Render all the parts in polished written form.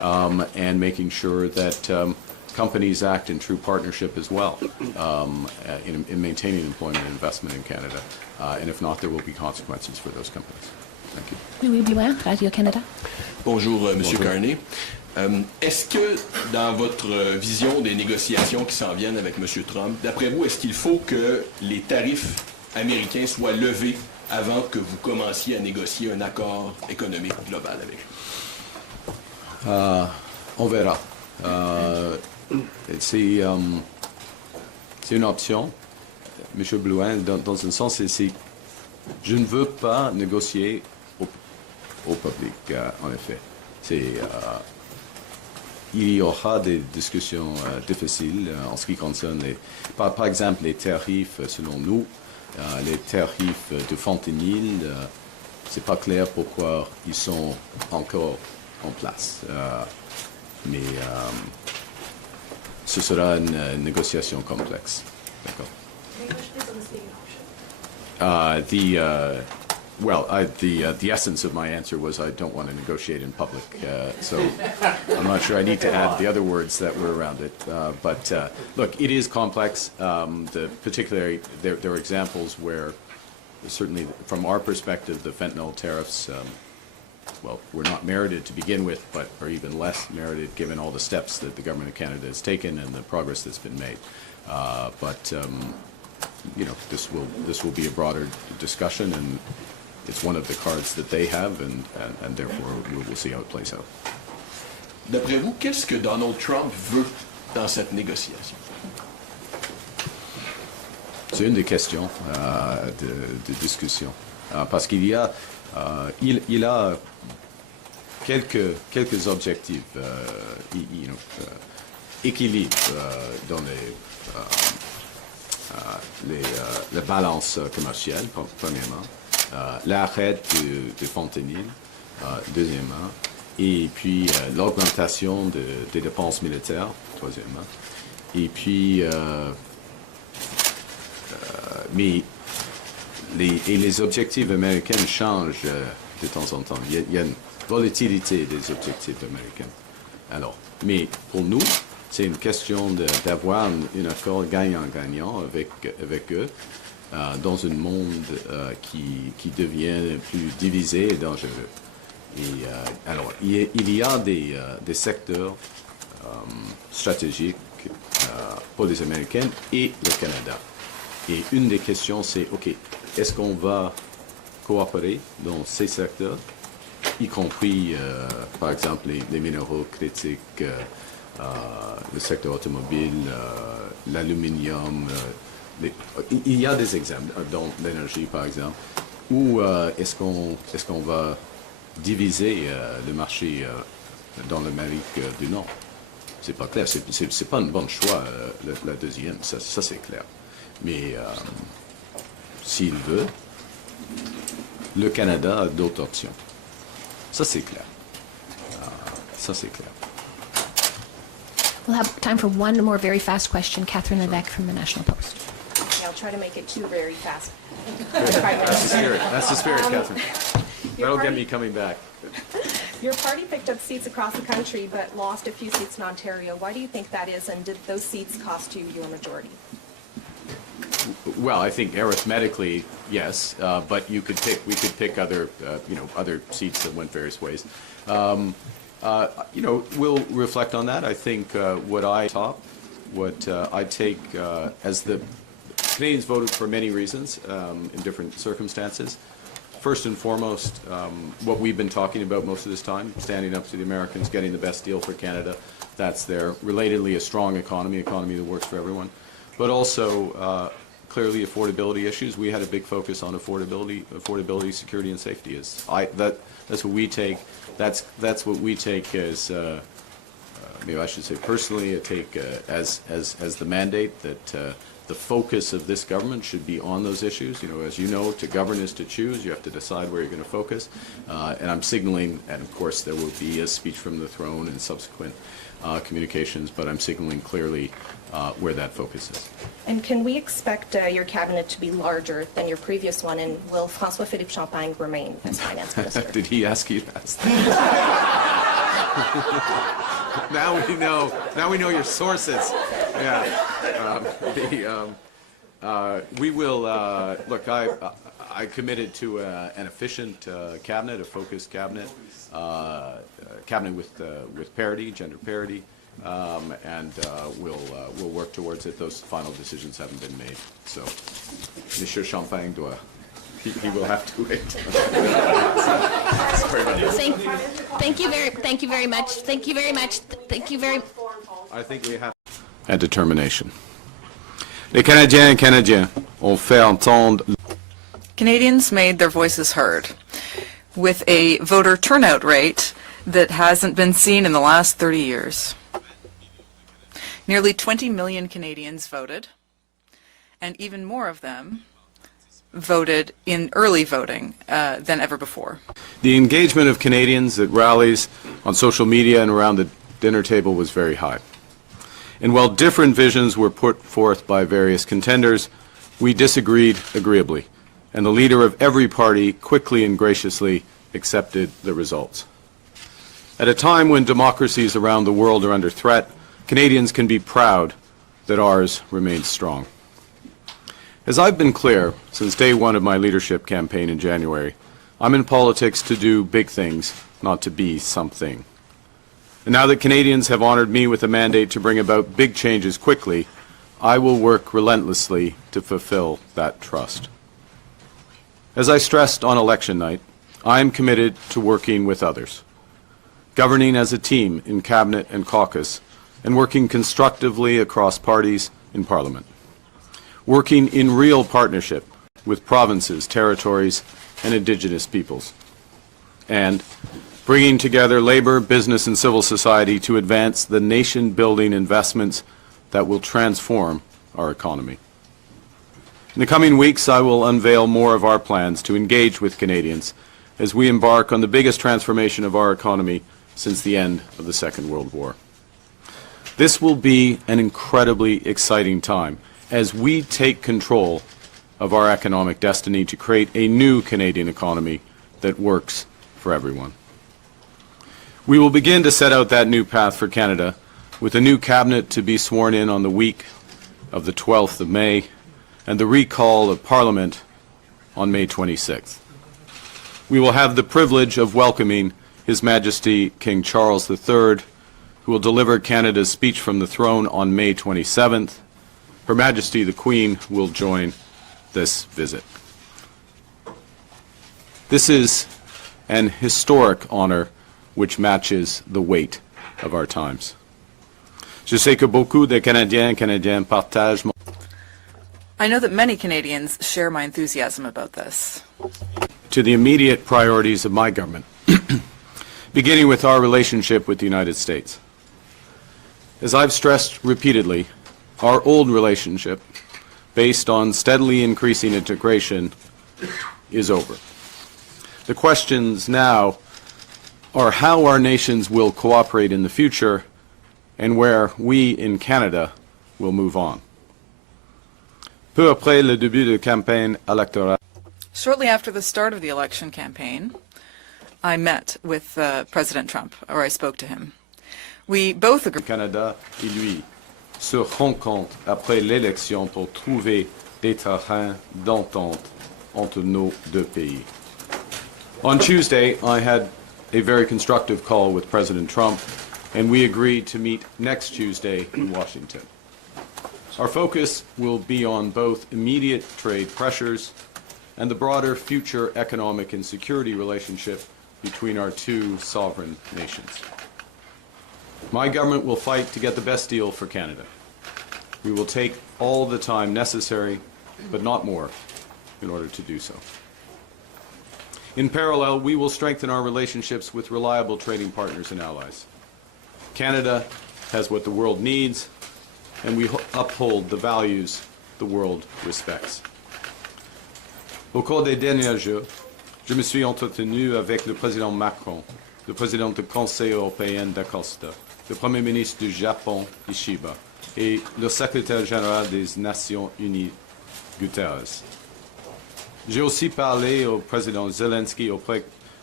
and making sure that companies act in true partnership as well in maintaining employment and investment in Canada. And if not, there will be consequences for those companies. Thank you. Louis Blouin, Radio-Canada. Bonjour, M. Carney. Est-ce que, dans votre vision des négociations qui s'en viennent avec M. Trump, d'après vous, est-ce qu'il faut que les tarifs américains soient levés avant que vous commenciez à négocier un accord économique global avec lui? On verra. C'est une option, M. Blouin, dans un sens, je ne veux pas négocier au public, en effet. Il y aura des discussions difficiles en ce qui concerne, par exemple, les tarifs, selon nous, les tarifs de fentanyl, c'est pas clair pourquoi ils sont encore en place. Mais ce sera une négociation complexe. D'accord. The essence of my answer was I don't want to negotiate in public, so I'm not sure I need to add the other words that were around it. But look, it is complex. Particularly, there are examples where, certainly from our perspective, the fentanyl tariffs, were not merited to begin with, but are even less merited given all the steps that the Government of Canada has taken and the progress that's been made. This will be a broader discussion, and it's one of the cards that they have, and therefore we'll see how it plays out. D'après vous, qu'est-ce que Donald Trump veut dans cette négociation? C'est une des questions de discussion, parce qu'il y a il a quelques objectifs, équilibre dans la balance commerciale, premièrement, l'arrêt de fentanyl, deuxièmement, et puis l'augmentation des dépenses militaires, troisièmement, et puis mais les objectifs américains changent de temps en temps. Il y a une volatilité des objectifs américains. Alors, mais pour nous, c'est une question d'avoir un accord gagnant-gagnant avec eux dans un monde qui devient plus divisé et dangereux. Et alors, il y a des secteurs stratégiques pour les Américains et le Canada. Et une des questions, c'est, OK, est-ce qu'on va coopérer dans ces secteurs, y compris, par exemple, les minéraux critiques, le secteur automobile, l'aluminium. Il y a des exemples, dans l'énergie, par exemple, ou est-ce qu'on va diviser le marché dans l'Amérique du Nord? C'est pas clair, c'est pas un bon choix, la deuxième, ça c'est clair. Mais s'il veut, le Canada a d'autres options. Ça, c'est clair. Ça, c'est clair. We'll have time for one more very fast question. Catherine Levesque from the National Post. Okay, I'll try to make it two very fast. That's the spirit. That's the spirit, Catherine. That'll get me coming back. Your party picked up seats across the country but lost a few seats in Ontario. Why do you think that is, and did those seats cost you your majority? Well, I think arithmetically, yes, but we could pick other, other seats that went various ways. We'll reflect on that. I think what I take as the Canadians voted for many reasons in different circumstances. First and foremost, what we've been talking about most of this time, standing up to the Americans, getting the best deal for Canada. That's there. Relatedly, a strong economy that works for everyone. But also, clearly, affordability issues. We had a big focus on affordability, security, and safety. That's what we take. That's what we take as, maybe I should say personally, I take as the mandate that the focus of this government should be on those issues. As you know, to govern is to choose. You have to decide where you're going to focus. And I'm signaling, and of course there will be a speech from the throne and subsequent communications, but I'm signaling clearly where that focus is. And can we expect your cabinet to be larger than your previous one, and will François-Philippe Champagne remain as finance minister? Did he ask you that? Now we know your sources. Yeah. We will look. I committed to an efficient cabinet, a focused cabinet, cabinet with parity, gender parity, and we'll work towards it. Those final decisions haven't been made, so Monsieur Champagne doit. He will have to wait. Sorry about that. Thank you very much. Thank you very much. Thank you very. I think we have. And determination. Les Canadiens et Canadiens ont fait entendre. Canadians made their voices heard with a voter turnout rate that hasn't been seen in the last 30 years. Nearly 20 million Canadians voted, and even more of them voted in early voting than ever before. The engagement of Canadians at rallies, on social media, and around the dinner table was very high. And while different visions were put forth by various contenders, we disagreed agreeably, and the leader of every party quickly and graciously accepted the results. At a time when democracies around the world are under threat, Canadians can be proud that ours remains strong. As I've been clear since day one of my leadership campaign in January, I'm in politics to do big things, not to be something. And now that Canadians have honored me with a mandate to bring about big changes quickly, I will work relentlessly to fulfill that trust. As I stressed on election night, I am committed to working with others, governing as a team in Cabinet and caucus, and working constructively across parties in Parliament, working in real partnership with provinces, territories, and Indigenous peoples, and bringing together labor, business, and civil society to advance the nation-building investments that will transform our economy. In the coming weeks, I will unveil more of our plans to engage with Canadians as we embark on the biggest transformation of our economy since the end of the Second World War. This will be an incredibly exciting time as we take control of our economic destiny to create a new Canadian economy that works for everyone. We will begin to set out that new path for Canada with a new cabinet to be sworn in on the week of the 12th of May and the recall of Parliament on May 26th. We will have the privilege of welcoming His Majesty King Charles III, who will deliver Canada's speech from the throne on May 27th. Her Majesty the Queen will join this visit. This is an historic honor which matches the weight of our times. Je sais que beaucoup de Canadiens et Canadiennes partagent mon... I know that many Canadians share my enthusiasm about this. To the immediate priorities of my government, beginning with our relationship with the United States. As I've stressed repeatedly, our old relationship, based on steadily increasing integration, is over. The questions now are how our nations will cooperate in the future and where we in Canada will move on. Peu après le début de campagne électorale. Shortly after the start of the election campaign, I met with President Trump, or I spoke to him. We both agreed. Canada et lui se rencontrent après l'élection pour trouver des terrains d'entente entre nos deux pays. On Tuesday, I had a very constructive call with President Trump, and we agreed to meet next Tuesday in Washington. Our focus will be on both immediate trade pressures and the broader future economic and security relationship between our two sovereign nations. My government will fight to get the best deal for Canada. We will take all the time necessary, but not more, in order to do so. In parallel, we will strengthen our relationships with reliable trading partners and allies. Canada has what the world needs, and we uphold the values the world respects. Au cours des derniers jours, je me suis entretenu avec le président Macron, le président du Conseil européen d'Acosta, le Premier ministre du Japon, Ishiba, et le secrétaire général des Nations Unies, Guterres. J'ai aussi parlé au président Zelensky, au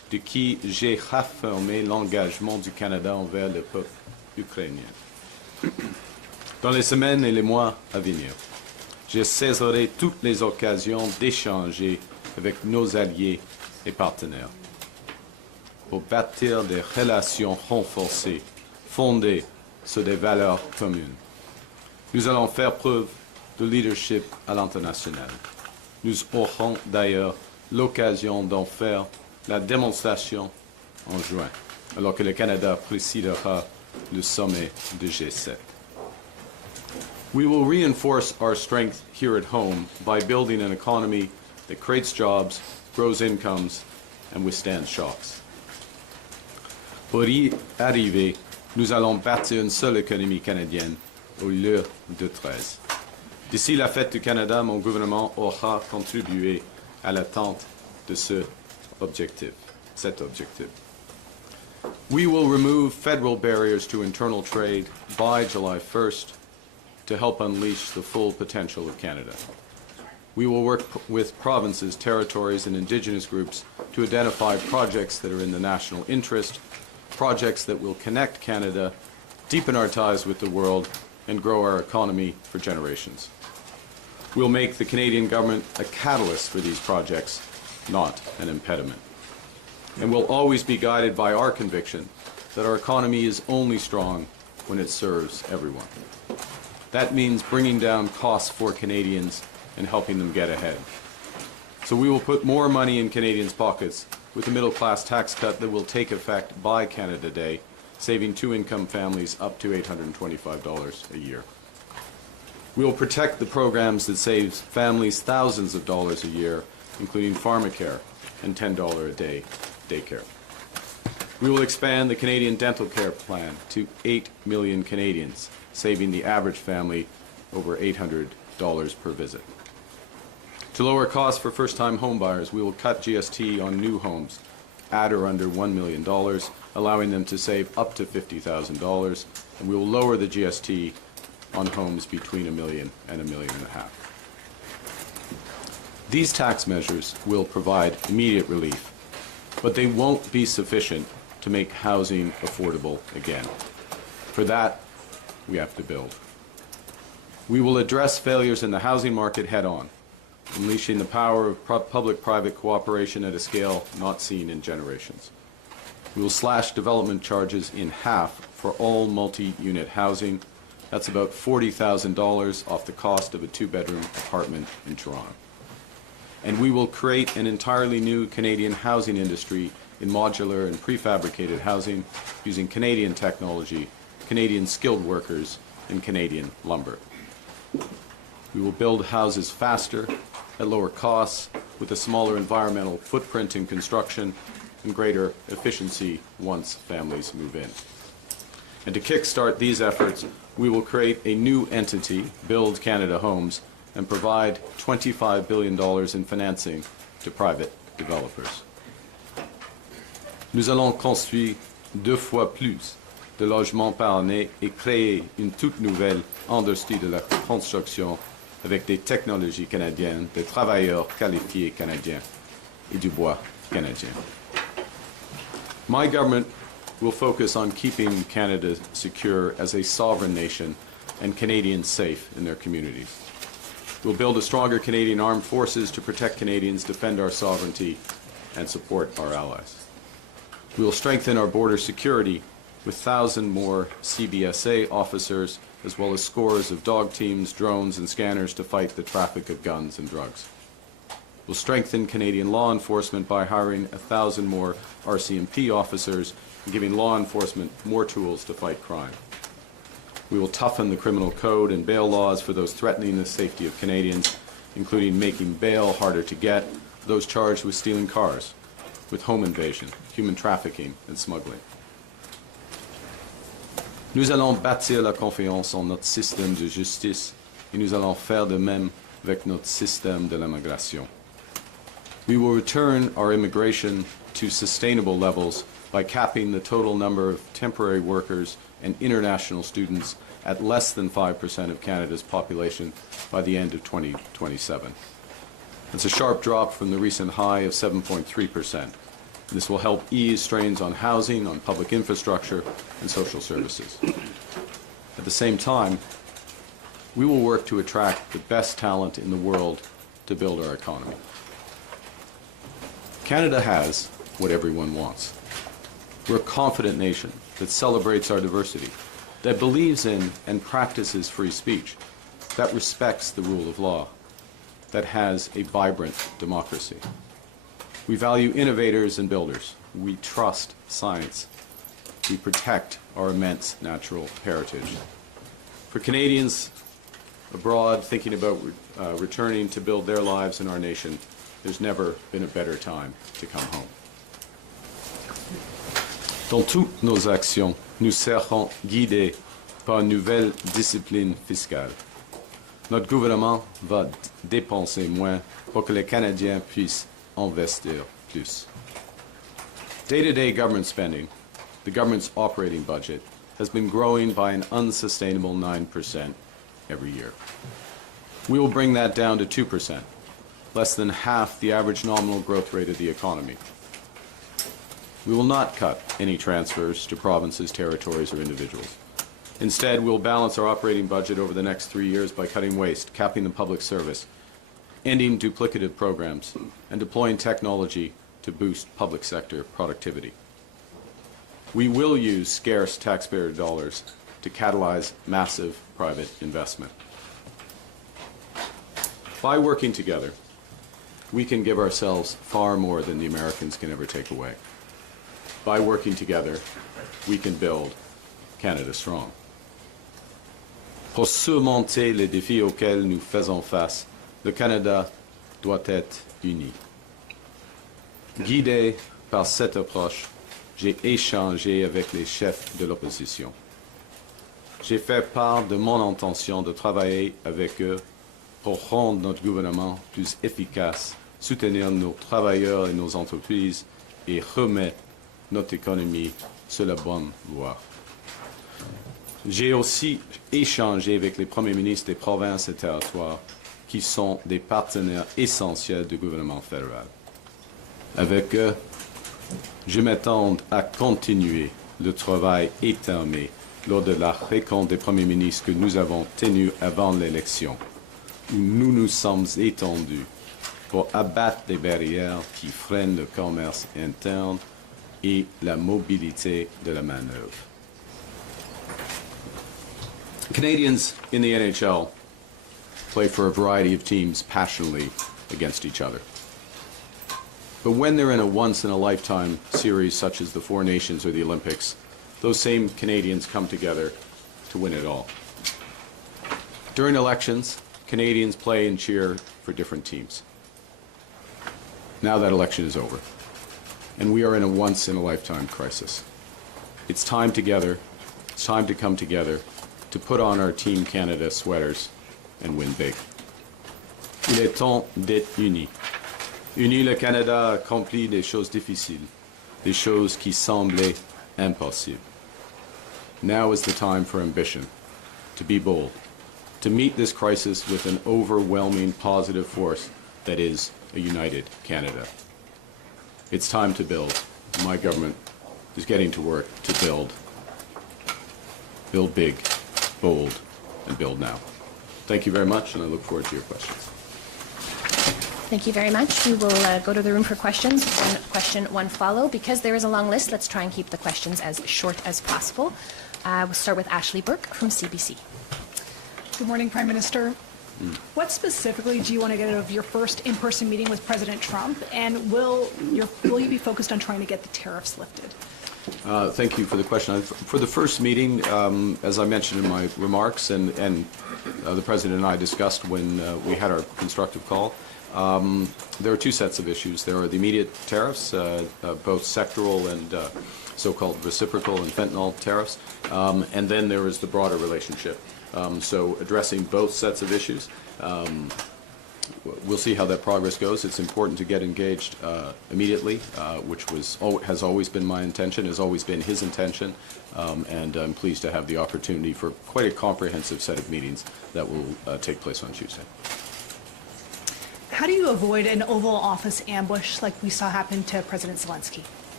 de qui j'ai réaffirmé l'engagement du Canada envers le peuple ukrainien. Dans les semaines et les mois à venir, je saisirai toutes les occasions d'échanger avec nos alliés et partenaires pour bâtir des relations renforcées, fondées sur des valeurs communes. Nous allons faire preuve de leadership à l'international. Nous aurons d'ailleurs l'occasion d'en faire la démonstration en juin, alors que le Canada présidera le sommet de G7. We will reinforce our strength here at home by building an economy that creates jobs, grows incomes, and withstands shocks. Pour y arriver, nous allons bâtir une seule économie canadienne au lieu de 13. D'ici la fête du Canada, mon gouvernement aura contribué à l'atteinte de cet objectif. We will remove federal barriers to internal trade by July 1st to help unleash the full potential of Canada. We will work with provinces, territories, and Indigenous groups to identify projects that are in the national interest, projects that will connect Canada, deepen our ties with the world, and grow our economy for generations. We'll make the Canadian government a catalyst for these projects, not an impediment. And we'll always be guided by our conviction that our economy is only strong when it serves everyone. That means bringing down costs for Canadians and helping them get ahead. So we will put more money in Canadians' pockets with the middle-class tax cut that will take effect by Canada Day, saving two-income families up to $825 a year. We will protect the programs that save families thousands of dollars a year, including pharmacare and $10 a day daycare. We will expand the Canadian Dental Care Plan to 8 million Canadians, saving the average family over $800 per visit. To lower costs for first-time homebuyers, we will cut GST on new homes at or under $1 million, allowing them to save up to $50,000, and we will lower the GST on homes between $1 million and $1.5 million. These tax measures will provide immediate relief, but they won't be sufficient to make housing affordable again. For that, we have to build. We will address failures in the housing market head-on, unleashing the power of public-private cooperation at a scale not seen in generations. We will slash development charges in half for all multi-unit housing. That's about $40,000 off the cost of a two-bedroom apartment in Toronto. And we will create an entirely new Canadian housing industry in modular and prefabricated housing using Canadian technology, Canadian skilled workers, and Canadian lumber. We will build houses faster, at lower costs, with a smaller environmental footprint in construction and greater efficiency once families move in. And to kickstart these efforts, we will create a new entity, Build Canada Homes, and provide $25 billion in financing to private developers. Nous allons construire 2 fois plus de logements par année et créer une toute nouvelle industrie de la construction avec des technologies canadiennes, des travailleurs qualifiés canadiens et du bois canadien. My government will focus on keeping Canada secure as a sovereign nation and Canadians safe in their communities. We'll build a stronger Canadian armed forces to protect Canadians, defend our sovereignty, and support our allies. We will strengthen our border security with 1,000 more CBSA officers, as well as scores of dog teams, drones, and scanners to fight the traffic of guns and drugs. We'll strengthen Canadian law enforcement by hiring 1,000 more RCMP officers and giving law enforcement more tools to fight crime. We will toughen the criminal code and bail laws for those threatening the safety of Canadians, including making bail harder to get for those charged with stealing cars, with home invasion, human trafficking, and smuggling. Nous allons bâtir la confiance en notre système de justice et nous allons faire de même avec notre système de l'immigration. We will return our immigration to sustainable levels by capping the total number of temporary workers and international students at less than 5% of Canada's population by the end of 2027. That's a sharp drop from the recent high of 7.3%. This will help ease strains on housing, on public infrastructure, and social services. At the same time, we will work to attract the best talent in the world to build our economy. Canada has what everyone wants. We're a confident nation that celebrates our diversity, that believes in and practices free speech, that respects the rule of law, that has a vibrant democracy. We value innovators and builders. We trust science. We protect our immense natural heritage. For Canadians abroad thinking about returning to build their lives in our nation, there's never been a better time to come home. Dans toutes nos actions, nous serons guidés par une nouvelle discipline fiscale. Notre gouvernement va dépenser moins pour que les Canadiens puissent investir plus. Day-to-day government spending, the government's operating budget, has been growing by an unsustainable 9% every year. We will bring that down to 2%, less than half the average nominal growth rate of the economy. We will not cut any transfers to provinces, territories, or individuals. Instead, we'll balance our operating budget over the next 3 years by cutting waste, capping the public service, ending duplicative programs, and deploying technology to boost public sector productivity. We will use scarce taxpayer dollars to catalyze massive private investment. By working together, we can give ourselves far more than the Americans can ever take away. By working together, we can build Canada strong. Pour surmonter les défis auxquels nous faisons face, le Canada doit être uni. Guidé par cette approche, j'ai échangé avec les chefs de l'opposition. J'ai fait part de mon intention de travailler avec eux pour rendre notre gouvernement plus efficace, soutenir nos travailleurs et nos entreprises et remettre notre économie sur la bonne voie. J'ai aussi échangé avec les premiers ministres des provinces et territoires qui sont des partenaires essentiels du gouvernement fédéral. Avec eux, je m'attends à continuer le travail étamé lors de la rencontre des premiers ministres que nous avons tenue avant l'élection, où nous nous sommes étendus pour abattre les barrières qui freinent le commerce interne et la mobilité de la main-d'œuvre. Canadians in the NHL play for a variety of teams passionately against each other. But when they're in a once-in-a-lifetime series such as the Four Nations or the Olympics, those same Canadians come together to win it all. During elections, Canadians play and cheer for different teams. Now that election is over, and we are in a once-in-a-lifetime crisis. It's time together, it's time to come together to put on our Team Canada sweaters and win big. Il est temps d'être unis. Unis, le Canada a accompli des choses difficiles, des choses qui semblaient impossibles. Now is the time for ambition, to be bold, to meet this crisis with an overwhelming positive force that is a united Canada. It's time to build. My government is getting to work to build. Build big, bold, and build now. Thank you very much, and I look forward to your questions. Thank you very much. We will go to the room for questions. One question, one follow. Because there is a long list, let's try and keep the questions as short as possible. We'll start with Ashley Burke from CBC. Good morning, Prime Minister. What specifically do you want to get out of your first in-person meeting with President Trump, and will you be focused on trying to get the tariffs lifted? Thank you for the question. For the first meeting, as I mentioned in my remarks, and the President and I discussed when we had our constructive call, there are two sets of issues. There are the immediate tariffs, both sectoral and so-called reciprocal and fentanyl tariffs, and then there is the broader relationship. So addressing both sets of issues. We'll see how that progress goes. It's important to get engaged immediately, which has always been my intention, has always been his intention, and I'm pleased to have the opportunity for quite a comprehensive set of meetings that will take place on Tuesday. How do you avoid an Oval Office ambush like we saw happen to President Zelensky?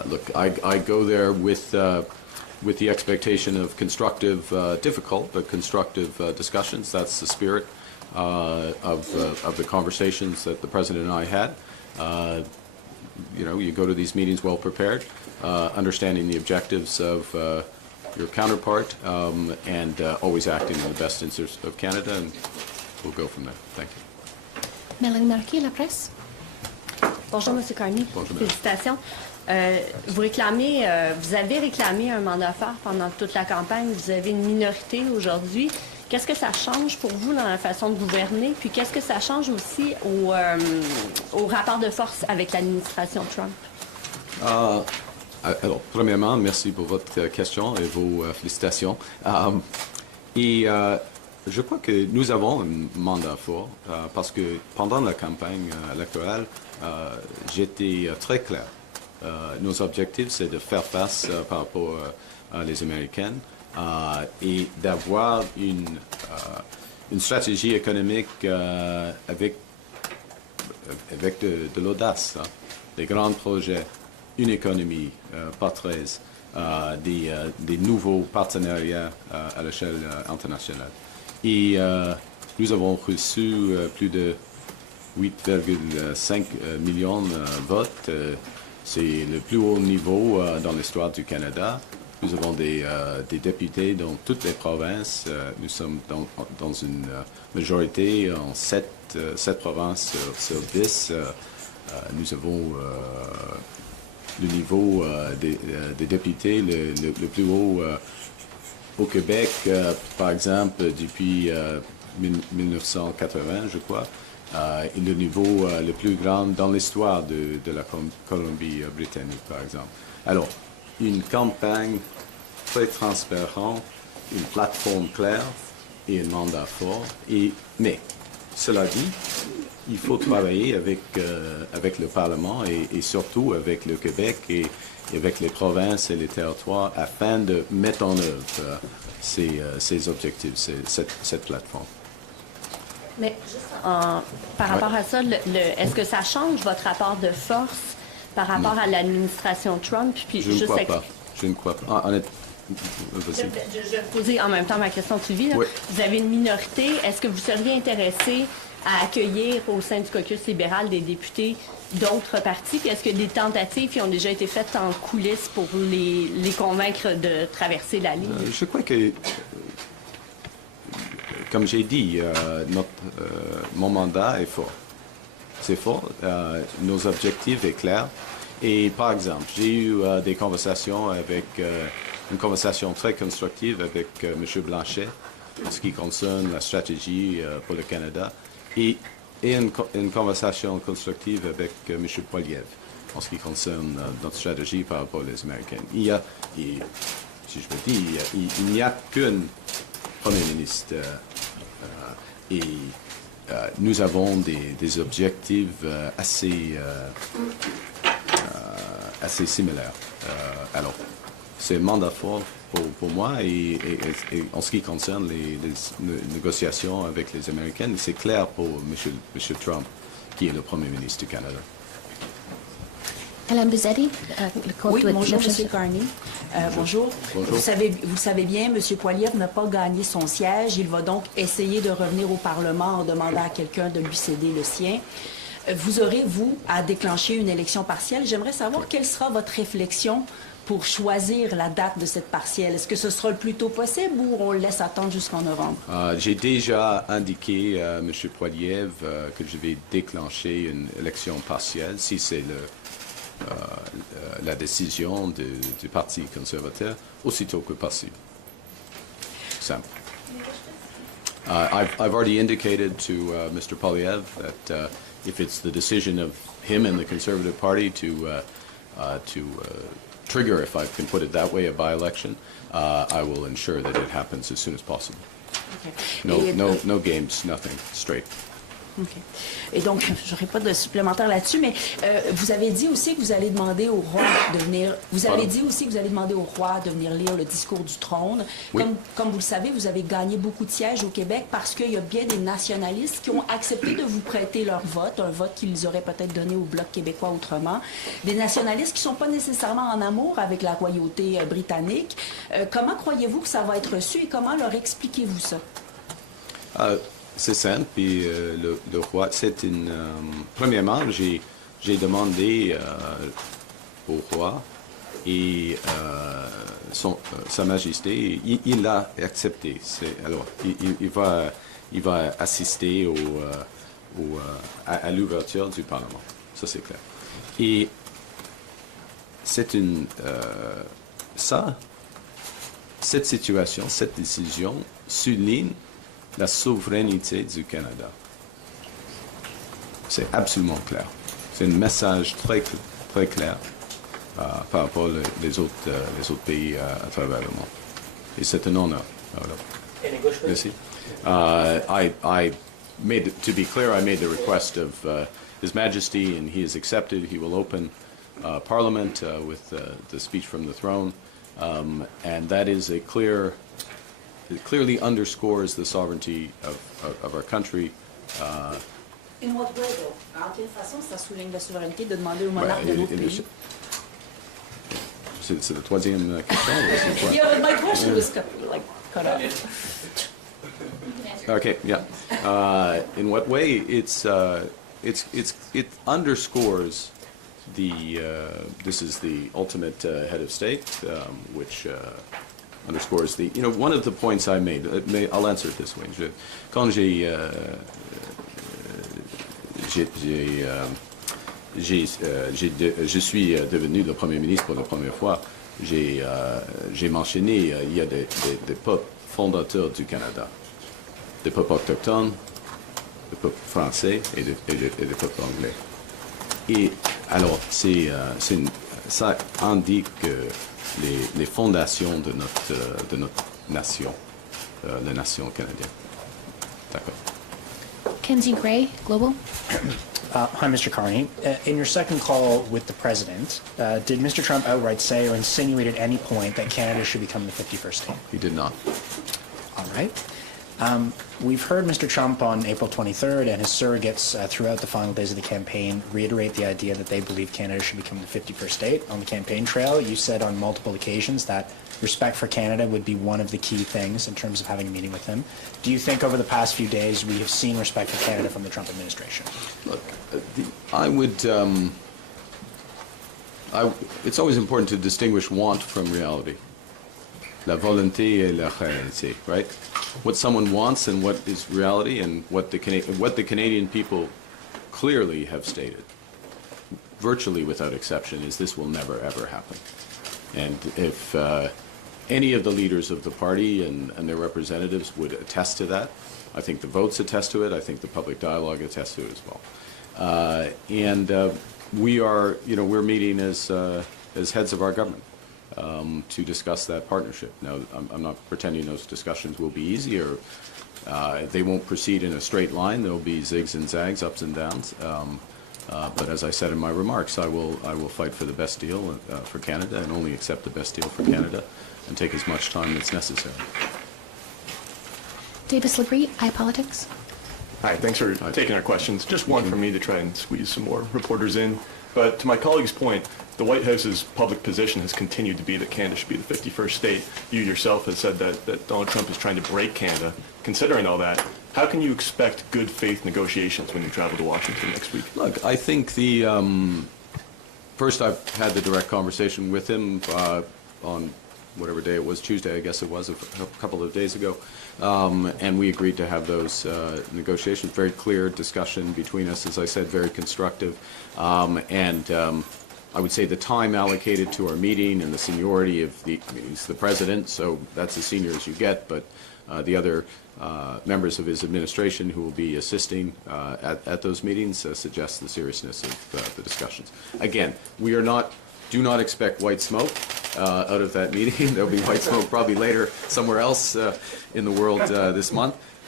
look, I go there with the expectation of constructive, difficult, but constructive discussions. That's the spirit of the conversations that the President and I had. You go to these meetings well prepared, understanding the objectives of your counterpart, and always acting in the best interest of Canada, and we'll go from there. Thank you. Mélanie Marquis, La Presse. Bonjour, M. Carney. Bonjour, Félicitations. Vous avez réclamé un mandat fort pendant toute la campagne. Vous avez une minorité aujourd'hui. Qu'est-ce que ça change pour vous dans la façon de gouverner? Puis qu'est-ce que ça change aussi au rapport de force avec l'administration Trump? Alors, premièrement, merci pour votre question et vos félicitations. Je crois que nous avons un mandat fort parce que pendant la campagne électorale, j'étais très clair. Nos objectifs, c'est de faire face par rapport à les Américaines et d'avoir une stratégie économique avec de l'audace, des grands projets, une économie, pas 13, des nouveaux partenariats à l'échelle internationale. Et nous avons reçu plus de 8,5 millions de votes. C'est le plus haut niveau dans l'histoire du Canada. Nous avons des députés dans toutes les provinces. Nous sommes dans une majorité en 7 provinces sur 10. Nous avons le niveau des députés le plus haut au Québec, par exemple, depuis 1980, je crois, et le niveau le plus grand dans l'histoire de la Colombie-Britannique, par exemple. Alors, une campagne très transparente, une plateforme claire et un mandat fort. Mais, cela dit, il faut travailler avec le Parlement et surtout avec le Québec et avec les provinces et les territoires afin de mettre en œuvre ces objectifs, cette plateforme. Mais par rapport à ça, est-ce que ça change votre rapport de force par rapport à l'administration Trump? Puis Je ne crois pas. Je ne crois pas. Je vais poser en même temps ma question suivie. Oui. Vous avez une minorité. Est-ce que vous seriez intéressé à accueillir au sein du caucus libéral des députés d'autres partis? Puis est-ce que des tentatives qui ont déjà été faites en coulisses pour les convaincre de traverser la ligne? Je crois que, comme j'ai dit, mon mandat est fort. C'est fort. Nos objectifs sont clairs. Et par exemple, j'ai eu des conversations une conversation très constructive avec M. Blanchet en ce qui concerne la stratégie pour le Canada et une conversation constructive avec M. Poilievre en ce qui concerne notre stratégie par rapport aux Américains. Si je me dis, il n'y a qu'un Premier ministre et nous avons des objectifs assez similaires. Alors, c'est un mandat fort pour moi et en ce qui concerne les négociations avec les Américains, c'est clair pour M. Trump, qui est le Premier ministre du Canada. Alain Bizzetti, Oui, bonjour, M. Carney. Bonjour. Bonjour. Vous savez bien, M. Poilievre n'a pas gagné son siège. Il va donc essayer de revenir au Parlement en demandant à quelqu'un de lui céder le sien. Vous aurez, vous, à déclencher une élection partielle. J'aimerais savoir quelle sera votre réflexion pour choisir la date de cette partielle. Est-ce que ce sera le plus tôt possible ou on le laisse attendre jusqu'en novembre? J'ai déjà indiqué à M. Poilievre que je vais déclencher une élection partielle si c'est la décision du Parti conservateur aussitôt que possible. Simple. I've already indicated to Mr. Poilievre that if it's the decision of him and the Conservative Party to trigger, if I can put it that way, a by-election, I will ensure that it happens as soon as possible. Okay. No games, nothing, straight. OK. Et donc, je n'aurai pas de supplémentaire là-dessus, mais vous avez dit aussi que vous allez demander au roi de venir. Vous avez dit aussi que vous allez demander au roi de venir lire le discours du trône. Oui. Comme vous le savez, vous avez gagné beaucoup de sièges au Québec parce qu'il y a bien des nationalistes qui ont accepté de vous prêter leur vote, un vote qu'ils auraient peut-être donné au Bloc québécois autrement. Des nationalistes qui ne sont pas nécessairement en amour avec la royauté britannique. Comment croyez-vous que ça va être reçu et comment leur expliquez-vous ça? C'est simple, puis le roi, c'est une... premièrement, j'ai demandé au roi et Sa Majesté, il l'a accepté. Alors, il va assister à l'ouverture du Parlement. Ça, c'est clair. Et c'est une... cette situation, cette décision souligne la souveraineté du Canada. C'est absolument clair. C'est un message très clair par rapport aux autres pays à travers le monde. Et c'est un honneur. Merci. To be clear, I made the request of His Majesty, and he has accepted. He will open Parliament with the speech from the throne, and that is a clear. It clearly underscores the sovereignty of our country. In what way, though? En quelle façon ça souligne la souveraineté de demander au monarque de l'autre pays? C'est la troisième question. Yeah, but my question was cut off. Okay, yeah. In what way? It underscores this is the ultimate head of state, which underscores one of the points I made. I'll answer it this way. Quand je suis devenu le Premier ministre pour la première fois, j'ai mentionné il y a des peuples fondateurs du Canada, des peuples autochtones, des peuples français et des peuples anglais. Et alors, ça indique les fondations de notre nation, la nation canadienne. D'accord. Kenzie Gray, Global. Hi, Mr. Carney. In your second call with the President, did Mr. Trump outright say or insinuate at any point that Canada should become the 51st state? He did not. All right. We've heard Mr. Trump on April 23rd and his surrogates throughout the final days of the campaign reiterate the idea that they believe Canada should become the 51st state. On the campaign trail, you said on multiple occasions that respect for Canada would be one of the key things in terms of having a meeting with him. Do you think over the past few days we have seen respect for Canada from the Trump administration? Look, I would... it's always important to distinguish want from reality. La volonté et la réalité, right? What someone wants and what is reality, and what the Canadian people clearly have stated, virtually without exception, is this will never ever happen. And if any of the leaders of the party and their representatives would attest to that, I think the votes attest to it. I think the public dialogue attests to it as well. We're meeting as heads of our government. To discuss that partnership. Now, I'm not pretending those discussions will be easy, or they won't proceed in a straight line. There will be zigs and zags, ups and downs. But as I said in my remarks, I will fight for the best deal for Canada, and only accept the best deal for Canada, and take as much time as necessary. Davis Labrie, iPolitics. Hi, thanks for taking our questions. Just one from me to try and squeeze some more reporters in. But to my colleague's point, the White House's public position has continued to be that Canada should be the 51st state. You yourself have said that Donald Trump is trying to break Canada. Considering all that, how can you expect good faith negotiations when you travel to Washington next week? Look, I think first I've had the direct conversation with him on whatever day it was, Tuesday I guess it was, a couple of days ago. And we agreed to have those negotiations. Very clear discussion between us, as I said, very constructive. I would say the time allocated to our meeting and the seniority of he's the president, so that's as senior as you get, but the other members of his administration who will be assisting at those meetings suggests the seriousness of the discussions. Again, do not expect white smoke out of that meeting. There'll be white smoke probably later somewhere else in the world this month.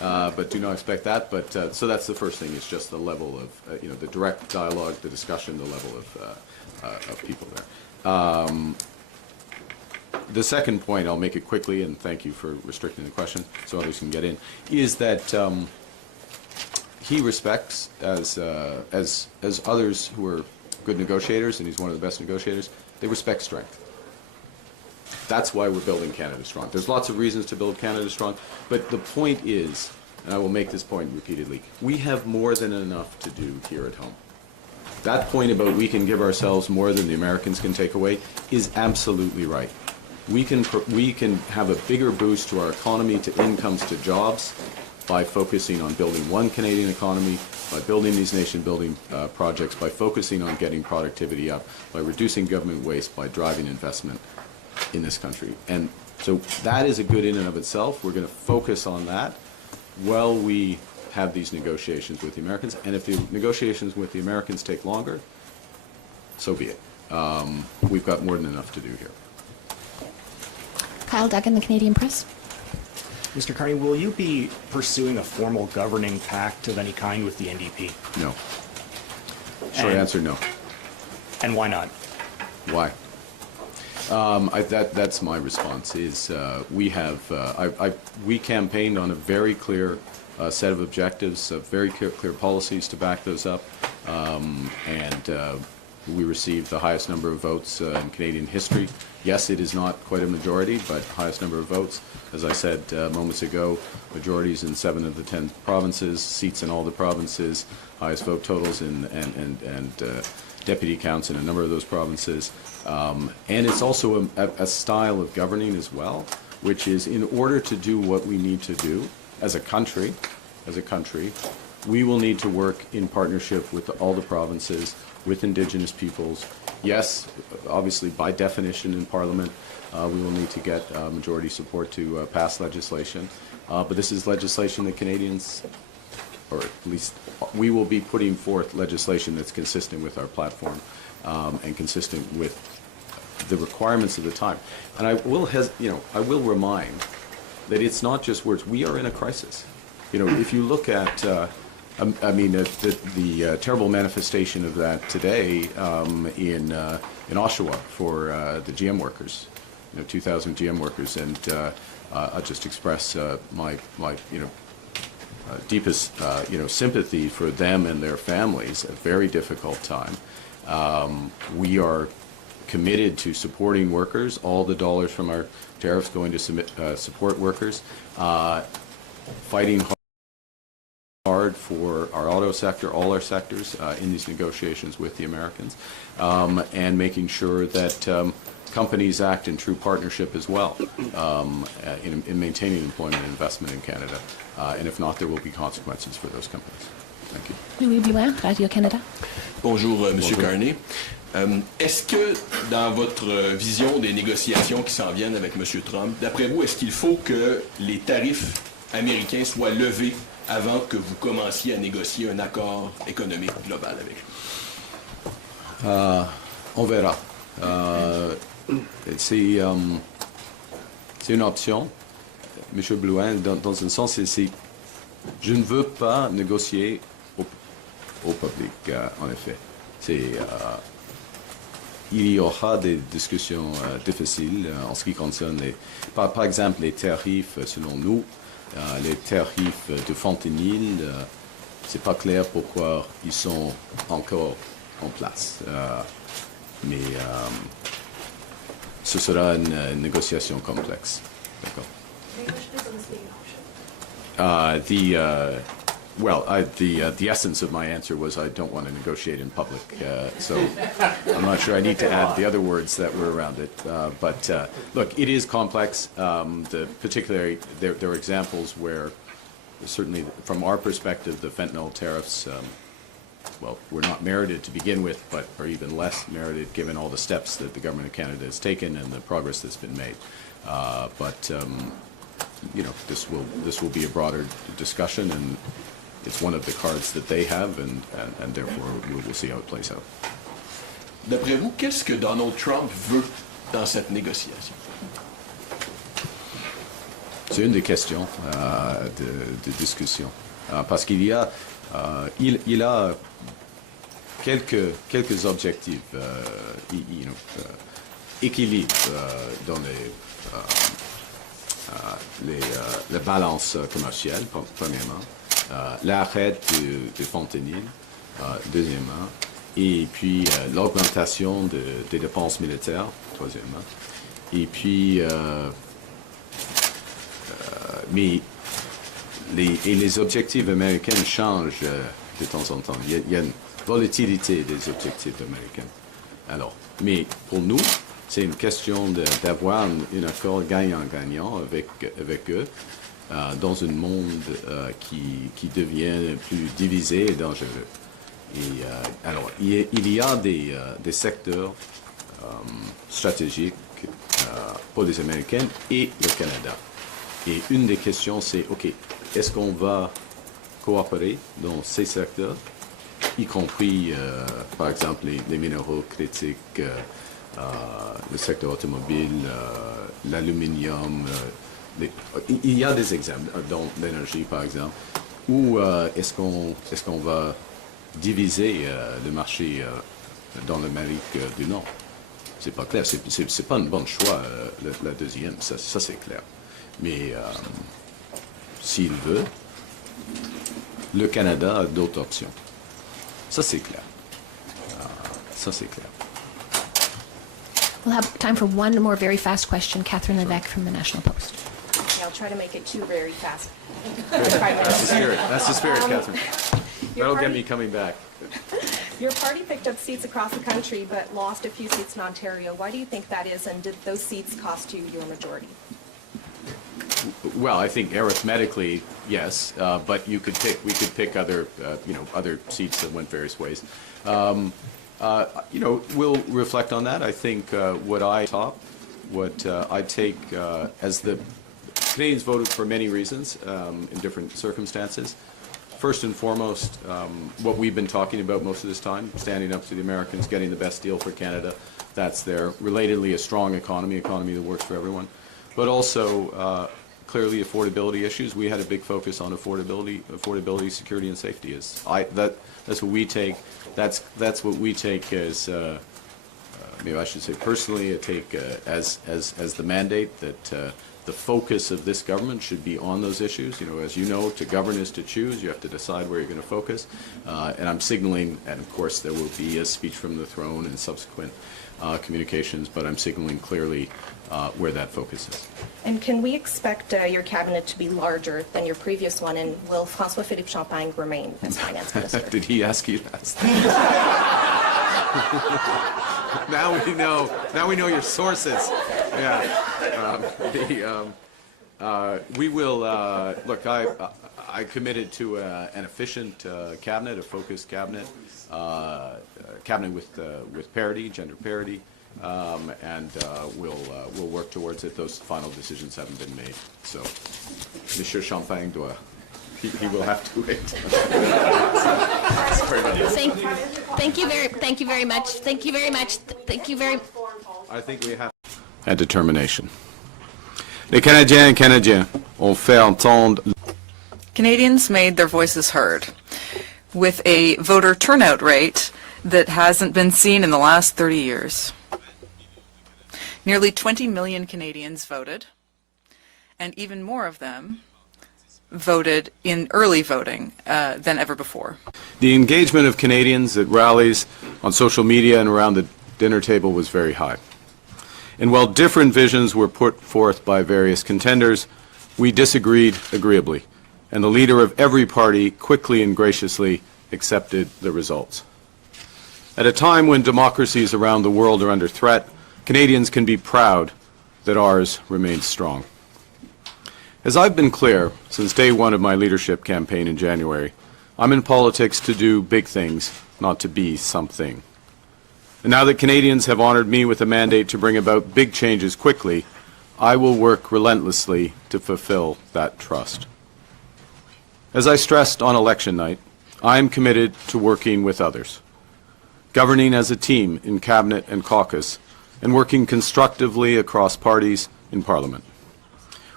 but do not expect that. But so that's the first thing, is just the level of, the direct dialogue, the discussion, the level of people there. The second point, I'll make it quickly, and thank you for restricting the question so others can get in, is that he respects, as others who are good negotiators, and he's one of the best negotiators, they respect strength. That's why we're building Canada Strong. There's lots of reasons to build Canada Strong, but the point is, and I will make this point repeatedly, we have more than enough to do here at home. That point about we can give ourselves more than the Americans can take away is absolutely right. We can have a bigger boost to our economy, to incomes, to jobs, by focusing on building one Canadian economy, by building these nation-building projects, by focusing on getting productivity up, by reducing government waste, by driving investment in this country. And so that is a good in and of itself. We're going to focus on that while we have these negotiations with the Americans. And if the negotiations with the Americans take longer, so be it. We've got more than enough to do here. Kyle Duggan, the Canadian Press. Mr. Carney, will you be pursuing a formal governing pact of any kind with the NDP? No. Short answer, no. And why not? Why? That's my response. Is we campaigned on a very clear set of objectives, very clear policies to back those up, and we received the highest number of votes in Canadian history. Yes, it is not quite a majority, but highest number of votes. As I said moments ago, majorities in 7 of the 10 provinces, seats in all the provinces, highest vote totals and deputy counts in a number of those provinces. And it's also a style of governing as well, which is, in order to do what we need to do as a country, we will need to work in partnership with all the provinces, with Indigenous peoples. Yes, obviously, by definition in Parliament, we will need to get majority support to pass legislation. But this is legislation that Canadians, or at least we will be putting forth legislation that's consistent with our platform and consistent with the requirements of the time. And I will remind that it's not just words. We are in a crisis. If you look at, the terrible manifestation of that today in Oshawa for the GM workers, 2,000 GM workers, and I'll just express my deepest sympathy for them and their families. A very difficult time. We are committed to supporting workers. All the dollars from our tariffs going to support workers. Fighting hard for our auto sector, all our sectors in these negotiations with the Americans, and making sure that companies act in true partnership as well in maintaining employment and investment in Canada. And if not, there will be consequences for those companies. Thank you. Louis Blouin, Radio-Canada. Bonjour, Monsieur Carney. Est-ce que, dans votre vision des négociations qui s'en viennent avec M. Trump, d'après vous, est-ce qu'il faut que les tarifs américains soient levés avant que vous commenciez à négocier un accord économique global avec lui? On verra. C'est une option, M. Blouin, dans un sens, je ne veux pas négocier au public, en effet. Il y aura des discussions difficiles en ce qui concerne, par exemple, les tarifs, selon nous, les tarifs de fentanyl, c'est pas clair pourquoi ils sont encore en place. Mais ce sera une négociation complexe. D'accord. The essence of my answer was I don't want to negotiate in public, so I'm not sure I need to add the other words that were around it. But look, it is complex. Particularly, there are examples where, certainly from our perspective, the fentanyl tariffs, were not merited to begin with, but are even less merited given all the steps that the government of Canada has taken and the progress that's been made. This will be a broader discussion, and it's one of the cards that they have, and therefore we will see how it plays out. D'après vous, qu'est-ce que Donald Trump veut dans cette négociation? C'est une des questions de discussion. Parce qu'il y a, il a quelques objectifs, équilibre dans les balances commerciales, premièrement, l'arrêt de fentanyl, deuxièmement, et puis l'augmentation des dépenses militaires, troisièmement, et puis mais les objectifs américains changent de temps en temps. Il y a une volatilité des objectifs américains. Alors, mais pour nous, c'est une question d'avoir un accord gagnant-gagnant avec eux dans un monde qui devient plus divisé et dangereux. Et alors, il y a des secteurs stratégiques pour les Américains et le Canada. Et une des questions, c'est, OK, est-ce qu'on va coopérer dans ces secteurs, y compris, par exemple, les minéraux critiques, le secteur automobile, l'aluminium. Il y a des exemples, dans l'énergie, par exemple, où est-ce qu'on va diviser le marché dans l'Amérique du Nord? C'est pas clair. C'est pas un bon choix, la deuxième. Ça c'est clair. Mais s'il veut, le Canada a d'autres options. Ça, c'est clair. Ça, c'est clair. We'll have time for one more very fast question. Catherine Levesque from the National Post. Okay, I'll try to make it two very fast. That's the spirit. That's the spirit, Catherine. Your That'll get party- me coming back. Your party picked up seats across the country but lost a few seats in Ontario. Why do you think that is, and did those seats cost you your majority? Well, I think arithmetically, yes, but we could pick other, other seats that went various ways. We'll reflect on that. I think what I take as the Canadians voted for many reasons in different circumstances. First and foremost, what we've been talking about most of this time, standing up to the Americans, getting the best deal for Canada, that's there. Relatedly, a strong economy that works for everyone. But also, clearly, affordability issues. We had a big focus on affordability, security, and safety. That's what we take. That's what we take as, maybe I should say personally, I take as the mandate that the focus of this government should be on those issues. As you know, to govern is to choose. You have to decide where you're going to focus. And I'm signaling, and of course there will be a speech from the throne and subsequent communications, but I'm signaling clearly where that focus is. And can we expect your cabinet to be larger than your previous one, and will François-Philippe Champagne remain as finance minister? Did he ask you that? Now we know your sources. Yeah. We will look. I committed to an efficient cabinet, a focused cabinet, cabinet with parity, gender parity, and we'll work towards it. Those final decisions haven't been made, so Monsieur Champagne doit. He will have to wait. Thank you very much. Thank you very much. Thank you very. I think we have. And determination. Les Canadiens et Canadiens ont fait entendre. Canadians made their voices heard with a voter turnout rate that hasn't been seen in the last 30 years. Nearly 20 million Canadians voted, and even more of them voted in early voting than ever before. The engagement of Canadians at rallies, on social media, and around the dinner table was very high. And while different visions were put forth by various contenders, we disagreed agreeably, and the leader of every party quickly and graciously accepted the results. At a time when democracies around the world are under threat, Canadians can be proud that ours remains strong. As I've been clear since day one of my leadership campaign in January, I'm in politics to do big things, not to be something. And now that Canadians have honored me with a mandate to bring about big changes quickly, I will work relentlessly to fulfill that trust. As I stressed on election night, I am committed to working with others, governing as a team in Cabinet and caucus, and working constructively across parties in Parliament.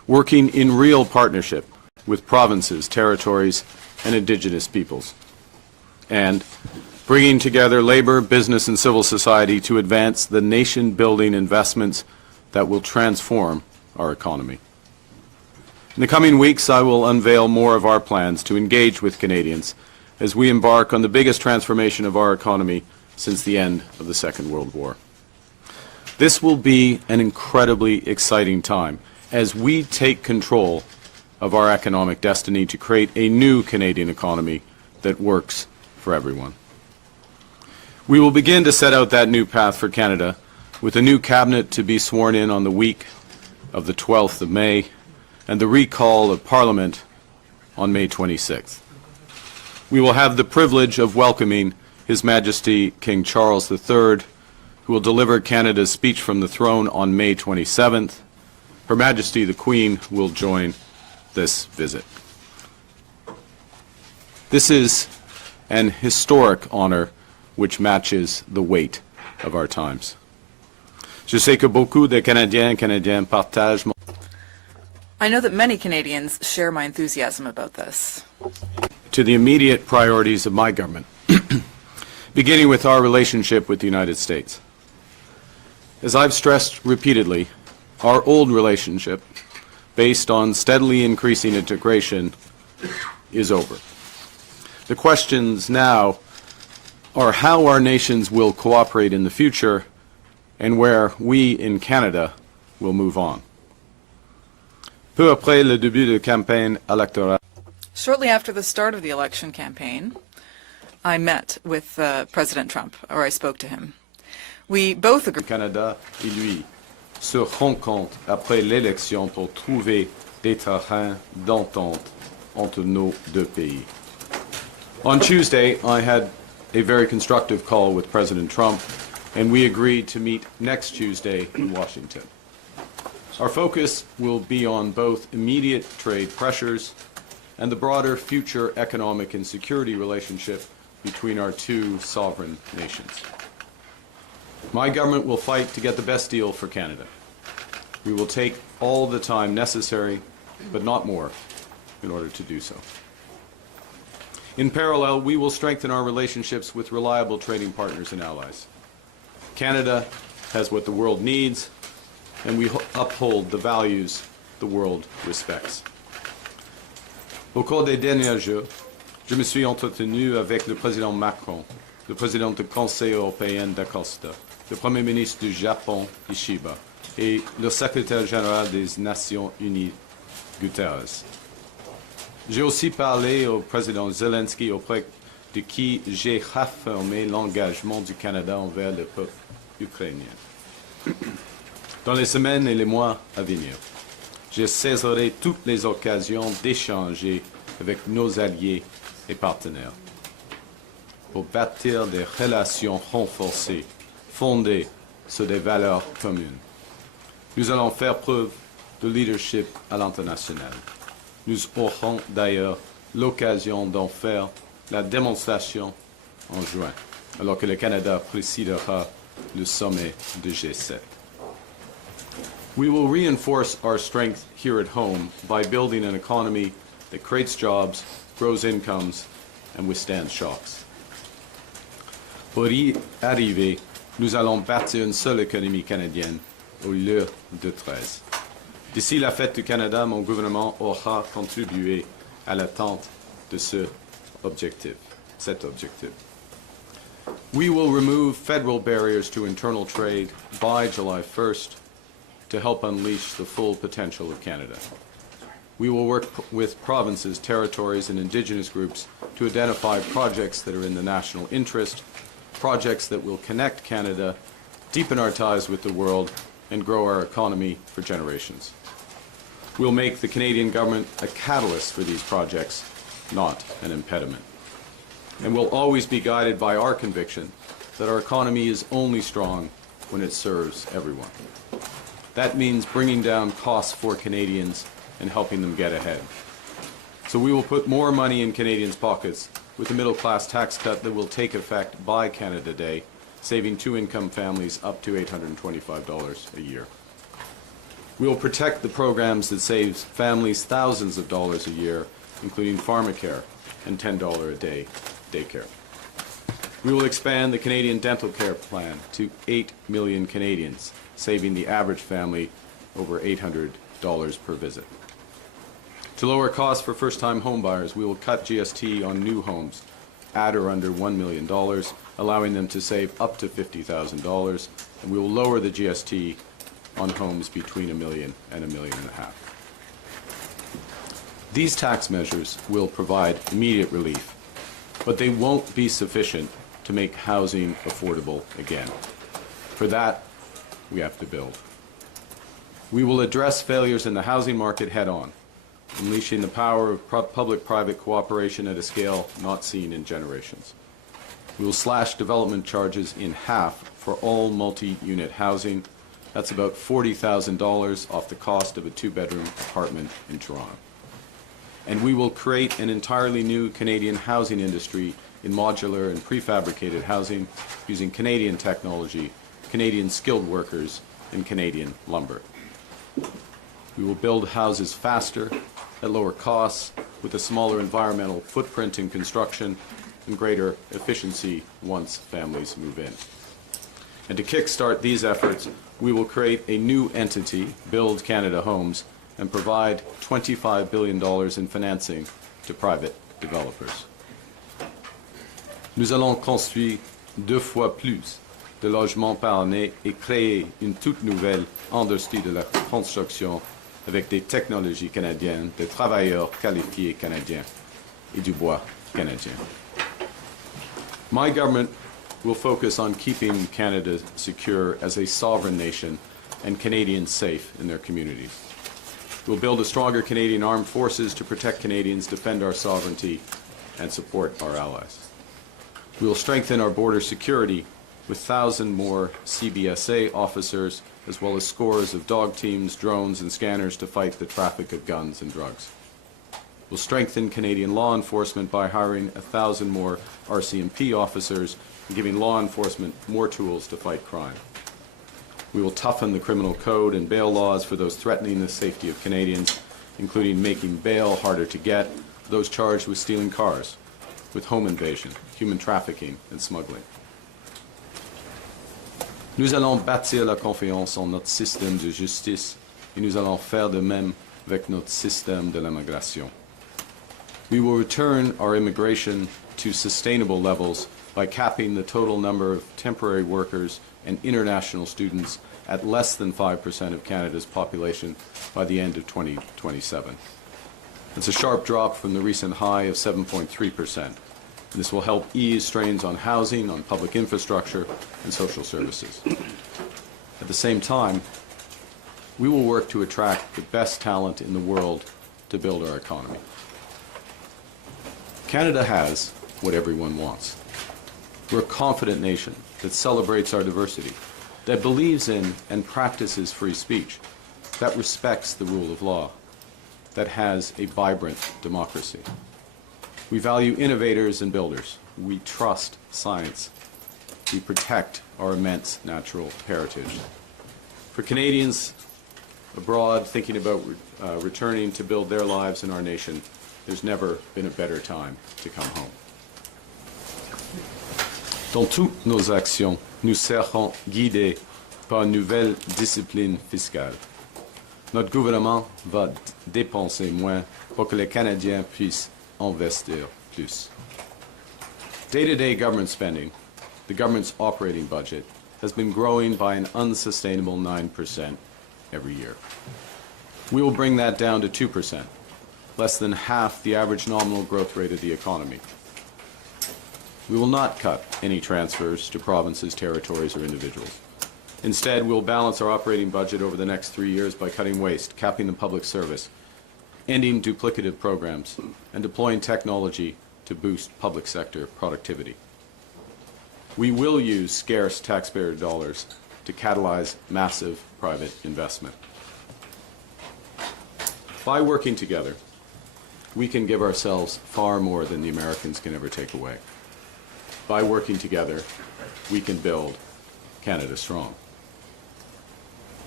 working in real partnership with provinces, territories, and Indigenous peoples, and bringing together labor, business, and civil society to advance the nation-building investments that will transform our economy. In the coming weeks, I will unveil more of our plans to engage with Canadians as we embark on the biggest transformation of our economy since the end of the Second World War. This will be an incredibly exciting time as we take control of our economic destiny to create a new Canadian economy that works for everyone. We will begin to set out that new path for Canada with a new cabinet to be sworn in on the week of the 12th of May and the recall of Parliament on May 26th. We will have the privilege of welcoming His Majesty King Charles III, who will deliver Canada's speech from the throne on May 27th. Her Majesty the Queen will join this visit. This is an historic honor which matches the weight of our times. Je sais que beaucoup de Canadiens et Canadiennes partagent mon... I know that many Canadians share my enthusiasm about this. To the immediate priorities of my government, beginning with our relationship with the United States. As I've stressed repeatedly, our old relationship, based on steadily increasing integration, is over. The questions now are how our nations will cooperate in the future and where we in Canada will move on. Peu après le début de campagne électorale, Shortly after the start of the election campaign, I met with President Trump, or I spoke to him. We both agreed. Canada et lui se rencontrent après l'élection pour trouver des terrains d'entente entre nos deux pays. On Tuesday, I had a very constructive call with President Trump, and we agreed to meet next Tuesday in Washington. Our focus will be on both immediate trade pressures and the broader future economic and security relationship between our two sovereign nations. My government will fight to get the best deal for Canada. We will take all the time necessary, but not more, in order to do so. In parallel, we will strengthen our relationships with reliable trading partners and allies. Canada has what the world needs, and we uphold the values the world respects. Au cours des derniers jours, je me suis entretenu avec le président Macron, le président du Conseil européen d'Acosta, le Premier ministre du Japon, Ishiba, et le secrétaire général des Nations Unies, Guterres. J'ai aussi parlé au président Zelensky, auprès de qui j'ai réaffirmé l'engagement du Canada envers le peuple ukrainien. Dans les semaines et les mois à venir, je saisirai toutes les occasions d'échanger avec nos alliés et partenaires pour bâtir des relations renforcées, fondées sur des valeurs communes. Nous allons faire preuve de leadership à l'international. Nous aurons d'ailleurs l'occasion d'en faire la démonstration en juin, alors que le Canada présidera le sommet du G7. We will reinforce our strength here at home by building an economy that creates jobs, grows incomes, and withstands shocks. Pour y arriver, nous allons bâtir une seule économie canadienne au lieu de 13. D'ici la fête du Canada, mon gouvernement aura contribué à l'atteinte de cet objectif. We will remove federal barriers to internal trade by July 1st to help unleash the full potential of Canada. We will work with provinces, territories, and Indigenous groups to identify projects that are in the national interest, projects that will connect Canada, deepen our ties with the world, and grow our economy for generations. We'll make the Canadian government a catalyst for these projects, not an impediment. And we'll always be guided by our conviction that our economy is only strong when it serves everyone. That means bringing down costs for Canadians and helping them get ahead. So we will put more money in Canadians' pockets with the middle-class tax cut that will take effect by Canada Day, saving two-income families up to $825 a year. We will protect the programs that save families thousands of dollars a year, including pharmacare and $10 a day daycare. We will expand the Canadian dental care plan to 8 million Canadians, saving the average family over $800 per visit. To lower costs for first-time homebuyers, we will cut GST on new homes at or under $1 million, allowing them to save up to $50,000, and we will lower the GST on homes between $1 million and $1.5 million. These tax measures will provide immediate relief, but they won't be sufficient to make housing affordable again. For that, we have to build. We will address failures in the housing market head-on, unleashing the power of public-private cooperation at a scale not seen in generations. We will slash development charges in half for all multi-unit housing. That's about $40,000 off the cost of a two-bedroom apartment in Toronto. And we will create an entirely new Canadian housing industry in modular and prefabricated housing using Canadian technology, Canadian skilled workers, and Canadian lumber. We will build houses faster, at lower costs, with a smaller environmental footprint in construction and greater efficiency once families move in. And to kickstart these efforts, we will create a new entity, Build Canada Homes, and provide $25 billion in financing to private developers. Nous allons construire 2 fois plus de logements par année et créer une toute nouvelle industrie de la construction avec des technologies canadiennes, des travailleurs qualifiés canadiens et du bois canadien. My government will focus on keeping Canada secure as a sovereign nation and Canadians safe in their communities. We'll build a stronger Canadian armed forces to protect Canadians, defend our sovereignty, and support our allies. We will strengthen our border security with 1,000 more CBSA officers, as well as scores of dog teams, drones, and scanners to fight the traffic of guns and drugs. We'll strengthen Canadian law enforcement by hiring 1,000 more RCMP officers and giving law enforcement more tools to fight crime. We will toughen the criminal code and bail laws for those threatening the safety of Canadians, including making bail harder to get for those charged with stealing cars, with home invasion, human trafficking, and smuggling. Nous allons bâtir la confiance en notre système de justice et nous allons faire de même avec notre système de l'immigration. We will return our immigration to sustainable levels by capping the total number of temporary workers and international students at less than 5% of Canada's population by the end of 2027. It's a sharp drop from the recent high of 7.3%. This will help ease strains on housing, on public infrastructure, and social services. At the same time, we will work to attract the best talent in the world to build our economy. Canada has what everyone wants. We're a confident nation that celebrates our diversity, that believes in and practices free speech, that respects the rule of law, that has a vibrant democracy. We value innovators and builders. We trust science. We protect our immense natural heritage. For Canadians abroad thinking about returning to build their lives in our nation, there's never been a better time to come home. Dans toutes nos actions, nous serons guidés par une nouvelle discipline fiscale. Notre gouvernement va dépenser moins pour que les Canadiens puissent investir plus. Day-to-day government spending, the government's operating budget, has been growing by an unsustainable 9% every year. We will bring that down to 2%, less than half the average nominal growth rate of the economy. We will not cut any transfers to provinces, territories, or individuals. Instead, we'll balance our operating budget over the next 3 years by cutting waste, capping the public service, ending duplicative programs, and deploying technology to boost public sector productivity. We will use scarce taxpayer dollars to catalyze massive private investment. By working together, we can give ourselves far more than the Americans can ever take away. By working together, we can build Canada strong.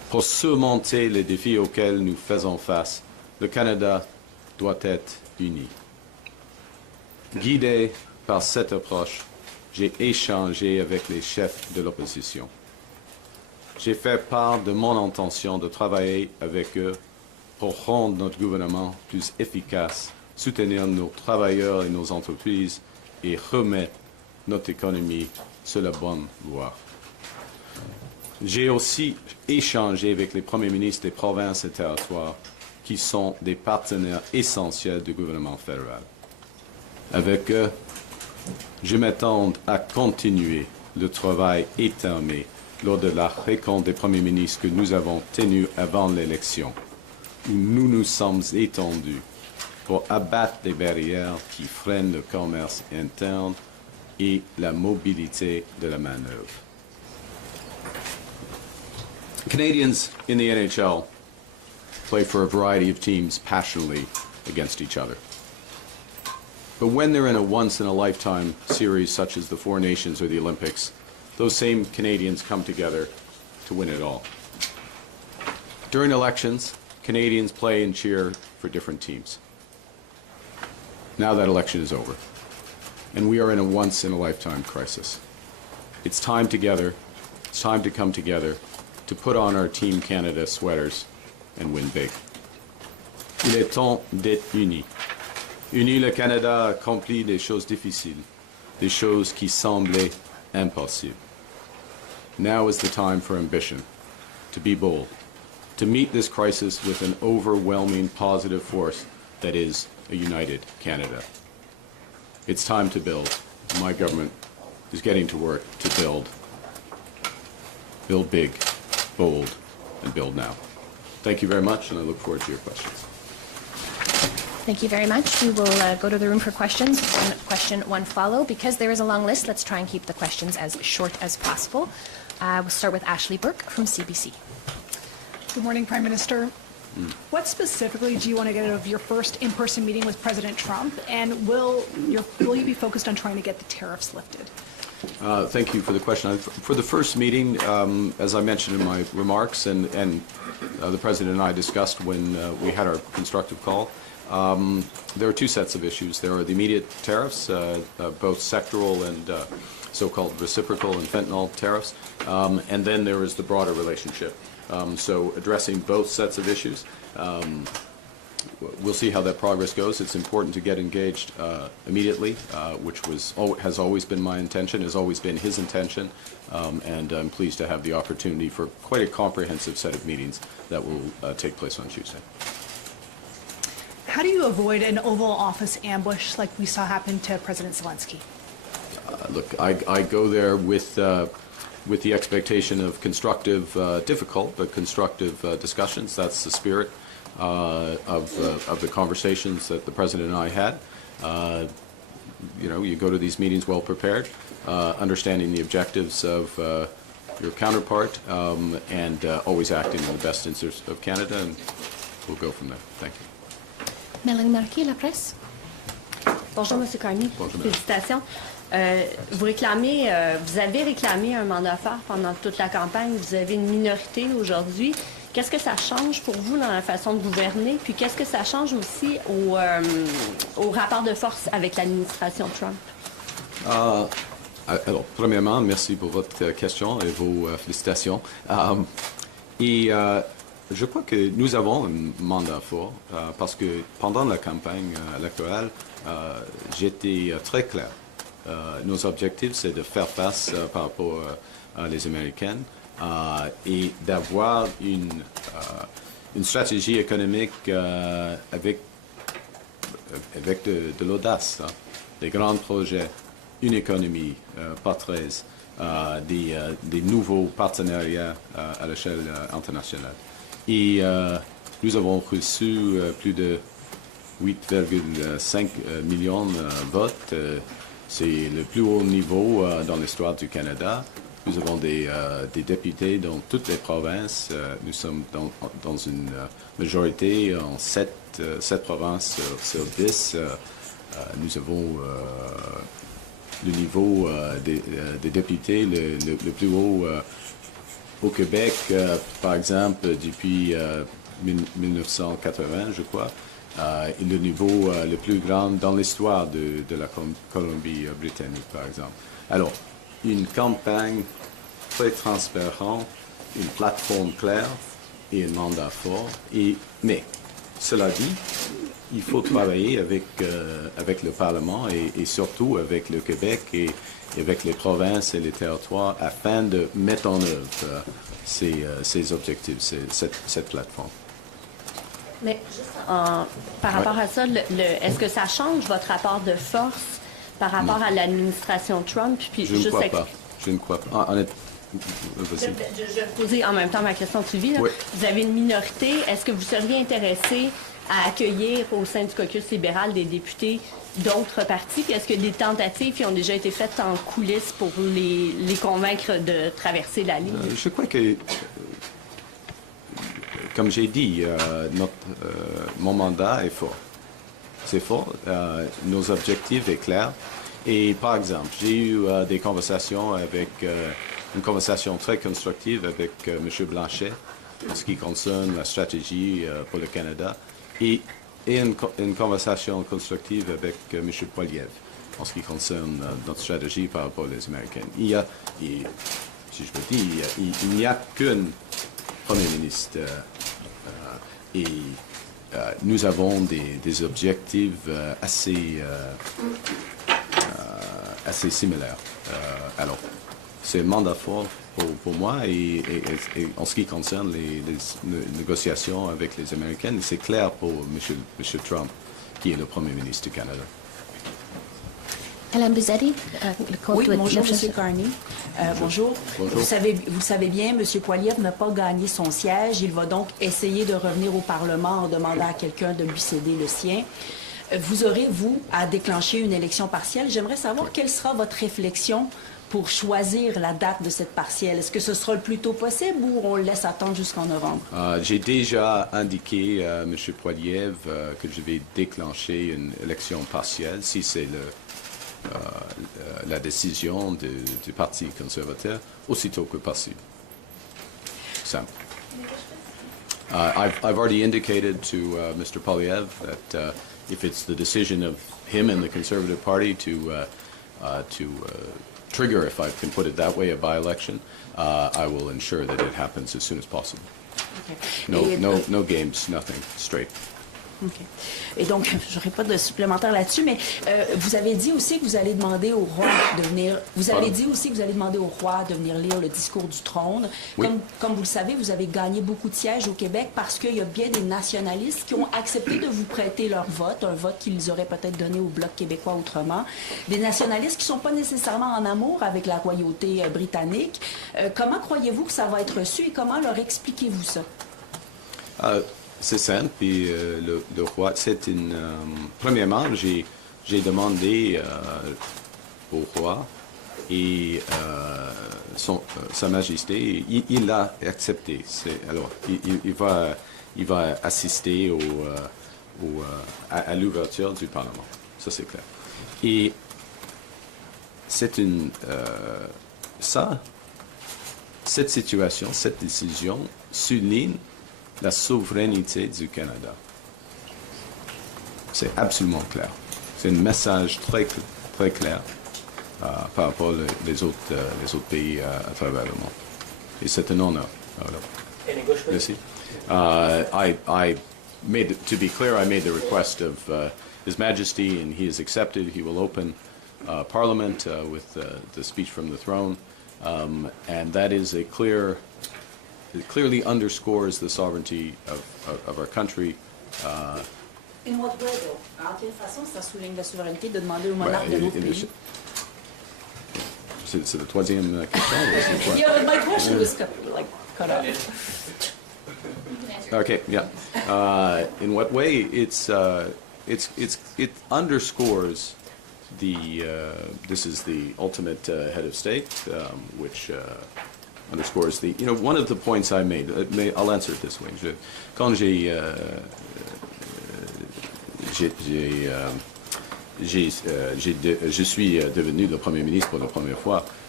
Pour surmonter les défis auxquels nous faisons face, le Canada doit être uni. Guidé par cette approche, j'ai échangé avec les chefs de l'opposition. J'ai fait part de mon intention de travailler avec eux pour rendre notre gouvernement plus efficace, soutenir nos travailleurs et nos entreprises et remettre notre économie sur la bonne voie. J'ai aussi échangé avec les premiers ministres des provinces et territoires qui sont des partenaires essentiels du gouvernement fédéral. Avec eux, je m'attends à continuer le travail éterné lors de la rencontre des premiers ministres que nous avons tenue avant l'élection, où nous nous sommes étendus pour abattre les barrières qui freinent le commerce interne et la mobilité de la main-d'œuvre. Canadians in the NHL play for a variety of teams passionately against each other. But when they're in a once-in-a-lifetime series such as the Four Nations or the Olympics, those same Canadians come together to win it all. During elections, Canadians play and cheer for different teams. Now that election is over, and we are in a once-in-a-lifetime crisis. It's time to come together to put on our Team Canada sweaters and win big. Il est temps d'être unis. Uni, le Canada a accompli des choses difficiles, des choses qui semblaient impossibles. Now is the time for ambition, to be bold, to meet this crisis with an overwhelming positive force that is a united Canada. It's time to build. My government is getting to work to build. Build big, bold, and build now. Thank you very much, and I look forward to your questions. Thank you very much. We will go to the room for questions. One question, one follow. Because there is a long list, let's try and keep the questions as short as possible. We'll start with Ashley Burke from CBC. Good morning, Prime Minister. What specifically do you want to get out of your first in-person meeting with President Trump, and will you be focused on trying to get the tariffs lifted? Thank you for the question. For the first meeting, as I mentioned in my remarks, and the President and I discussed when we had our constructive call, there are two sets of issues. There are the immediate tariffs, both sectoral and so-called reciprocal and fentanyl tariffs, and then there is the broader relationship. So addressing both sets of issues. We'll see how that progress goes. It's important to get engaged immediately, which has always been my intention, has always been his intention, and I'm pleased to have the opportunity for quite a comprehensive set of meetings that will take place on Tuesday. How do you avoid an Oval Office ambush like we saw happen to President Zelensky? Look, I go there with the expectation of constructive, difficult, but constructive discussions. That's the spirit of the conversations that the President and I had. You go to these meetings well prepared, understanding the objectives of your counterpart, and always acting in the best interest of Canada, and we'll go from there. Thank you. Mélanie Marquis, La Presse. Bonjour, M. Carney. Bonjour, Félicitations. Vous avez réclamé un mandat fort pendant toute la campagne. Vous avez une minorité aujourd'hui. Qu'est-ce que ça change pour vous dans la façon de gouverner? Puis qu'est-ce que ça change aussi au rapport de force avec l'administration Trump? Alors, premièrement, merci pour votre question et vos félicitations. Je crois que nous avons un mandat fort parce que pendant la campagne électorale, j'étais très clair. Nos objectifs, c'est de faire face par rapport à les Américaines et d'avoir une stratégie économique avec de l'audace, des grands projets, une économie pas très, des nouveaux partenariats à l'échelle internationale. Et nous avons reçu plus de 8,5 millions de votes. C'est le plus haut niveau dans l'histoire du Canada. Nous avons des députés dans toutes les provinces. Nous sommes dans une majorité en 7 provinces sur 10. Nous avons le niveau des députés le plus haut au Québec, par exemple, depuis 1980, je crois, est le niveau le plus grand dans l'histoire de la Colombie-Britannique, par exemple. Alors, une campagne très transparente, une plateforme claire et un mandat fort. Mais, cela dit, il faut travailler avec le Parlement et surtout avec le Québec et avec les provinces et les territoires afin de mettre en œuvre ces objectifs, cette plateforme. Mais juste par rapport à ça, est-ce que ça change votre rapport de force par rapport à l'administration Trump? Puis Je ne crois pas. Je ne crois pas. Je vais poser en même temps ma question de suivi. Oui. Vous avez une minorité. Est-ce que vous seriez intéressé à accueillir au sein du caucus libéral des députés d'autres partis? Puis est-ce que des tentatives qui ont déjà été faites en coulisses pour les convaincre de traverser la ligne? Je crois que, comme j'ai dit, mon mandat est fort. C'est fort. Nos objectifs sont clairs. Et par exemple, j'ai eu des conversations une conversation très constructive avec M. Blanchet en ce qui concerne la stratégie pour le Canada et une conversation constructive avec M. Poiliev en ce qui concerne notre stratégie par rapport aux Américains. Si je peux dire, il n'y a qu'un Premier ministre et nous avons des objectifs assez similaires. Alors, c'est un mandat fort pour moi et en ce qui concerne les négociations avec les Américains, c'est clair pour M. Trump, qui est le Premier ministre du Canada. Alain Buzzetti, Oui, bonjour, M. Carney. Bonjour. Bonjour. Vous savez bien, M. Poiliev n'a pas gagné son siège. Il va donc essayer de revenir au Parlement en demandant à quelqu'un de lui céder le sien. Vous aurez, vous, à déclencher une élection partielle. J'aimerais savoir quelle sera votre réflexion pour choisir la date de cette partielle. Est-ce que ce sera le plus tôt possible ou on le laisse attendre jusqu'en novembre? J'ai déjà indiqué à M. Poiliev que je vais déclencher une élection partielle si c'est la décision du Parti conservateur aussitôt que possible. Simple. I've already indicated to Mr. Poiliev that if it's the decision of him and the Conservative Party to trigger, if I can put it that way, a by-election, I will ensure that it happens as soon as possible. Okay. No games, nothing, straight. OK. Et donc, je n'aurai pas de supplémentaire là-dessus, mais vous avez dit aussi que vous allez demander au roi de venir... Vous avez dit aussi que vous allez demander au roi de venir lire le discours du trône. Oui. Comme vous le savez, vous avez gagné beaucoup de sièges au Québec parce qu'il y a bien des nationalistes qui ont accepté de vous prêter leur vote, un vote qu'ils auraient peut-être donné au Bloc québécois autrement. Des nationalistes qui ne sont pas nécessairement en amour avec la royauté britannique. Comment croyez-vous que ça va être reçu et comment leur expliquez-vous ça? C'est simple, puis le roi, premièrement, j'ai demandé au roi et Sa Majesté, il a accepté. Alors, il va assister à l'ouverture du Parlement. Ça, c'est clair. Et c'est cette situation, cette décision souligne la souveraineté du Canada. C'est absolument clair. C'est un message très, très clair par rapport aux autres pays à travers le monde. Et c'est un honneur. Merci. To be clear, I made the request of His Majesty, and he has accepted. He will open Parliament with the speech from the throne, and that is it clearly underscores the sovereignty of our country. In what way, though? En quelle façon ça souligne la souveraineté de demander au monarque de notre pays? C'est la troisième question? Yeah, my question was cut off. Okay, yeah. In what way? It underscores this is the ultimate head of state, which underscores one of the points I made. I'll answer it this way. Quand je suis devenu le Premier ministre pour la première fois,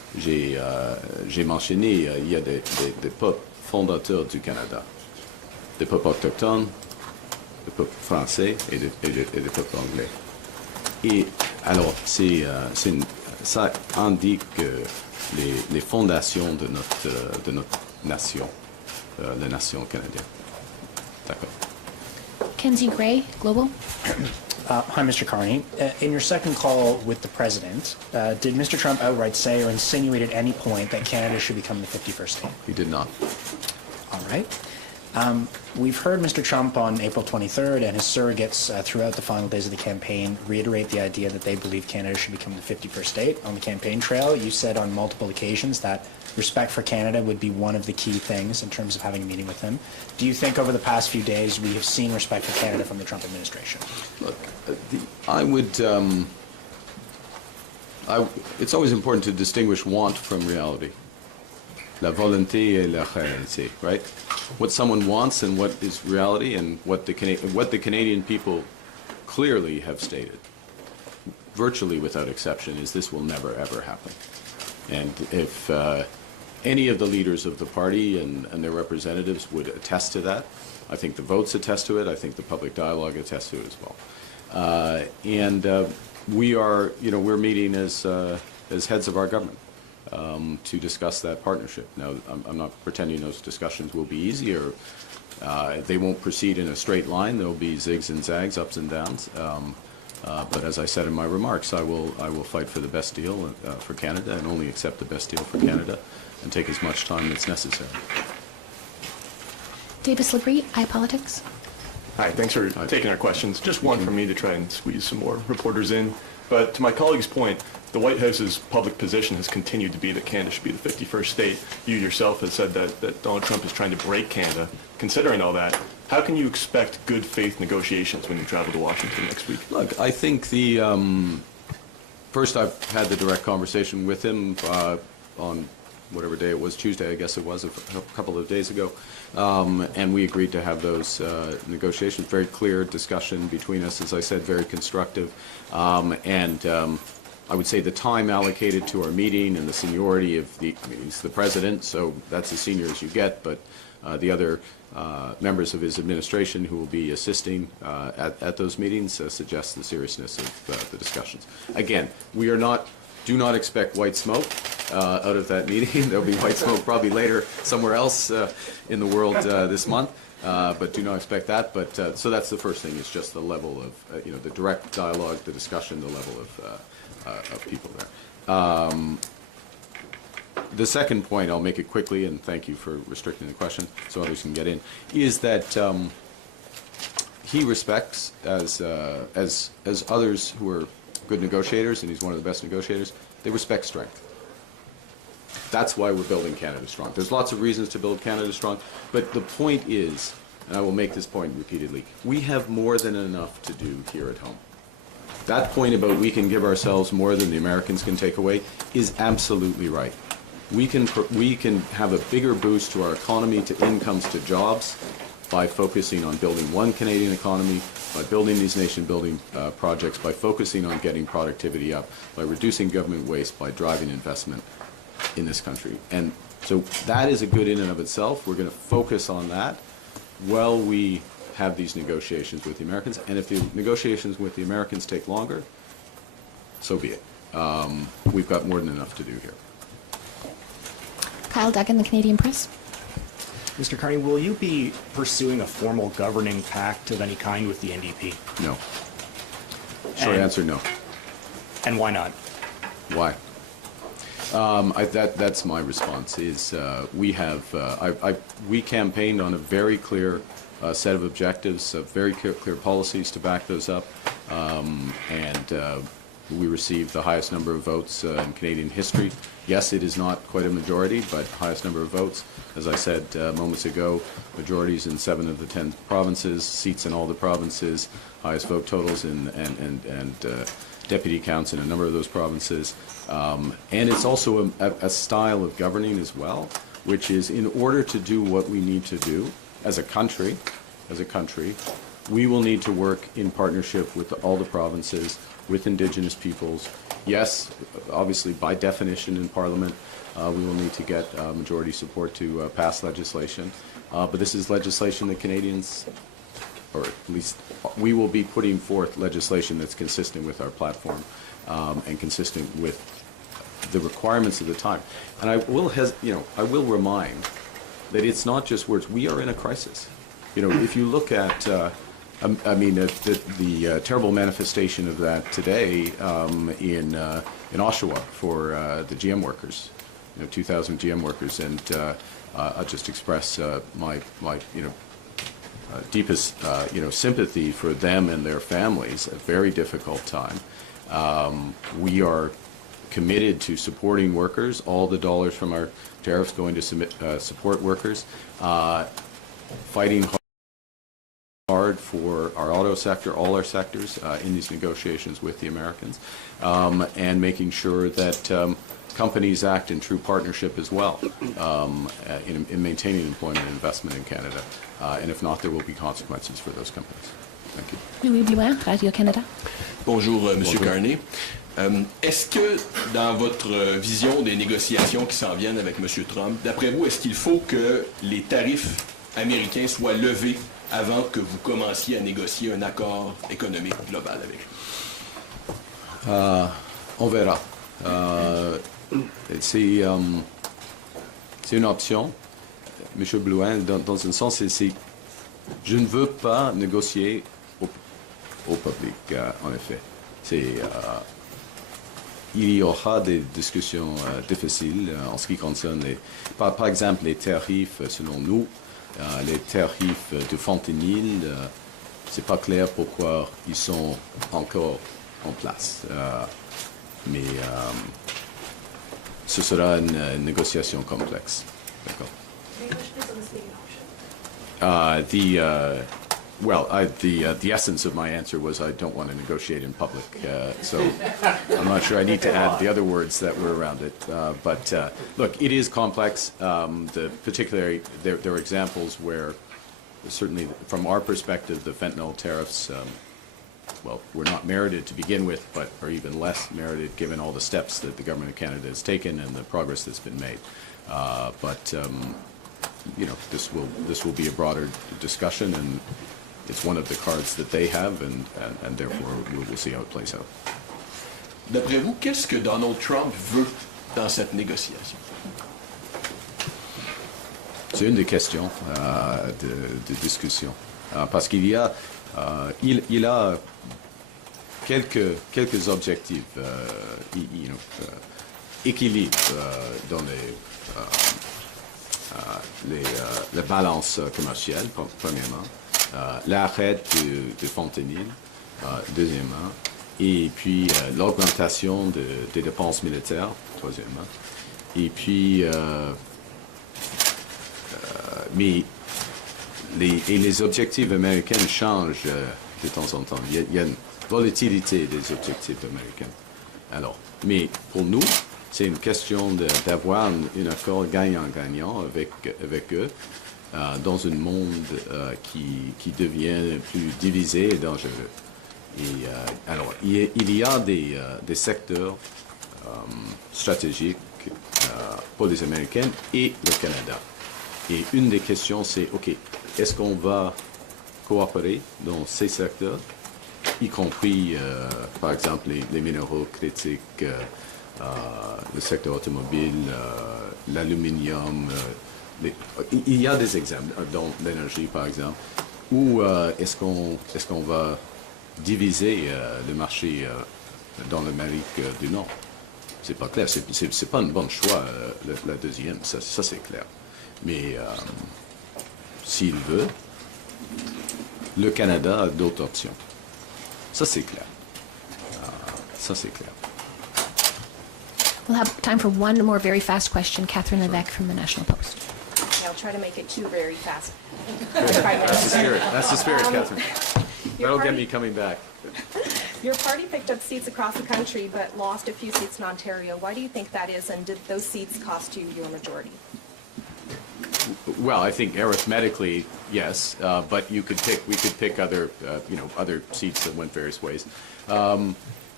j'ai mentionné, il y a des peuples fondateurs du Canada, des peuples autochtones, des peuples français et des peuples anglais. Et alors, ça indique les fondations de notre nation, la nation canadienne. D'accord. Kenzie Gray, Global. Hi, Mr. Carney. In your second call with the president, did Mr. Trump outright say or insinuate at any point that Canada should become the 51st state? He did not. All right. We've heard Mr. Trump on April 23rd and his surrogates throughout the final days of the campaign reiterate the idea that they believe Canada should become the 51st state. On the campaign trail, you said on multiple occasions that respect for Canada would be one of the key things in terms of having a meeting with him. Do you think over the past few days we have seen respect for Canada from the Trump administration? Look, I would. It's always important to distinguish want from reality. La volonté et la réalité, right? What someone wants and what is reality, and what the Canadian people clearly have stated, virtually without exception, is this will never ever happen. And if any of the leaders of the party and their representatives would attest to that, I think the votes attest to it. I think the public dialogue attests to it as well. We are, we're meeting as heads of our government. To discuss that partnership. Now, I'm not pretending those discussions will be easy, or they won't proceed in a straight line. There will be zigs and zags, ups and downs. But as I said in my remarks, I will fight for the best deal for Canada, and only accept the best deal for Canada, and take as much time as necessary. Davis Labrie, iPolitics. Hi, thanks for taking our questions. Just one from me to try and squeeze some more reporters in. But to my colleague's point, the White House's public position has continued to be that Canada should be the 51st state. You yourself have said that Donald Trump is trying to break Canada. Considering all that, how can you expect good faith negotiations when you travel to Washington next week? Look, I think first I've had the direct conversation with him on whatever day it was, Tuesday I guess it was, a couple of days ago. And we agreed to have those negotiations. Very clear discussion between us, as I said, very constructive. I would say the time allocated to our meeting and the seniority of he's the president, so that's as senior as you get, but the other members of his administration who will be assisting at those meetings suggests the seriousness of the discussions. Again, do not expect white smoke out of that meeting. There'll be white smoke probably later somewhere else in the world this month, but do not expect that. But so that's the first thing, is just the level of the direct dialogue, the discussion, the level of people there. The second point, I'll make it quickly, and thank you for restricting the question so others can get in, is that he respects, as others who are good negotiators, and he's one of the best negotiators, they respect strength. That's why we're building Canada strong. There's lots of reasons to build Canada strong, but the point is, and I will make this point repeatedly, we have more than enough to do here at home. That point about we can give ourselves more than the Americans can take away is absolutely right. We can have a bigger boost to our economy, to incomes, to jobs, by focusing on building one Canadian economy, by building these nation-building projects, by focusing on getting productivity up, by reducing government waste, by driving investment in this country. And so that is a good in and of itself. We're going to focus on that while we have these negotiations with the Americans. And if the negotiations with the Americans take longer, so be it. We've got more than enough to do here. Kyle Duggan, the Canadian Press. Mr. Carney, will you be pursuing a formal governing pact of any kind with the NDP? No. Short answer, no. And why not? Why? That's my response. Is we campaigned on a very clear set of objectives, very clear policies to back those up, and we received the highest number of votes in Canadian history. Yes, it is not quite a majority, but highest number of votes. As I said moments ago, majorities in 7 of the 10 provinces, seats in all the provinces, highest vote totals and deputy counts in a number of those provinces. And it's also a style of governing as well, which is, in order to do what we need to do as a country, we will need to work in partnership with all the provinces, with Indigenous peoples, yes, obviously, by definition in Parliament, we will need to get majority support to pass legislation. But this is legislation that Canadians, or at least we will be putting forth legislation that's consistent with our platform and consistent with the requirements of the time. And I will, I will remind that it's not just words. We are in a crisis. If you look at, the terrible manifestation of that today in Oshawa for the GM workers, 2,000 GM workers, and I'll just express my deepest sympathy for them and their families. A very difficult time. We are committed to supporting workers. All the dollars from our tariffs going to support workers. Fighting hard for our auto sector, all our sectors in these negotiations with the Americans, and making sure that companies act in true partnership as well in maintaining employment and investment in Canada. And if not, there will be consequences for those companies. Thank you. Louis Blouin, Radio-Canada. Bonjour, Monsieur Carney. Est-ce que, dans votre vision des négociations qui s'en viennent avec M. Trump, d'après vous, est-ce qu'il faut que les tarifs américains soient levés avant que vous commenciez à négocier un accord économique global avec lui? On verra. C'est une option, M. Blouin, dans un sens, je ne veux pas négocier au public, en effet. Il y aura des discussions difficiles en ce qui concerne, par exemple, les tarifs, selon nous, les tarifs de fentanyl, c'est pas clair pourquoi ils sont encore en place. Mais ce sera une négociation complexe. D'accord. The essence of my answer was I don't want to negotiate in public, so I'm not sure I need to add the other words that were around it. But look, it is complex. Particularly, there are examples where, certainly from our perspective, the fentanyl tariffs, were not merited to begin with, but are even less merited given all the steps that the government of Canada has taken and the progress that's been made. This will be a broader discussion, and it's one of the cards that they have, and therefore we'll see how it plays out. D'après vous, qu'est-ce que Donald Trump veut dans cette négociation? C'est une des questions de discussion, parce qu'il y a, il a quelques objectifs, équilibre dans la balance commerciale, premièrement, l'arrêt de fentanyl, deuxièmement, et puis l'augmentation des dépenses militaires, troisièmement, et puis mais les objectifs américains changent de temps en temps. Il y a une volatilité des objectifs américains. Alors, mais pour nous, c'est une question d'avoir un accord gagnant-gagnant avec eux dans un monde qui devient plus divisé et dangereux. Et, alors, il y a des secteurs stratégiques pour les Américains et le Canada. Et une des questions, c'est, OK, est-ce qu'on va coopérer dans ces secteurs, y compris, par exemple, les minéraux critiques, le secteur automobile, l'aluminium. Il y a des exemples, dans l'énergie, par exemple, où est-ce qu'on va diviser le marché dans l'Amérique du Nord? C'est pas clair, c'est pas un bon choix, la deuxième, ça c'est clair. Mais s'il veut, le Canada a d'autres options. Ça c'est clair. Ça c'est clair. We'll have time for one more very fast question. Catherine Levesque from the National Post. Okay, I'll try to make it two very fast. That's the spirit, Catherine. That'll get me coming back. Your party picked up seats across the country but lost a few seats in Ontario. Why do you think that is, and did those seats cost you your majority? Well, I think arithmetically, yes, but we could pick other, other seats that went various ways.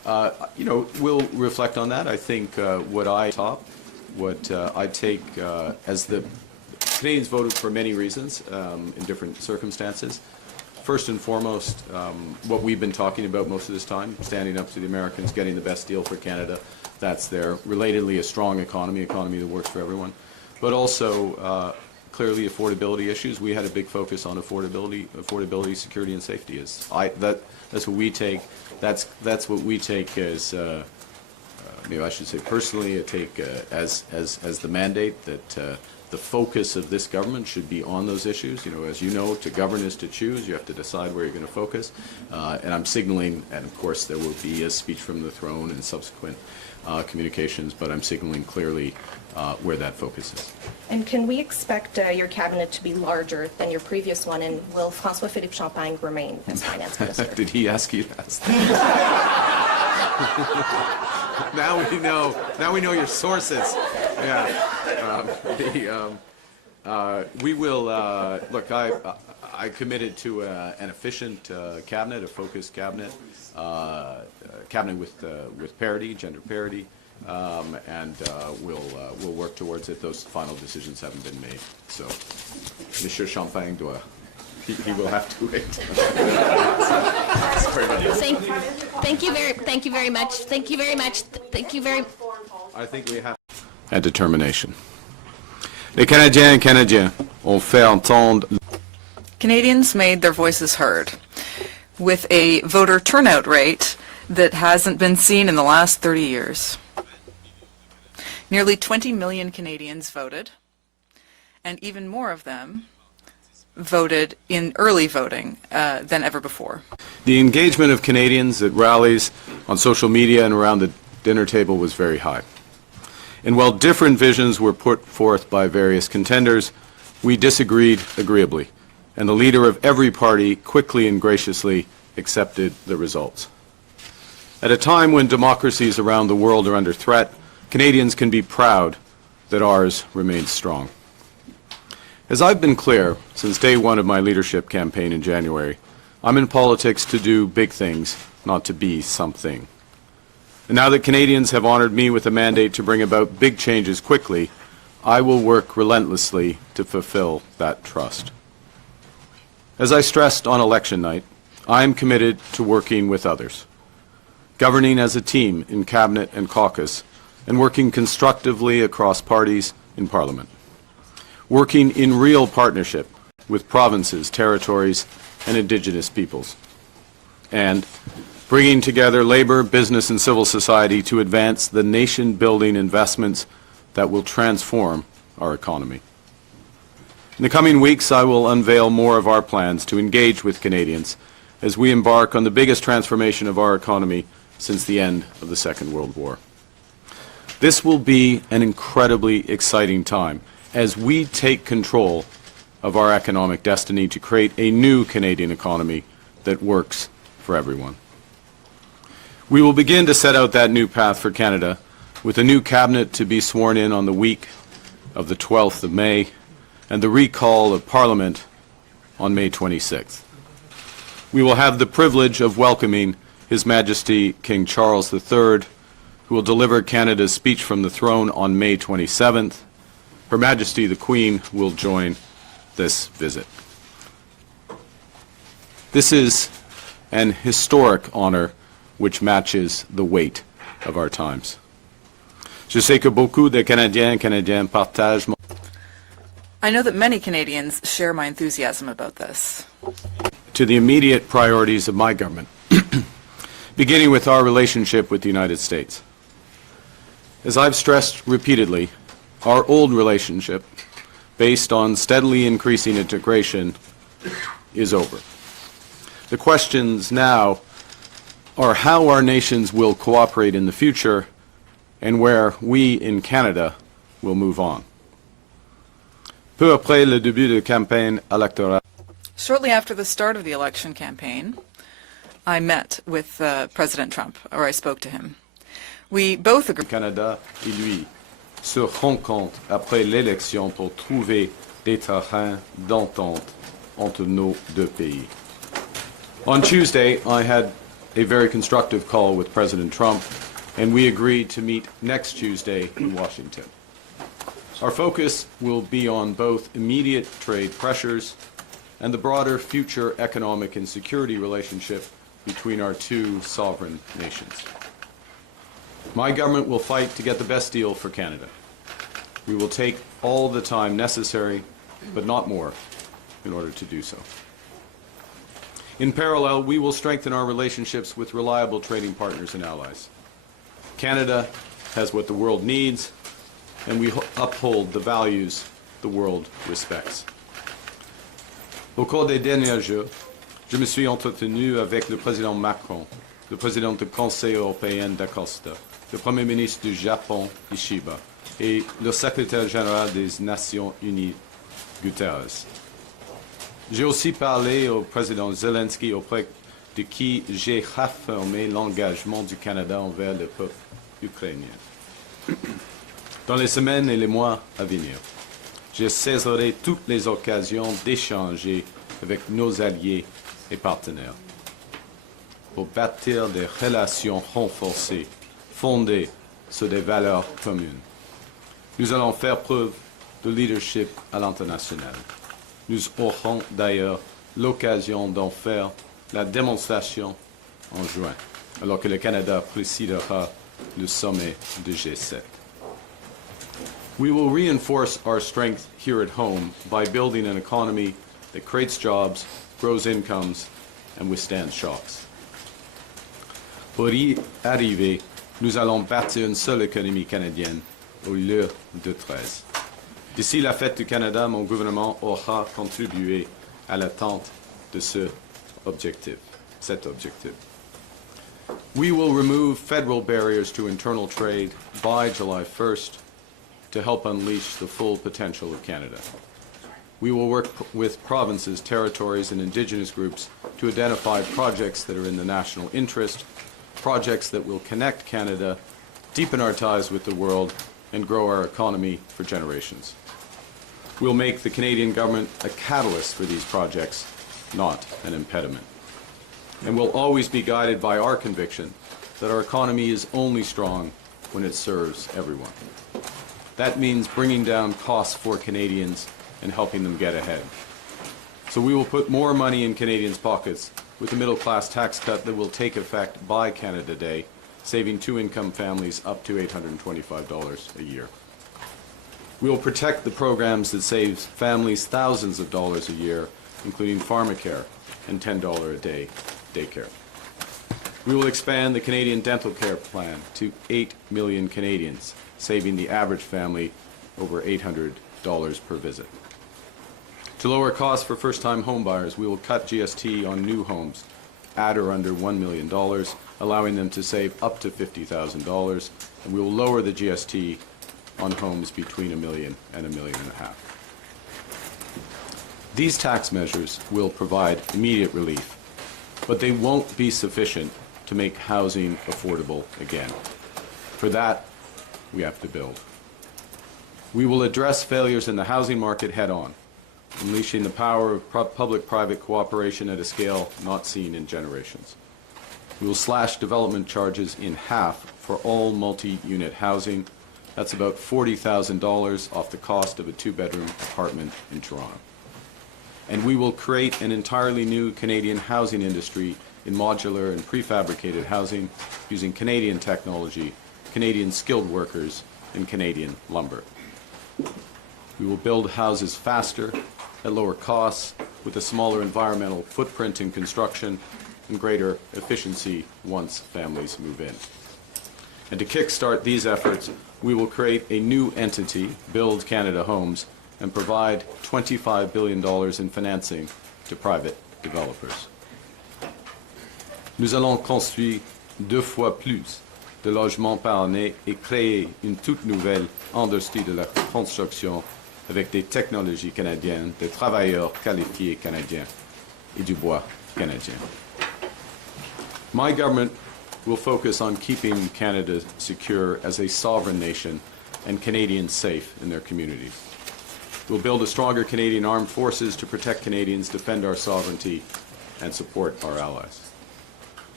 We'll reflect on that. I think what I take as the Canadians voted for many reasons in different circumstances. First and foremost, what we've been talking about most of this time, standing up to the Americans, getting the best deal for Canada. That's there. Relatedly, a strong economy that works for everyone. But also, clearly, affordability issues. We had a big focus on affordability, security, and safety. That's what we take. That's what we take as, maybe I should say personally, I take as the mandate that the focus of this government should be on those issues. As you know, to govern is to choose. You have to decide where you're going to focus. And I'm signaling, and of course there will be a speech from the throne and subsequent communications, but I'm signaling clearly where that focus is. And can we expect your cabinet to be larger than your previous one, and will François-Philippe Champagne remain as finance minister? Did he ask you that? Now we know your sources. Yeah. We will look. I committed to an efficient cabinet, a focused cabinet, cabinet with parity, gender parity, and we'll work towards it. Those final decisions haven't been made, so Monsieur Champagne he will have to wait. Sorry about that. Thank you very much. I think we have and determination. Les Canadiens et Canadiens ont fait entendre. Canadians made their voices heard with a voter turnout rate that hasn't been seen in the last 30 years. Nearly 20 million Canadians voted, and even more of them voted in early voting than ever before. The engagement of Canadians at rallies, on social media, and around the dinner table was very high. And while different visions were put forth by various contenders, we disagreed agreeably, and the leader of every party quickly and graciously accepted the results. At a time when democracies around the world are under threat, Canadians can be proud that ours remains strong. As I've been clear since day one of my leadership campaign in January, I'm in politics to do big things, not to be something. And now that Canadians have honored me with a mandate to bring about big changes quickly, I will work relentlessly to fulfill that trust. As I stressed on election night, I am committed to working with others, governing as a team in Cabinet and caucus, and working constructively across parties in Parliament, working in real partnership with provinces, territories, and Indigenous peoples, and bringing together labor, business, and civil society to advance the nation-building investments that will transform our economy. In the coming weeks, I will unveil more of our plans to engage with Canadians as we embark on the biggest transformation of our economy since the end of the Second World War. This will be an incredibly exciting time as we take control of our economic destiny to create a new Canadian economy that works for everyone. We will begin to set out that new path for Canada with a new cabinet to be sworn in on the week of the 12th of May and the recall of Parliament on May 26th. We will have the privilege of welcoming His Majesty King Charles III, who will deliver Canada's speech from the throne on May 27th. Her Majesty the Queen will join this visit. This is an historic honor which matches the weight of our times. Je sais que beaucoup de Canadiens et Canadiennes partagent mon... I know that many Canadians share my enthusiasm about this. To the immediate priorities of my government, beginning with our relationship with the United States. As I've stressed repeatedly, our old relationship, based on steadily increasing integration, is over. The questions now are how our nations will cooperate in the future and where we in Canada will move on. Peu après le début de campagne électorale. Shortly after the start of the election campaign, I met with President Trump, or I spoke to him. We both agreed. Canada et lui se rencontrent après l'élection pour trouver des terrains d'entente entre nos deux pays. On Tuesday, I had a very constructive call with President Trump, and we agreed to meet next Tuesday in Washington. Our focus will be on both immediate trade pressures and the broader future economic and security relationship between our two sovereign nations. My government will fight to get the best deal for Canada. We will take all the time necessary, but not more, in order to do so. In parallel, we will strengthen our relationships with reliable trading partners and allies. Canada has what the world needs, and we uphold the values the world respects. Au cours des derniers jours, je me suis entretenu avec le président Macron, le président du Conseil européen d'Acosta, le Premier ministre du Japon, Ishiba, et le secrétaire général des Nations Unies, Guterres. J'ai aussi parlé au président Zelensky, auprès de qui j'ai réaffirmé l'engagement du Canada envers le peuple ukrainien. Dans les semaines et les mois à venir, je saisirai toutes les occasions d'échanger avec nos alliés et partenaires pour bâtir des relations renforcées fondées sur des valeurs communes. Nous allons faire preuve de leadership à l'international. Nous aurons d'ailleurs l'occasion d'en faire la démonstration en juin, alors que le Canada présidera le sommet du G7. We will reinforce our strength here at home by building an economy that creates jobs, grows incomes, and withstands shocks. Pour y arriver, nous allons bâtir une seule économie canadienne au lieu de 13. D'ici la fête du Canada, mon gouvernement aura contribué à l'atteinte de cet objectif. We will remove federal barriers to internal trade by July 1st to help unleash the full potential of Canada. We will work with provinces, territories, and Indigenous groups to identify projects that are in the national interest, projects that will connect Canada, deepen our ties with the world, and grow our economy for generations. We'll make the Canadian government a catalyst for these projects, not an impediment. And we'll always be guided by our conviction that our economy is only strong when it serves everyone. That means bringing down costs for Canadians and helping them get ahead. So we will put more money in Canadians' pockets with the middle-class tax cut that will take effect by Canada Day, saving two-income families up to $825 a year. We will protect the programs that save families thousands of dollars a year, including pharmacare and $10 a day daycare. We will expand the Canadian dental care plan to 8 million Canadians, saving the average family over $800 per visit. To lower costs for first-time homebuyers, we will cut GST on new homes at or under $1 million, allowing them to save up to $50,000, and we will lower the GST on homes between $1 million and $1.5 million. These tax measures will provide immediate relief, but they won't be sufficient to make housing affordable again. For that, we have to build. We will address failures in the housing market head-on, unleashing the power of public-private cooperation at a scale not seen in generations. We will slash development charges in half for all multi-unit housing. That's about $40,000 off the cost of a two-bedroom apartment in Toronto. And we will create an entirely new Canadian housing industry in modular and prefabricated housing using Canadian technology, Canadian skilled workers, and Canadian lumber. We will build houses faster, at lower costs, with a smaller environmental footprint in construction, and greater efficiency once families move in. And to kickstart these efforts, we will create a new entity, Build Canada Homes, and provide $25 billion in financing to private developers. Nous allons construire 2 fois plus de logements par année et créer une toute nouvelle industrie de la construction avec des technologies canadiennes, des travailleurs qualifiés canadiens et du bois canadien. My government will focus on keeping Canada secure as a sovereign nation and Canadians safe in their communities. We'll build a stronger Canadian armed forces to protect Canadians, defend our sovereignty, and support our allies.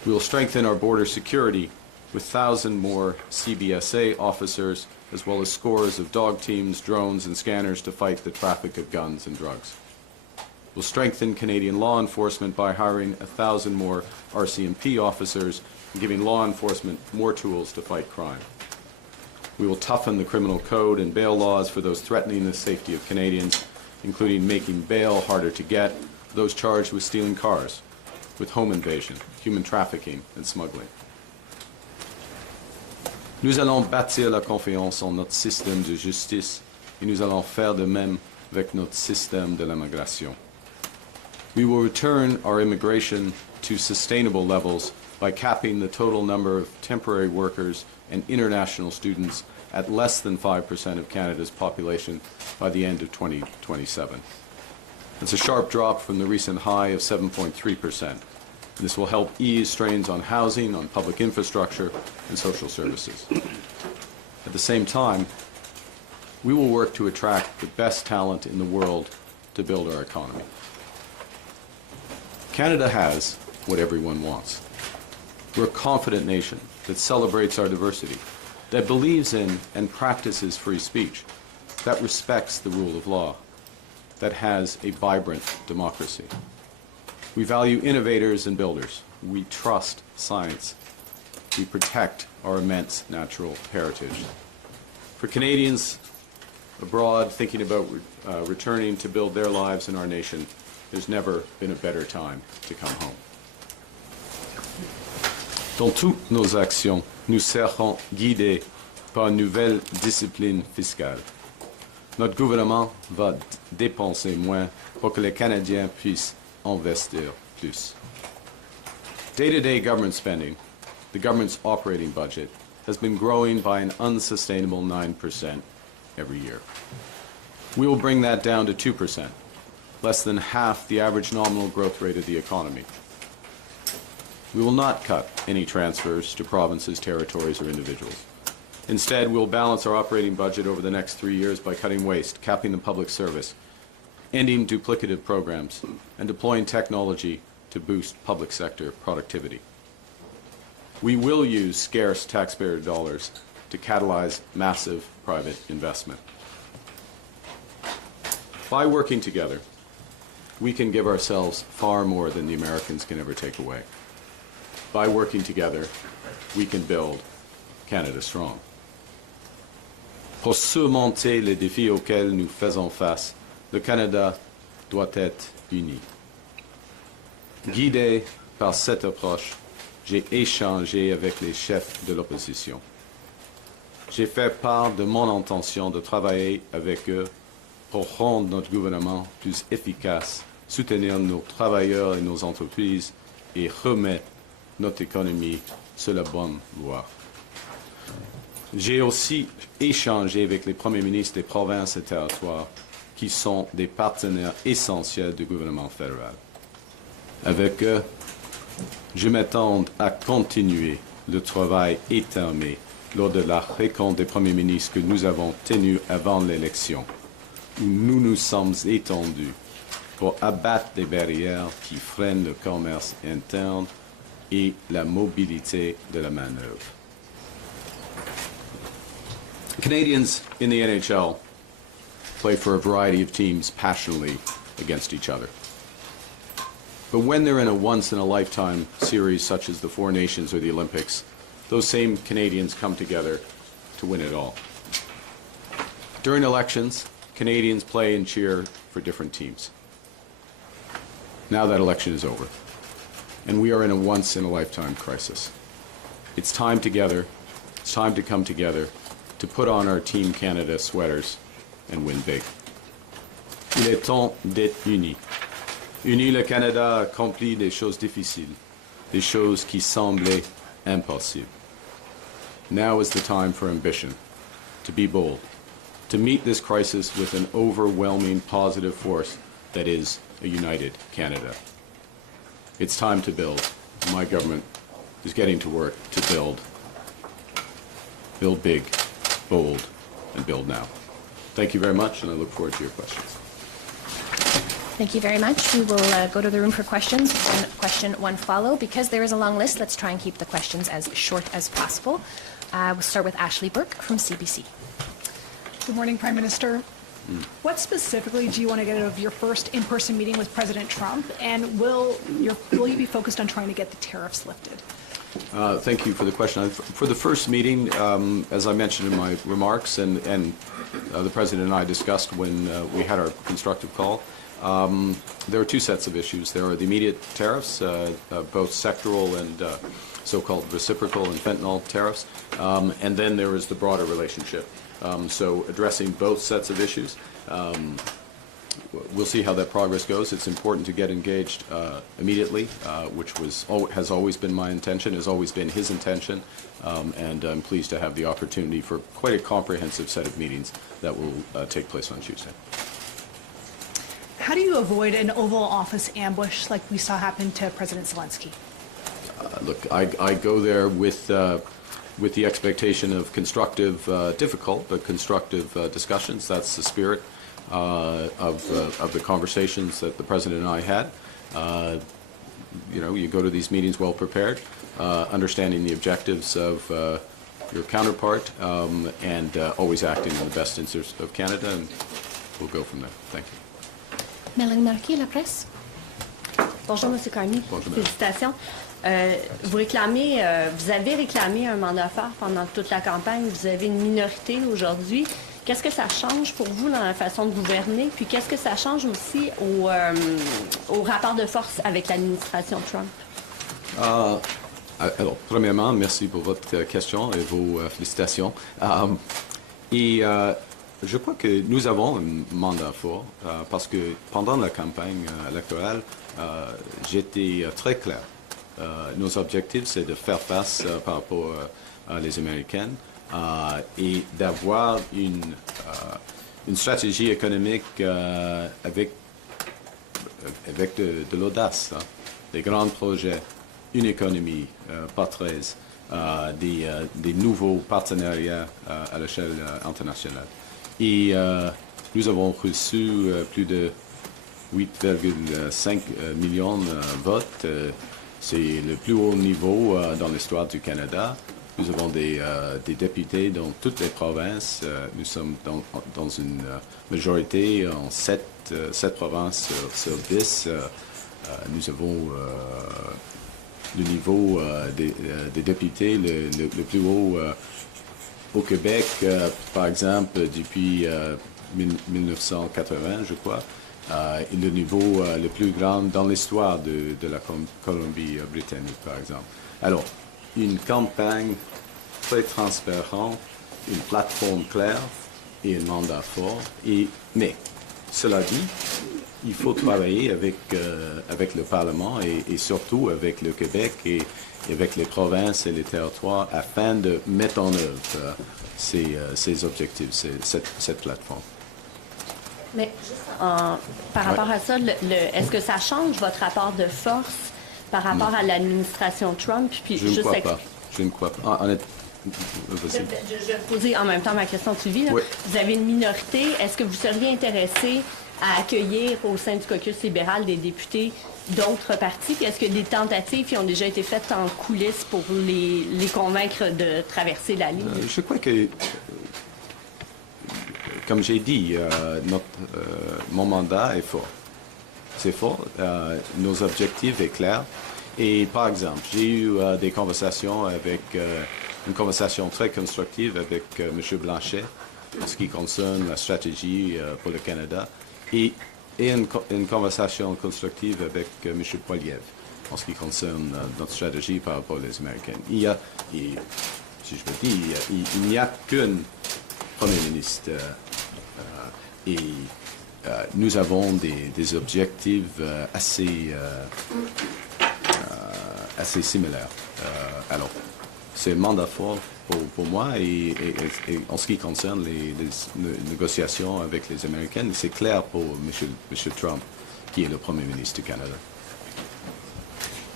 We will strengthen our border security with 1,000 more CBSA officers, as well as scores of dog teams, drones, and scanners to fight the traffic of guns and drugs. We'll strengthen Canadian law enforcement by hiring 1,000 more RCMP officers and giving law enforcement more tools to fight crime. We will toughen the criminal code and bail laws for those threatening the safety of Canadians, including making bail harder to get for those charged with stealing cars, with home invasion, human trafficking, and smuggling. Nous allons bâtir la confiance en notre système de justice et nous allons faire de même avec notre système de l'immigration. We will return our immigration to sustainable levels by capping the total number of temporary workers and international students at less than 5% of Canada's population by the end of 2027. It's a sharp drop from the recent high of 7.3%. This will help ease strains on housing, on public infrastructure, and social services. At the same time, we will work to attract the best talent in the world to build our economy. Canada has what everyone wants. We're a confident nation that celebrates our diversity, that believes in and practices free speech, that respects the rule of law, that has a vibrant democracy. We value innovators and builders. We trust science. We protect our immense natural heritage. For Canadians abroad thinking about returning to build their lives in our nation, there's never been a better time to come home. Dans toutes nos actions, nous serons guidés par une nouvelle discipline fiscale. Notre gouvernement va dépenser moins pour que les Canadiens puissent investir plus. Day-to-day government spending, the government's operating budget, has been growing by an unsustainable 9% every year. We will bring that down to 2%, less than half the average nominal growth rate of the economy. We will not cut any transfers to provinces, territories, or individuals. Instead, we'll balance our operating budget over the next 3 years by cutting waste, capping the public service, ending duplicative programs, and deploying technology to boost public sector productivity. We will use scarce taxpayer dollars to catalyze massive private investment. By working together, we can give ourselves far more than the Americans can ever take away. By working together, we can build Canada strong. Pour surmonter les défis auxquels nous faisons face, le Canada doit être uni. Guidé par cette approche, j'ai échangé avec les chefs de l'opposition. J'ai fait part de mon intention de travailler avec eux pour rendre notre gouvernement plus efficace, soutenir nos travailleurs et nos entreprises et remettre notre économie sur la bonne voie. J'ai aussi échangé avec les premiers ministres des provinces et territoires qui sont des partenaires essentiels du gouvernement fédéral. Avec eux, je m'attends à continuer le travail étamé lors de la rencontre des premiers ministres que nous avons tenue avant l'élection, où nous nous sommes étendus pour abattre les barrières qui freinent le commerce interne et la mobilité de la main-d'œuvre. Canadians in the NHL play for a variety of teams passionately against each other. But when they're in a once-in-a-lifetime series such as the Four Nations or the Olympics, those same Canadians come together to win it all. During elections, Canadians play and cheer for different teams. Now that election is over, and we are in a once-in-a-lifetime crisis. It's time together, it's time to come together to put on our Team Canada sweaters and win big. Il est temps d'être unis. Unis, le Canada a accompli des choses difficiles, des choses qui semblaient impossibles. Now is the time for ambition, to be bold, to meet this crisis with an overwhelming positive force that is a united Canada. It's time to build. My government is getting to work to build. Build big, bold, and build now. Thank you very much, and I look forward to your questions. Thank you very much. We will go to the room for questions. One question, one follow. Because there is a long list, let's try and keep the questions as short as possible. We'll start with Ashley Burke from CBC. Good morning, Prime Minister. What specifically do you want to get out of your first in-person meeting with President Trump, and will you be focused on trying to get the tariffs lifted? Thank you for the question. For the first meeting, as I mentioned in my remarks, and the President and I discussed when we had our constructive call, there are two sets of issues. There are the immediate tariffs, both sectoral and so-called reciprocal and fentanyl tariffs, and then there is the broader relationship. So addressing both sets of issues. We'll see how that progress goes. It's important to get engaged immediately, which has always been my intention, has always been his intention, and I'm pleased to have the opportunity for quite a comprehensive set of meetings that will take place on Tuesday. How do you avoid an Oval Office ambush like we saw happen to President Zelensky? Look, I go there with the expectation of constructive, difficult, but constructive discussions. That's the spirit of the conversations that the President and I had. You go to these meetings well prepared, understanding the objectives of your counterpart, and always acting in the best interest of Canada, and we'll go from there. Thank you. Mélanie Marquis, La Presse. Bonjour, M. Carney. Bonjour, Félicitations. Vous avez réclamé un mandat fort pendant toute la campagne. Vous avez une minorité aujourd'hui. Qu'est-ce que ça change pour vous dans la façon de gouverner? Puis qu'est-ce que ça change aussi au rapport de force avec l'administration Trump? Alors, premièrement, merci pour votre question et vos félicitations. Je crois que nous avons un mandat fort parce que pendant la campagne électorale, j'étais très clair. Nos objectifs, c'est de faire face par rapport à les Américaines et d'avoir une stratégie économique avec de l'audace, des grands projets, une économie pas 13, des nouveaux partenariats à l'échelle internationale. Et nous avons reçu plus de 8,5 millions de votes. C'est le plus haut niveau dans l'histoire du Canada. Nous avons des députés dans toutes les provinces. Nous sommes dans une majorité en 7 provinces sur 10. Nous avons le niveau des députés le plus haut au Québec, par exemple, depuis 1980, je crois. Et le niveau le plus grand dans l'histoire de la Colombie-Britannique, par exemple. Alors, une campagne très transparente, une plateforme claire et un mandat fort. Mais, cela dit, il faut travailler avec le Parlement et surtout avec le Québec et avec les provinces et les territoires afin de mettre en œuvre ces objectifs, cette plateforme. Mais par rapport à ça, est-ce que ça change votre rapport de force par rapport à l'administration Trump? Puis Je ne crois pas. Je ne crois pas. Je vais poser en même temps ma question de suivi. Oui. Vous avez une minorité. Est-ce que vous seriez intéressé à accueillir au sein du caucus libéral des députés d'autres partis? Puis est-ce que des tentatives qui ont déjà été faites en coulisses pour les convaincre de traverser la ligne? Je crois que, comme j'ai dit, mon mandat est fort. C'est fort. Nos objectifs sont clairs. Et par exemple, j'ai eu des conversations une conversation très constructive avec M. Blanchet en ce qui concerne la stratégie pour le Canada et une conversation constructive avec M. Poilievre en ce qui concerne notre stratégie par rapport aux Américaines. Si je peux dire, il n'y a qu'un Premier ministre et nous avons des objectifs assez similaires. Alors, c'est un mandat fort pour moi et en ce qui concerne les négociations avec les Américaines, c'est clair pour M. Trump, qui est le Premier ministre du Canada.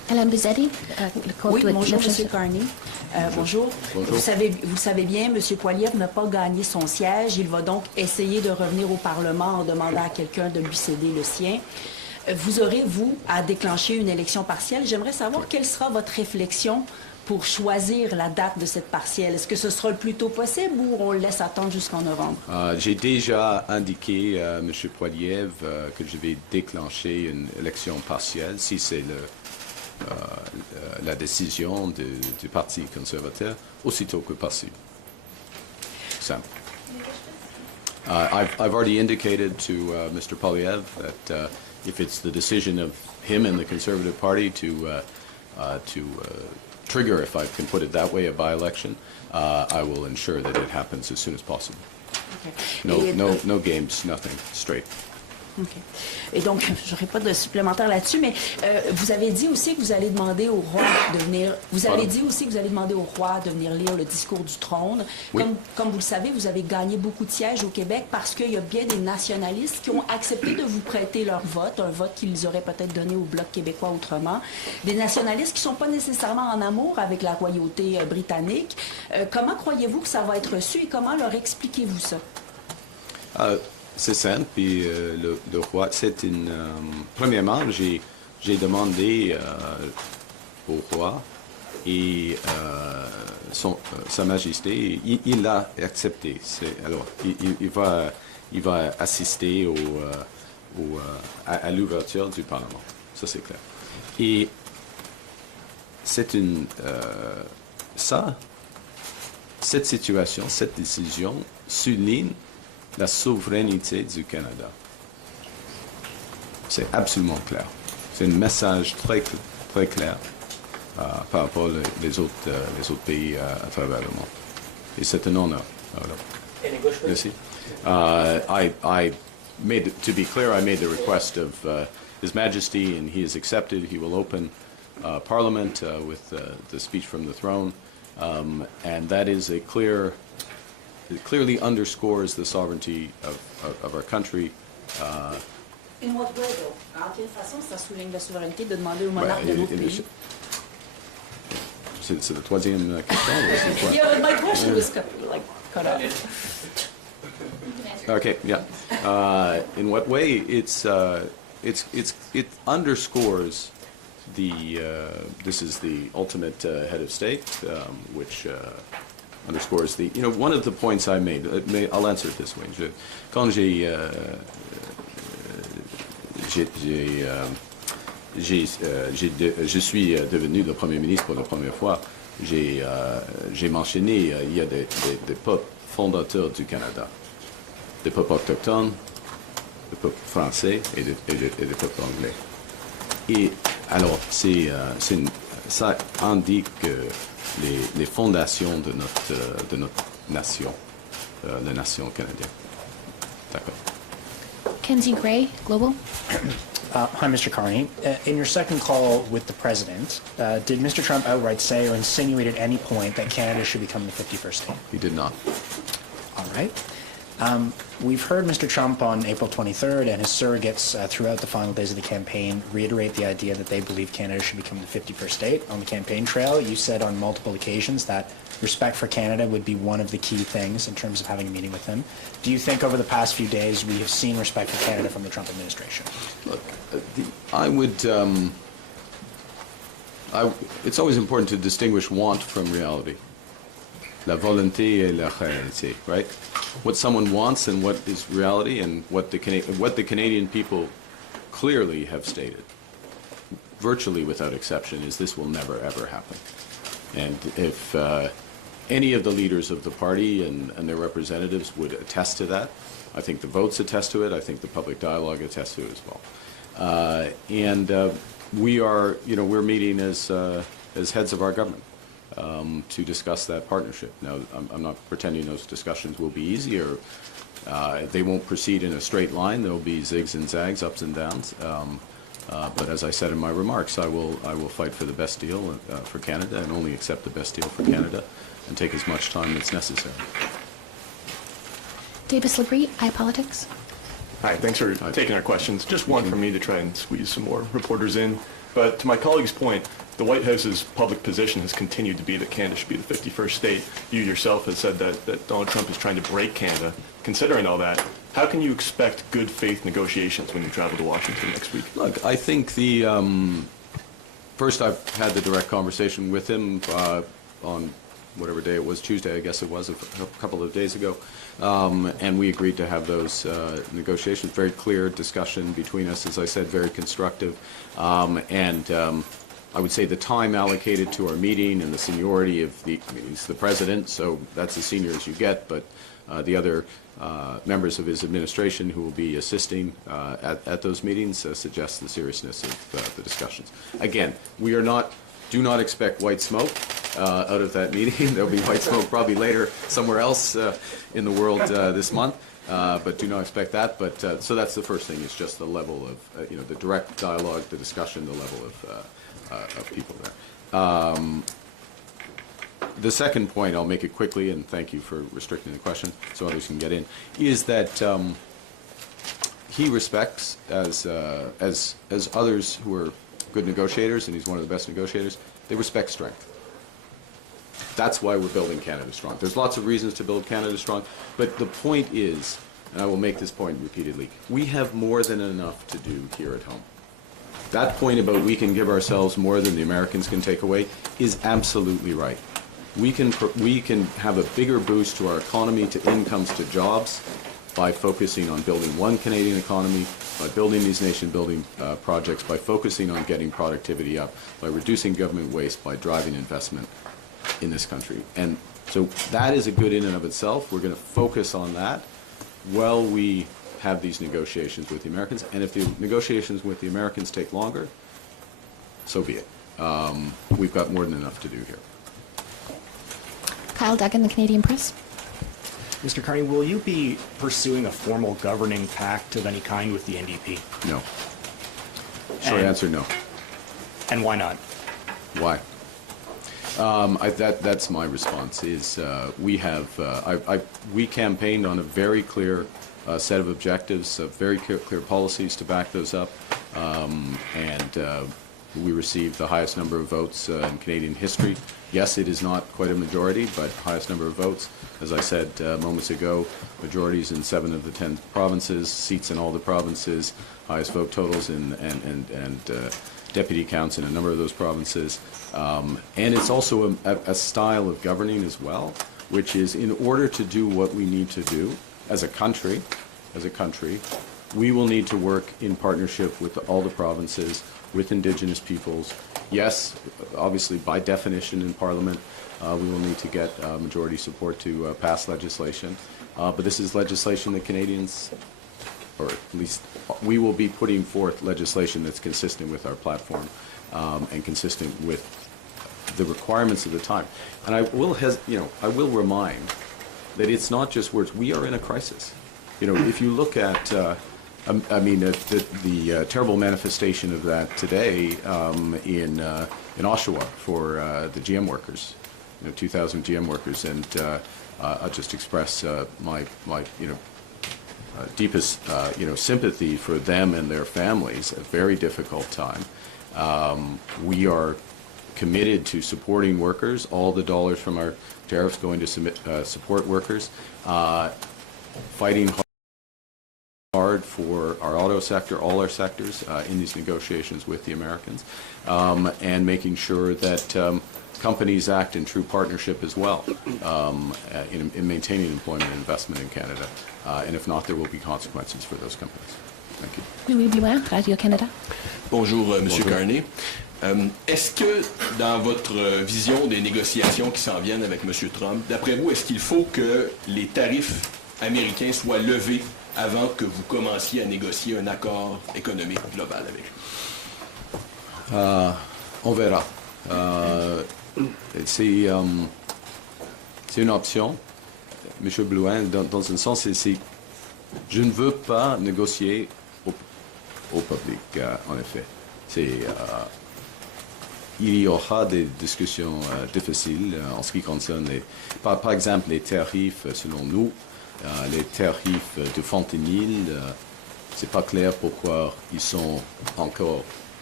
Hélène Bizzetti, Oui, bonjour, M. Carney. Bonjour. Bonjour. Vous le savez bien, M. Poilievre n'a pas gagné son siège. Il va donc essayer de revenir au Parlement en demandant à quelqu'un de lui céder le sien. Vous aurez, vous, à déclencher une élection partielle. J'aimerais savoir quelle sera votre réflexion pour choisir la date de cette partielle. Est-ce que ce sera le plus tôt possible ou on le laisse attendre jusqu'en novembre? J'ai déjà indiqué à M. Poilievre que je vais déclencher une élection partielle si c'est la décision du Parti conservateur aussitôt que possible. Simple. I've already indicated to Mr. Poilievre that if it's the decision of him and the Conservative Party to trigger, if I can put it that way, a by-election, I will ensure that it happens as soon as possible. Okay. No games, nothing, straight. OK. Et donc, je n'aurai pas de supplémentaire là-dessus, mais vous avez dit aussi que vous allez demander au roi de venir... Vous avez dit aussi que vous allez demander au roi de venir lire le discours du trône. Oui. Comme vous le savez, vous avez gagné beaucoup de sièges au Québec parce qu'il y a bien des nationalistes qui ont accepté de vous prêter leur vote, un vote qu'ils auraient peut-être donné au Bloc québécois autrement. Des nationalistes qui ne sont pas nécessairement en amour avec la royauté britannique. Comment croyez-vous que ça va être reçu et comment leur expliquez-vous ça? C'est simple, puis le roi, c'est une... premièrement, j'ai demandé au roi et Sa Majesté, il l'a accepté. Alors, il va assister à l'ouverture du Parlement. Ça, c'est clair. Et c'est une... cette situation, cette décision souligne la souveraineté du Canada. C'est absolument clair. C'est un message très, très clair par rapport aux autres pays à travers le monde. Et c'est un honneur. Merci. To be clear, I made the request of His Majesty, and he has accepted. He will open Parliament with the speech from the throne, and that is a clear... It clearly underscores the sovereignty of our country. In what way, though? En quelle façon ça souligne la souveraineté de demander au monarque de notre pays? C'est la troisième question. Yeah, my question was cut off. Okay, yeah. In what way? It underscores this is the ultimate head of state, which underscores one of the points I made. I'll answer it this way. Quand je suis devenu le Premier ministre pour la première fois, j'ai mentionné il y a des peuples fondateurs du Canada, des peuples autochtones, des peuples français et des peuples anglais. Et alors, ça indique les fondations de notre nation, la nation canadienne. D'accord. Kenzie Gray, Global. Hi, Mr. Carney. In your second call with the President, did Mr. Trump outright say or insinuate at any point that Canada should become the 51st state? He did not. All right. We've heard Mr. Trump on April 23rd and his surrogates throughout the final days of the campaign reiterate the idea that they believe Canada should become the 51st state. On the campaign trail, you said on multiple occasions that respect for Canada would be one of the key things in terms of having a meeting with him. Do you think over the past few days we have seen respect for Canada from the Trump administration? Look, it's always important to distinguish want from reality. La volonté et la réalité, right? What someone wants and what is reality, and what the Canadian people clearly have stated, virtually without exception, is this will never ever happen. And if any of the leaders of the party and their representatives would attest to that, I think the votes attest to it. I think the public dialogue attests to it as well. We're meeting as heads of our government. To discuss that partnership. Now, I'm not pretending those discussions will be easy, or they won't proceed in a straight line. There will be zigs and zags, ups and downs. But as I said in my remarks, I will fight for the best deal for Canada, and only accept the best deal for Canada, and take as much time as necessary. Davis Labrie, iPolitics. Hi, thanks for taking our questions. Just one from me to try and squeeze some more reporters in. But to my colleague's point, the White House's public position has continued to be that Canada should be the 51st state. You yourself have said that Donald Trump is trying to break Canada. Considering all that, how can you expect good faith negotiations when you travel to Washington next week? Look, I think first I've had the direct conversation with him on whatever day it was, Tuesday I guess it was, a couple of days ago, and we agreed to have those negotiations. Very clear discussion between us, as I said, very constructive, and I would say the time allocated to our meeting and the seniority of he's the president, so that's as senior as you get, but the other members of his administration who will be assisting at those meetings suggests the seriousness of the discussions. Again, do not expect white smoke out of that meeting. There'll be white smoke probably later somewhere else in the world this month, but do not expect that. But so that's the first thing, is just the level of the direct dialogue, the discussion, the level of people there. The second point, I'll make it quickly, and thank you for restricting the question so others can get in, is that he respects, as others who are good negotiators, and he's one of the best negotiators, they respect strength. That's why we're building Canada strong. There's lots of reasons to build Canada strong, but the point is, and I will make this point repeatedly, we have more than enough to do here at home. That point about we can give ourselves more than the Americans can take away is absolutely right. We can have a bigger boost to our economy, to incomes, to jobs, by focusing on building one Canadian economy, by building these nation-building projects, by focusing on getting productivity up, by reducing government waste, by driving investment in this country. And so that is a good in and of itself. We're going to focus on that while we have these negotiations with the Americans. And if the negotiations with the Americans take longer, so be it. We've got more than enough to do here. Kyle Duggan, the Canadian Press. Mr. Carney, will you be pursuing a formal governing pact of any kind with the NDP? No. Short answer, no. And why not? Why? That's my response. Is we campaigned on a very clear set of objectives, very clear policies to back those up, and we received the highest number of votes in Canadian history. Yes, it is not quite a majority, but highest number of votes. As I said moments ago, majorities in 7 of the 10 provinces, seats in all the provinces, highest vote totals and deputy counts in a number of those provinces. And it's also a style of governing as well, which is, in order to do what we need to do as a country, we will need to work in partnership with all the provinces, with Indigenous peoples. Yes, obviously, by definition in Parliament, we will need to get majority support to pass legislation. But this is legislation that Canadians, or at least we will be putting forth legislation that's consistent with our platform and consistent with the requirements of the time. And I will remind that it's not just words. We are in a crisis. If you look at the terrible manifestation of that today in Oshawa for the GM workers, 2,000 GM workers, and I'll just express my deepest sympathy for them and their families. A very difficult time. We are committed to supporting workers. All the dollars from our tariffs going to support workers. Fighting hard for our auto sector, all our sectors, in these negotiations with the Americans, and making sure that companies act in true partnership as well in maintaining employment and investment in Canada. And if not, there will be consequences for those companies. Thank you. Louis Blouin, Radio-Canada. Bonjour, Monsieur Carney. Est-ce que, dans votre vision des négociations qui s'en viennent avec Monsieur Trump, d'après vous, est-ce qu'il faut que les tarifs américains soient levés avant que vous commenciez à négocier un accord économique global avec lui? On verra. C'est une option, M. Blouin, dans un sens, je ne veux pas négocier au public, en effet. Il y aura des discussions difficiles en ce qui concerne, par exemple, les tarifs, selon nous. Les tarifs de fentanyl, c'est pas clair pourquoi ils sont encore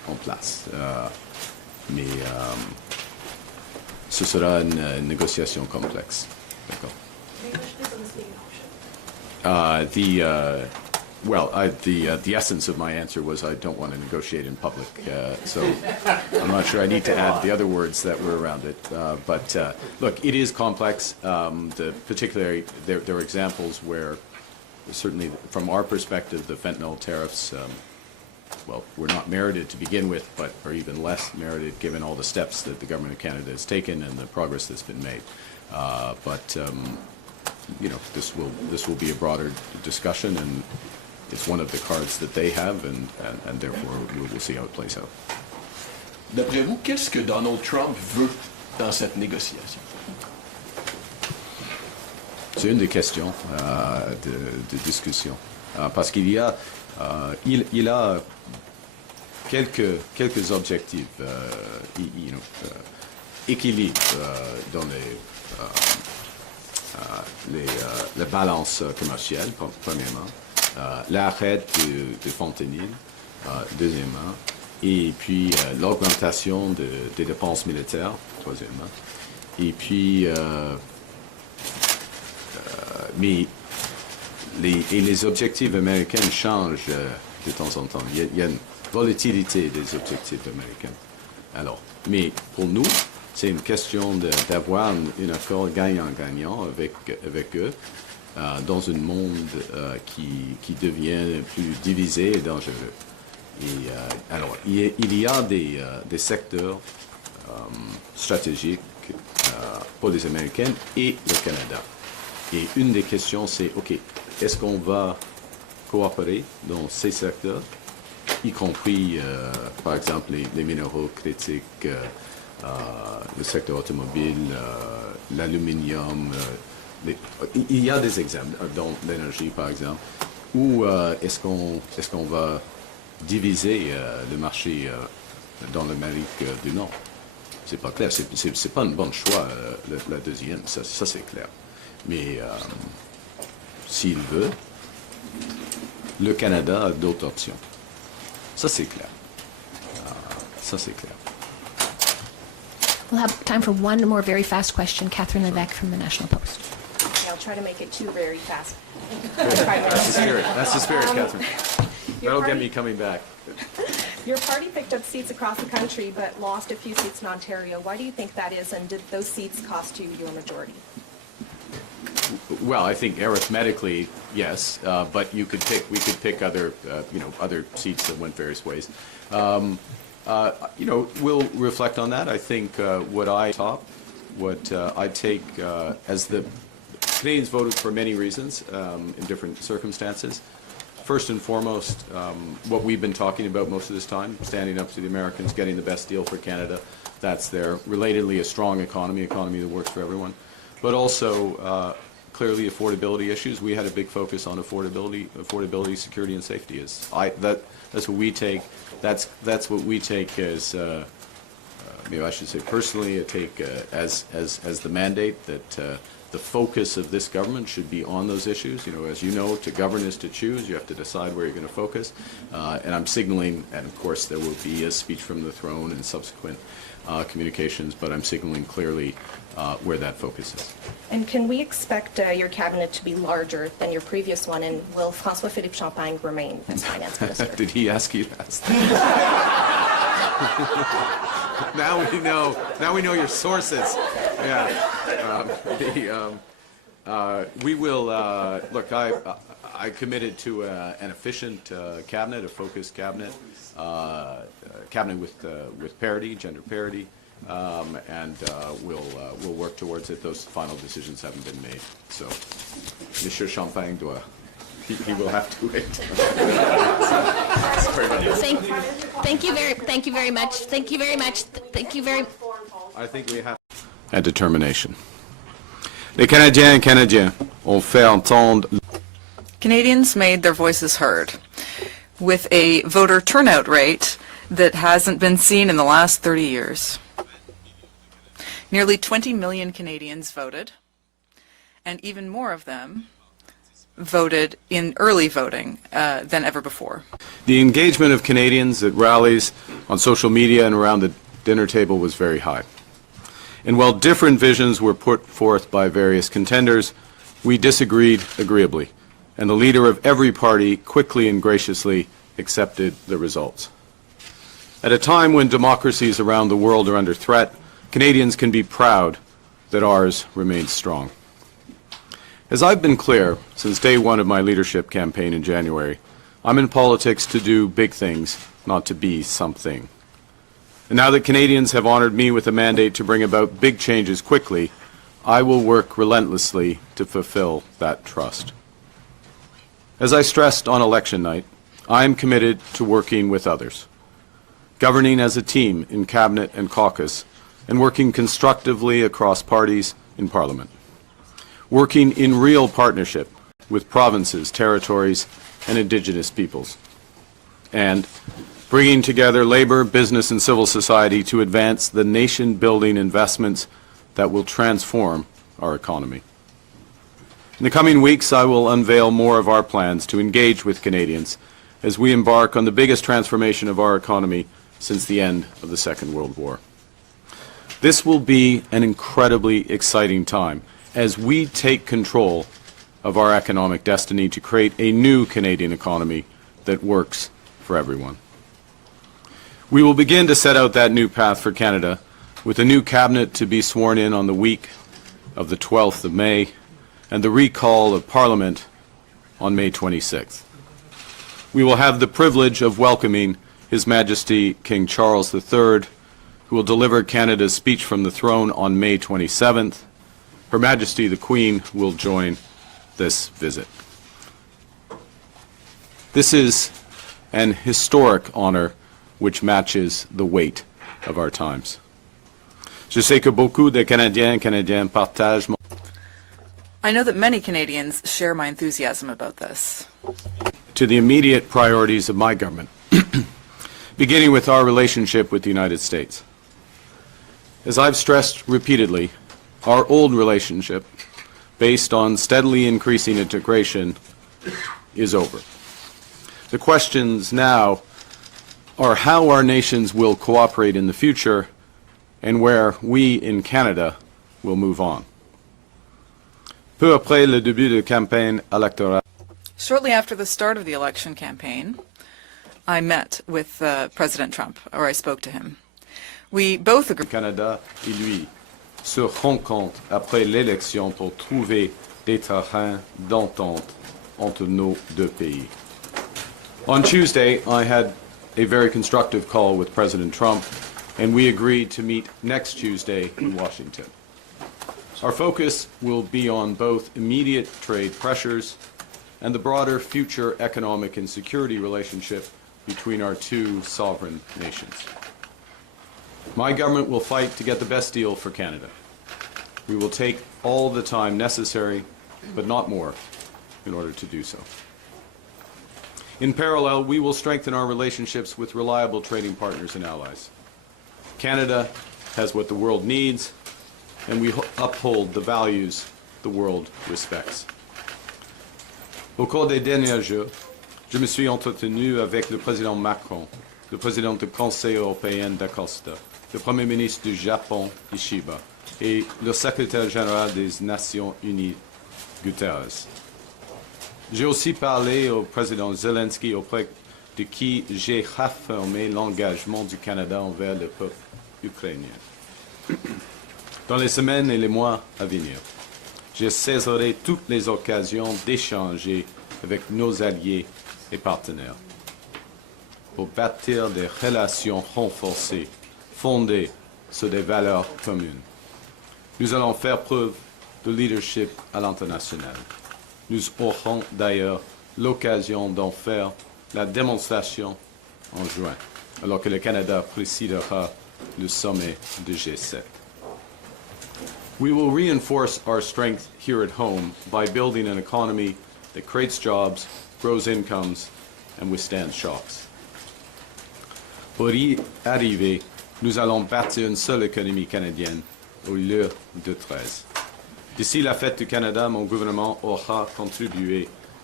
en place. Mais ce sera une négociation complexe. D'accord. The essence of my answer was I don't want to negotiate in public, so I'm not sure I need to add the other words that were around it. But look, it is complex. Particularly, there are examples where, certainly from our perspective, the fentanyl tariffs, were not merited to begin with, but are even less merited given all the steps that the government of Canada has taken and the progress that's been made. This will be a broader discussion, and it's one of the cards that they have, and therefore we will see how it plays out. D'après vous, qu'est-ce que Donald Trump veut dans cette négociation? C'est une des questions de discussion, parce qu'il y a il a quelques objectifs, équilibre dans la balance commerciale, premièrement, l'arrêt de fentanyl, deuxièmement, et puis l'augmentation des dépenses militaires, troisièmement, et puis mais les objectifs américains changent de temps en temps. Il y a une volatilité des objectifs américains. Alors, mais pour nous, c'est une question d'avoir un accord gagnant-gagnant avec eux dans un monde qui devient plus divisé et dangereux. Et, alors, il y a des secteurs stratégiques pour les Américains et le Canada. Et une des questions, c'est, OK, est-ce qu'on va coopérer dans ces secteurs, y compris, par exemple, les minéraux critiques, le secteur automobile, l'aluminium. Il y a des exemples, dans l'énergie, par exemple, où est-ce qu'on va diviser le marché dans l'Amérique du Nord? C'est pas clair. C'est pas un bon choix, la deuxième. Ça c'est clair. Mais s'il veut, le Canada a d'autres options. Ça, c'est clair. Ça, c'est clair. We'll have time for one more very fast question. Catherine Levesque from the National Post. Okay, I'll try to make it two very fast. That's the spirit, Catherine. That'll get me coming back. Your party picked up seats across the country but lost a few seats in Ontario. Why do you think that is, and did those seats cost you your majority? Well, I think arithmetically, yes, but we could pick other, other seats that went various ways. We'll reflect on that. I think what I take as the Canadians voted for many reasons in different circumstances. First and foremost, what we've been talking about most of this time, standing up to the Americans, getting the best deal for Canada. That's there. Relatedly, a strong economy that works for everyone. But also, clearly, affordability issues. We had a big focus on affordability, security, and safety. That's what we take. That's what we take as, maybe I should say personally, I take as the mandate that the focus of this government should be on those issues. As you know, to govern is to choose. You have to decide where you're going to focus. And I'm signaling, and of course there will be a speech from the throne and subsequent communications, but I'm signaling clearly where that focus is. And can we expect your cabinet to be larger than your previous one, and will François-Philippe Champagne remain as finance minister? Did he ask you to ask that? Now we know your sources. Yeah. We will look. I committed to an efficient cabinet, a focused cabinet, cabinet with parity, gender parity, and we'll work towards it. Those final decisions haven't been made, so Monsieur Champagne doit. He will have to wait. Sorry about that. Thank you very much. I think we have. And determination. Les Canadiens et Canadiens ont fait entendre. Canadians made their voices heard with a voter turnout rate that hasn't been seen in the last 30 years. Nearly 20 million Canadians voted, and even more of them voted in early voting than ever before. The engagement of Canadians at rallies, on social media, and around the dinner table was very high. And while different visions were put forth by various contenders, we disagreed agreeably, and the leader of every party quickly and graciously accepted the results. At a time when democracies around the world are under threat, Canadians can be proud that ours remains strong. As I've been clear since day one of my leadership campaign in January, I'm in politics to do big things, not to be something. And now that Canadians have honored me with a mandate to bring about big changes quickly, I will work relentlessly to fulfill that trust. As I stressed on election night, I am committed to working with others, governing as a team in Cabinet and caucus, and working constructively across parties in Parliament, working in real partnership with provinces, territories, and Indigenous peoples, and bringing together labor, business, and civil society to advance the nation-building investments that will transform our economy. In the coming weeks, I will unveil more of our plans to engage with Canadians as we embark on the biggest transformation of our economy since the end of the Second World War. This will be an incredibly exciting time as we take control of our economic destiny to create a new Canadian economy that works for everyone. We will begin to set out that new path for Canada with a new cabinet to be sworn in on the week of the 12th of May and the recall of Parliament on May 26th. We will have the privilege of welcoming His Majesty King Charles III, who will deliver Canada's speech from the throne on May 27th. Her Majesty the Queen will join this visit. This is an historic honor which matches the weight of our times. Je sais que beaucoup de Canadiens et Canadiennes partagent mon... I know that many Canadians share my enthusiasm about this. To the immediate priorities of my government, beginning with our relationship with the United States. As I've stressed repeatedly, our old relationship, based on steadily increasing integration, is over. The questions now are how our nations will cooperate in the future and where we in Canada will move on. Peu après le début de campagne électorale. Shortly after the start of the election campaign, I met with President Trump, or I spoke to him. We both agreed. Canada et lui se rencontrent après l'élection pour trouver des terrains d'entente entre nos deux pays. On Tuesday, I had a very constructive call with President Trump, and we agreed to meet next Tuesday in Washington. Our focus will be on both immediate trade pressures and the broader future economic and security relationship between our two sovereign nations. My government will fight to get the best deal for Canada. We will take all the time necessary, but not more, in order to do so. In parallel, we will strengthen our relationships with reliable trading partners and allies. Canada has what the world needs, and we uphold the values the world respects. Au cours des derniers jours, je me suis entretenu avec le président Macron, le président du Conseil européen d'Acosta, le Premier ministre du Japon, Ishiba, et le secrétaire général des Nations Unies, Guterres. J'ai aussi parlé au président Zelensky, auprès de qui j'ai réaffirmé l'engagement du Canada envers le peuple ukrainien. Dans les semaines et les mois à venir, je saisirai toutes les occasions d'échanger avec nos alliés et partenaires pour bâtir des relations renforcées, fondées sur des valeurs communes. Nous allons faire preuve de leadership à l'international. Nous aurons d'ailleurs l'occasion d'en faire la démonstration en juin, alors que le Canada présidera le sommet du G7. We will reinforce our strength here at home by building an economy that creates jobs, grows incomes, and withstands shocks. Pour y arriver, nous allons bâtir une seule économie canadienne au lieu de 13. D'ici la fête du Canada, mon gouvernement aura contribué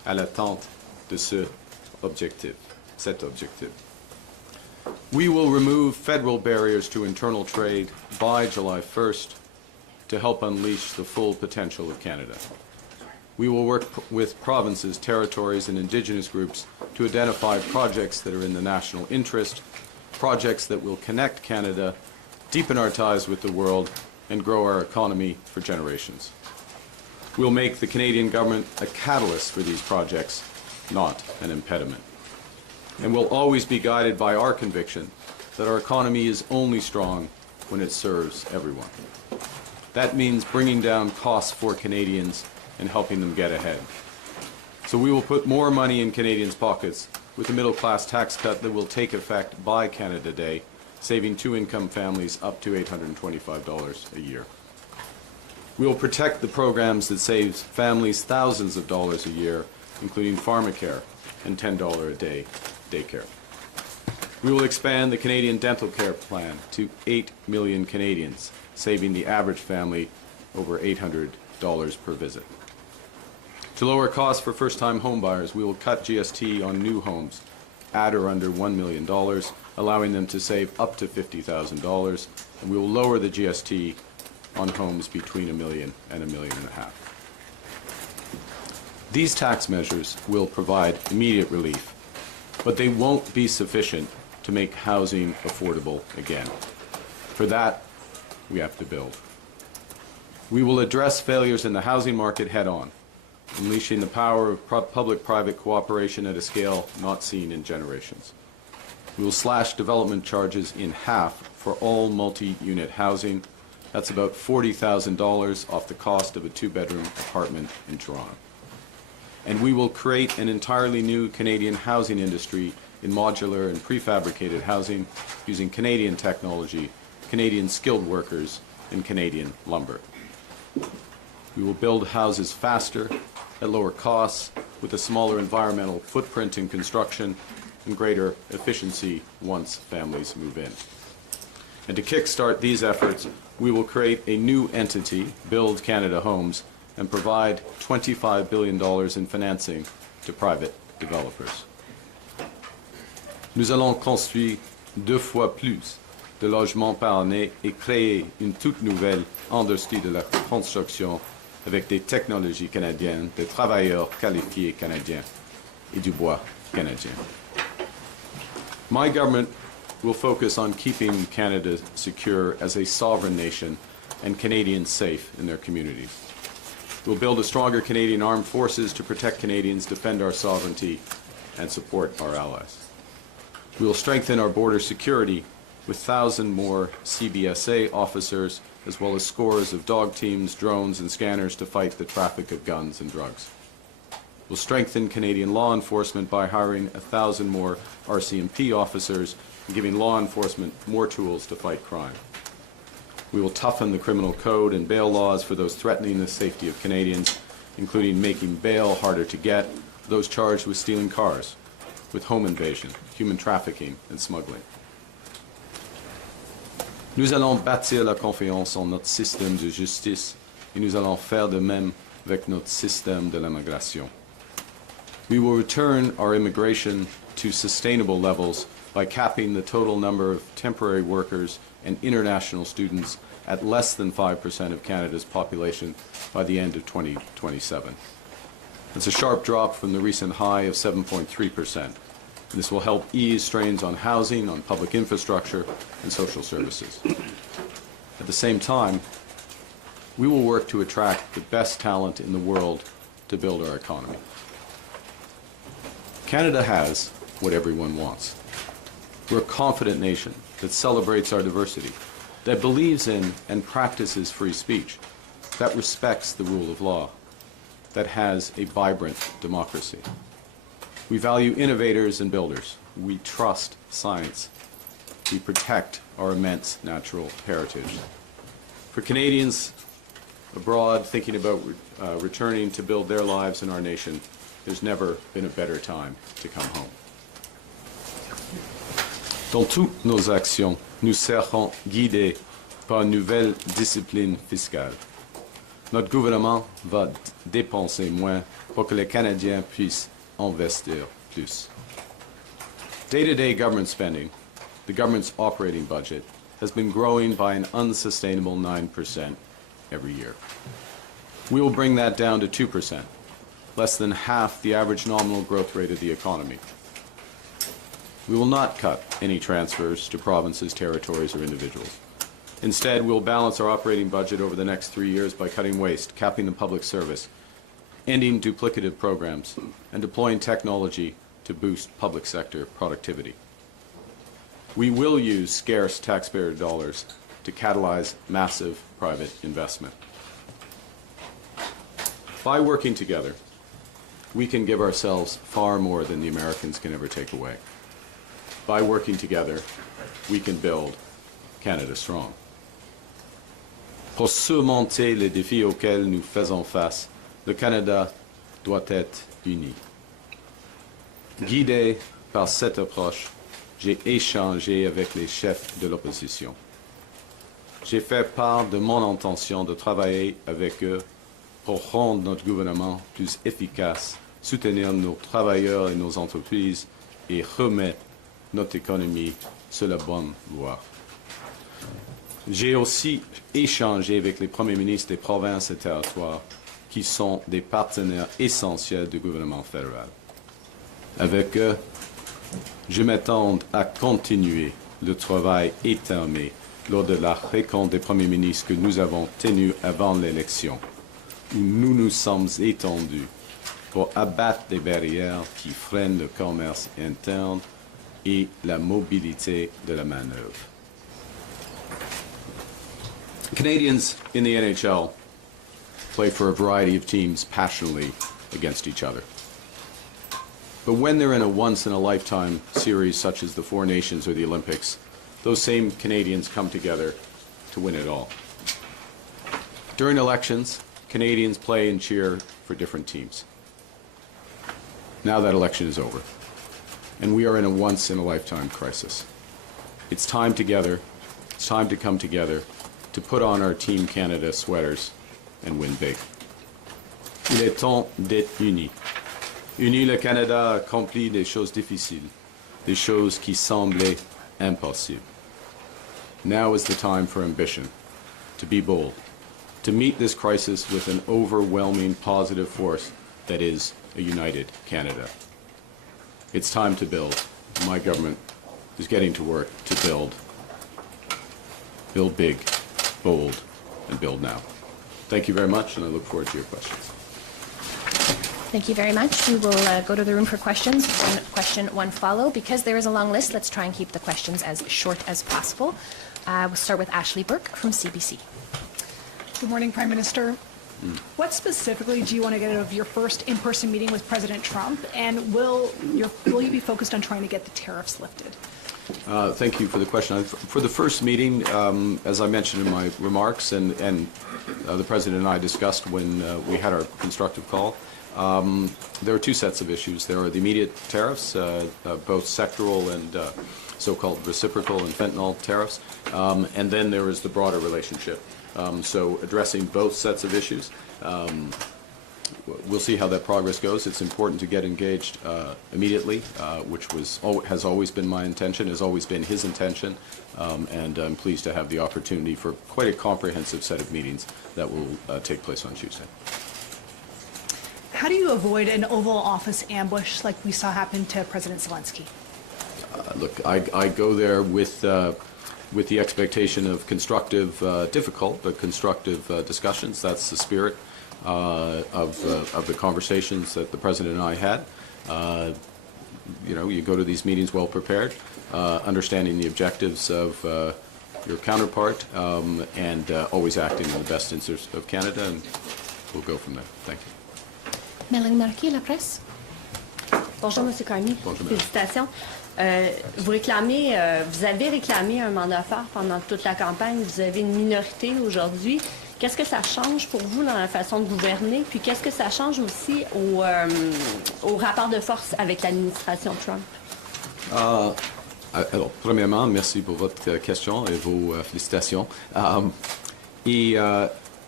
à l'atteinte de cet objectif. We will remove federal barriers to internal trade by July 1st to help unleash the full potential of Canada. We will work with provinces, territories, and Indigenous groups to identify projects that are in the national interest, projects that will connect Canada, deepen our ties with the world, and grow our economy for generations. We'll make the Canadian government a catalyst for these projects, not an impediment. And we'll always be guided by our conviction that our economy is only strong when it serves everyone. That means bringing down costs for Canadians and helping them get ahead. So we will put more money in Canadians' pockets with a middle-class tax cut that will take effect by Canada Day, saving two-income families up to $825 a year. We will protect the programs that save families thousands of dollars a year, including pharmacare and $10 a day daycare. We will expand the Canadian Dental Care Plan to 8 million Canadians, saving the average family over $800 per visit. To lower costs for first-time homebuyers, we will cut GST on new homes at or under $1 million, allowing them to save up to $50,000, and we will lower the GST on homes between $1 million and $1.5 million. These tax measures will provide immediate relief, but they won't be sufficient to make housing affordable again. For that, we have to build. We will address failures in the housing market head-on, unleashing the power of public-private cooperation at a scale not seen in generations. We will slash development charges in half for all multi-unit housing. That's about $40,000 off the cost of a two-bedroom apartment in Toronto. And we will create an entirely new Canadian housing industry in modular and prefabricated housing using Canadian technology, Canadian skilled workers, and Canadian lumber. We will build houses faster, at lower costs, with a smaller environmental footprint in construction and greater efficiency once families move in. And to kickstart these efforts, we will create a new entity, Build Canada Homes, and provide $25 billion in financing to private developers. Nous allons construire 2 fois plus de logements par année et créer une toute nouvelle industrie de la construction avec des technologies canadiennes, des travailleurs qualifiés canadiens et du bois canadien. My government will focus on keeping Canada secure as a sovereign nation and Canadians safe in their communities. We'll build a stronger Canadian armed forces to protect Canadians, defend our sovereignty, and support our allies. We will strengthen our border security with 1,000 more CBSA officers, as well as scores of dog teams, drones, and scanners to fight the traffic of guns and drugs. We'll strengthen Canadian law enforcement by hiring 1,000 more RCMP officers and giving law enforcement more tools to fight crime. We will toughen the criminal code and bail laws for those threatening the safety of Canadians, including making bail harder to get for those charged with stealing cars, with home invasion, human trafficking, and smuggling. Nous allons bâtir la confiance en notre système de justice et nous allons faire de même avec notre système de l'immigration. We will return our immigration to sustainable levels by capping the total number of temporary workers and international students at less than 5% of Canada's population by the end of 2027. It's a sharp drop from the recent high of 7.3%. This will help ease strains on housing, on public infrastructure, and social services. At the same time, we will work to attract the best talent in the world to build our economy. Canada has what everyone wants. We're a confident nation that celebrates our diversity, that believes in and practices free speech, that respects the rule of law, that has a vibrant democracy. We value innovators and builders. We trust science. We protect our immense natural heritage. For Canadians abroad thinking about returning to build their lives in our nation, there's never been a better time to come home. Dans toutes nos actions, nous serons guidés par une nouvelle discipline fiscale. notre gouvernement va dépenser moins pour que les Canadiens puissent investir plus. Day-to-day government spending, the government's operating budget, has been growing by an unsustainable 9% every year. We will bring that down to 2%, less than half the average nominal growth rate of the economy. We will not cut any transfers to provinces, territories, or individuals. Instead, we'll balance our operating budget over the next 3 years by cutting waste, capping the public service, ending duplicative programs, and deploying technology to boost public sector productivity. We will use scarce taxpayer dollars to catalyze massive private investment. By working together, we can give ourselves far more than the Americans can ever take away. By working together, we can build Canada strong. Pour surmonter les défis auxquels nous faisons face, le Canada doit être uni. Guidé par cette approche, j'ai échangé avec les chefs de l'opposition. J'ai fait part de mon intention de travailler avec eux pour rendre notre gouvernement plus efficace, soutenir nos travailleurs et nos entreprises et remettre notre économie sur la bonne voie. J'ai aussi échangé avec les premiers ministres des provinces et territoires qui sont des partenaires essentiels du gouvernement fédéral. Avec eux, je m'attends à continuer le travail étamé lors de la rencontre des premiers ministres que nous avons tenue avant l'élection, où nous nous sommes étendus pour abattre les barrières qui freinent le commerce interne et la mobilité de la main-d'œuvre. Canadians in the NHL play for a variety of teams passionately against each other. But when they're in a once-in-a-lifetime series such as the Four Nations or the Olympics, those same Canadians come together to win it all. During elections, Canadians play and cheer for different teams. Now that election is over, and we are in a once-in-a-lifetime crisis. It's time together, it's time to come together to put on our Team Canada sweaters and win big. Il est temps d'être unis. Unis, le Canada a accompli des choses difficiles, des choses qui semblaient impossibles. Now is the time for ambition, to be bold, to meet this crisis with an overwhelming positive force that is a united Canada. It's time to build. My government is getting to work to build big, bold, and build now. Thank you very much, and I look forward to your questions. Thank you very much. We will go to the room for questions. One question, one follow. Because there is a long list, let's try and keep the questions as short as possible. We'll start with Ashley Burke from CBC. Good morning, Prime Minister. What specifically do you want to get out of your first in-person meeting with President Trump, and will you be focused on trying to get the tariffs lifted? Thank you for the question. For the first meeting, as I mentioned in my remarks, and the President and I discussed when we had our constructive call, there are two sets of issues. There are the immediate tariffs, both sectoral and so-called reciprocal and fentanyl tariffs, and then there is the broader relationship. So addressing both sets of issues. We'll see how that progress goes. It's important to get engaged immediately, which has always been my intention, has always been his intention, and I'm pleased to have the opportunity for quite a comprehensive set of meetings that will take place on Tuesday. How do you avoid an Oval Office ambush like we saw happen to President Zelensky? Look, I go there with the expectation of constructive, difficult, but constructive discussions. That's the spirit of the conversations that the President and I had. You go to these meetings well prepared, understanding the objectives of your counterpart, and always acting in the best interest of Canada, and we'll go from there. Thank you. Mélanie Marquis, La Presse. Bonjour, M. Carney. Bonjour, Félicitations. Vous avez réclamé un mandat fort pendant toute la campagne. Vous avez une minorité aujourd'hui. Qu'est-ce que ça change pour vous dans la façon de gouverner? Puis qu'est-ce que ça change aussi au rapport de force avec l'administration Trump? Alors, premièrement, merci pour votre question et vos félicitations.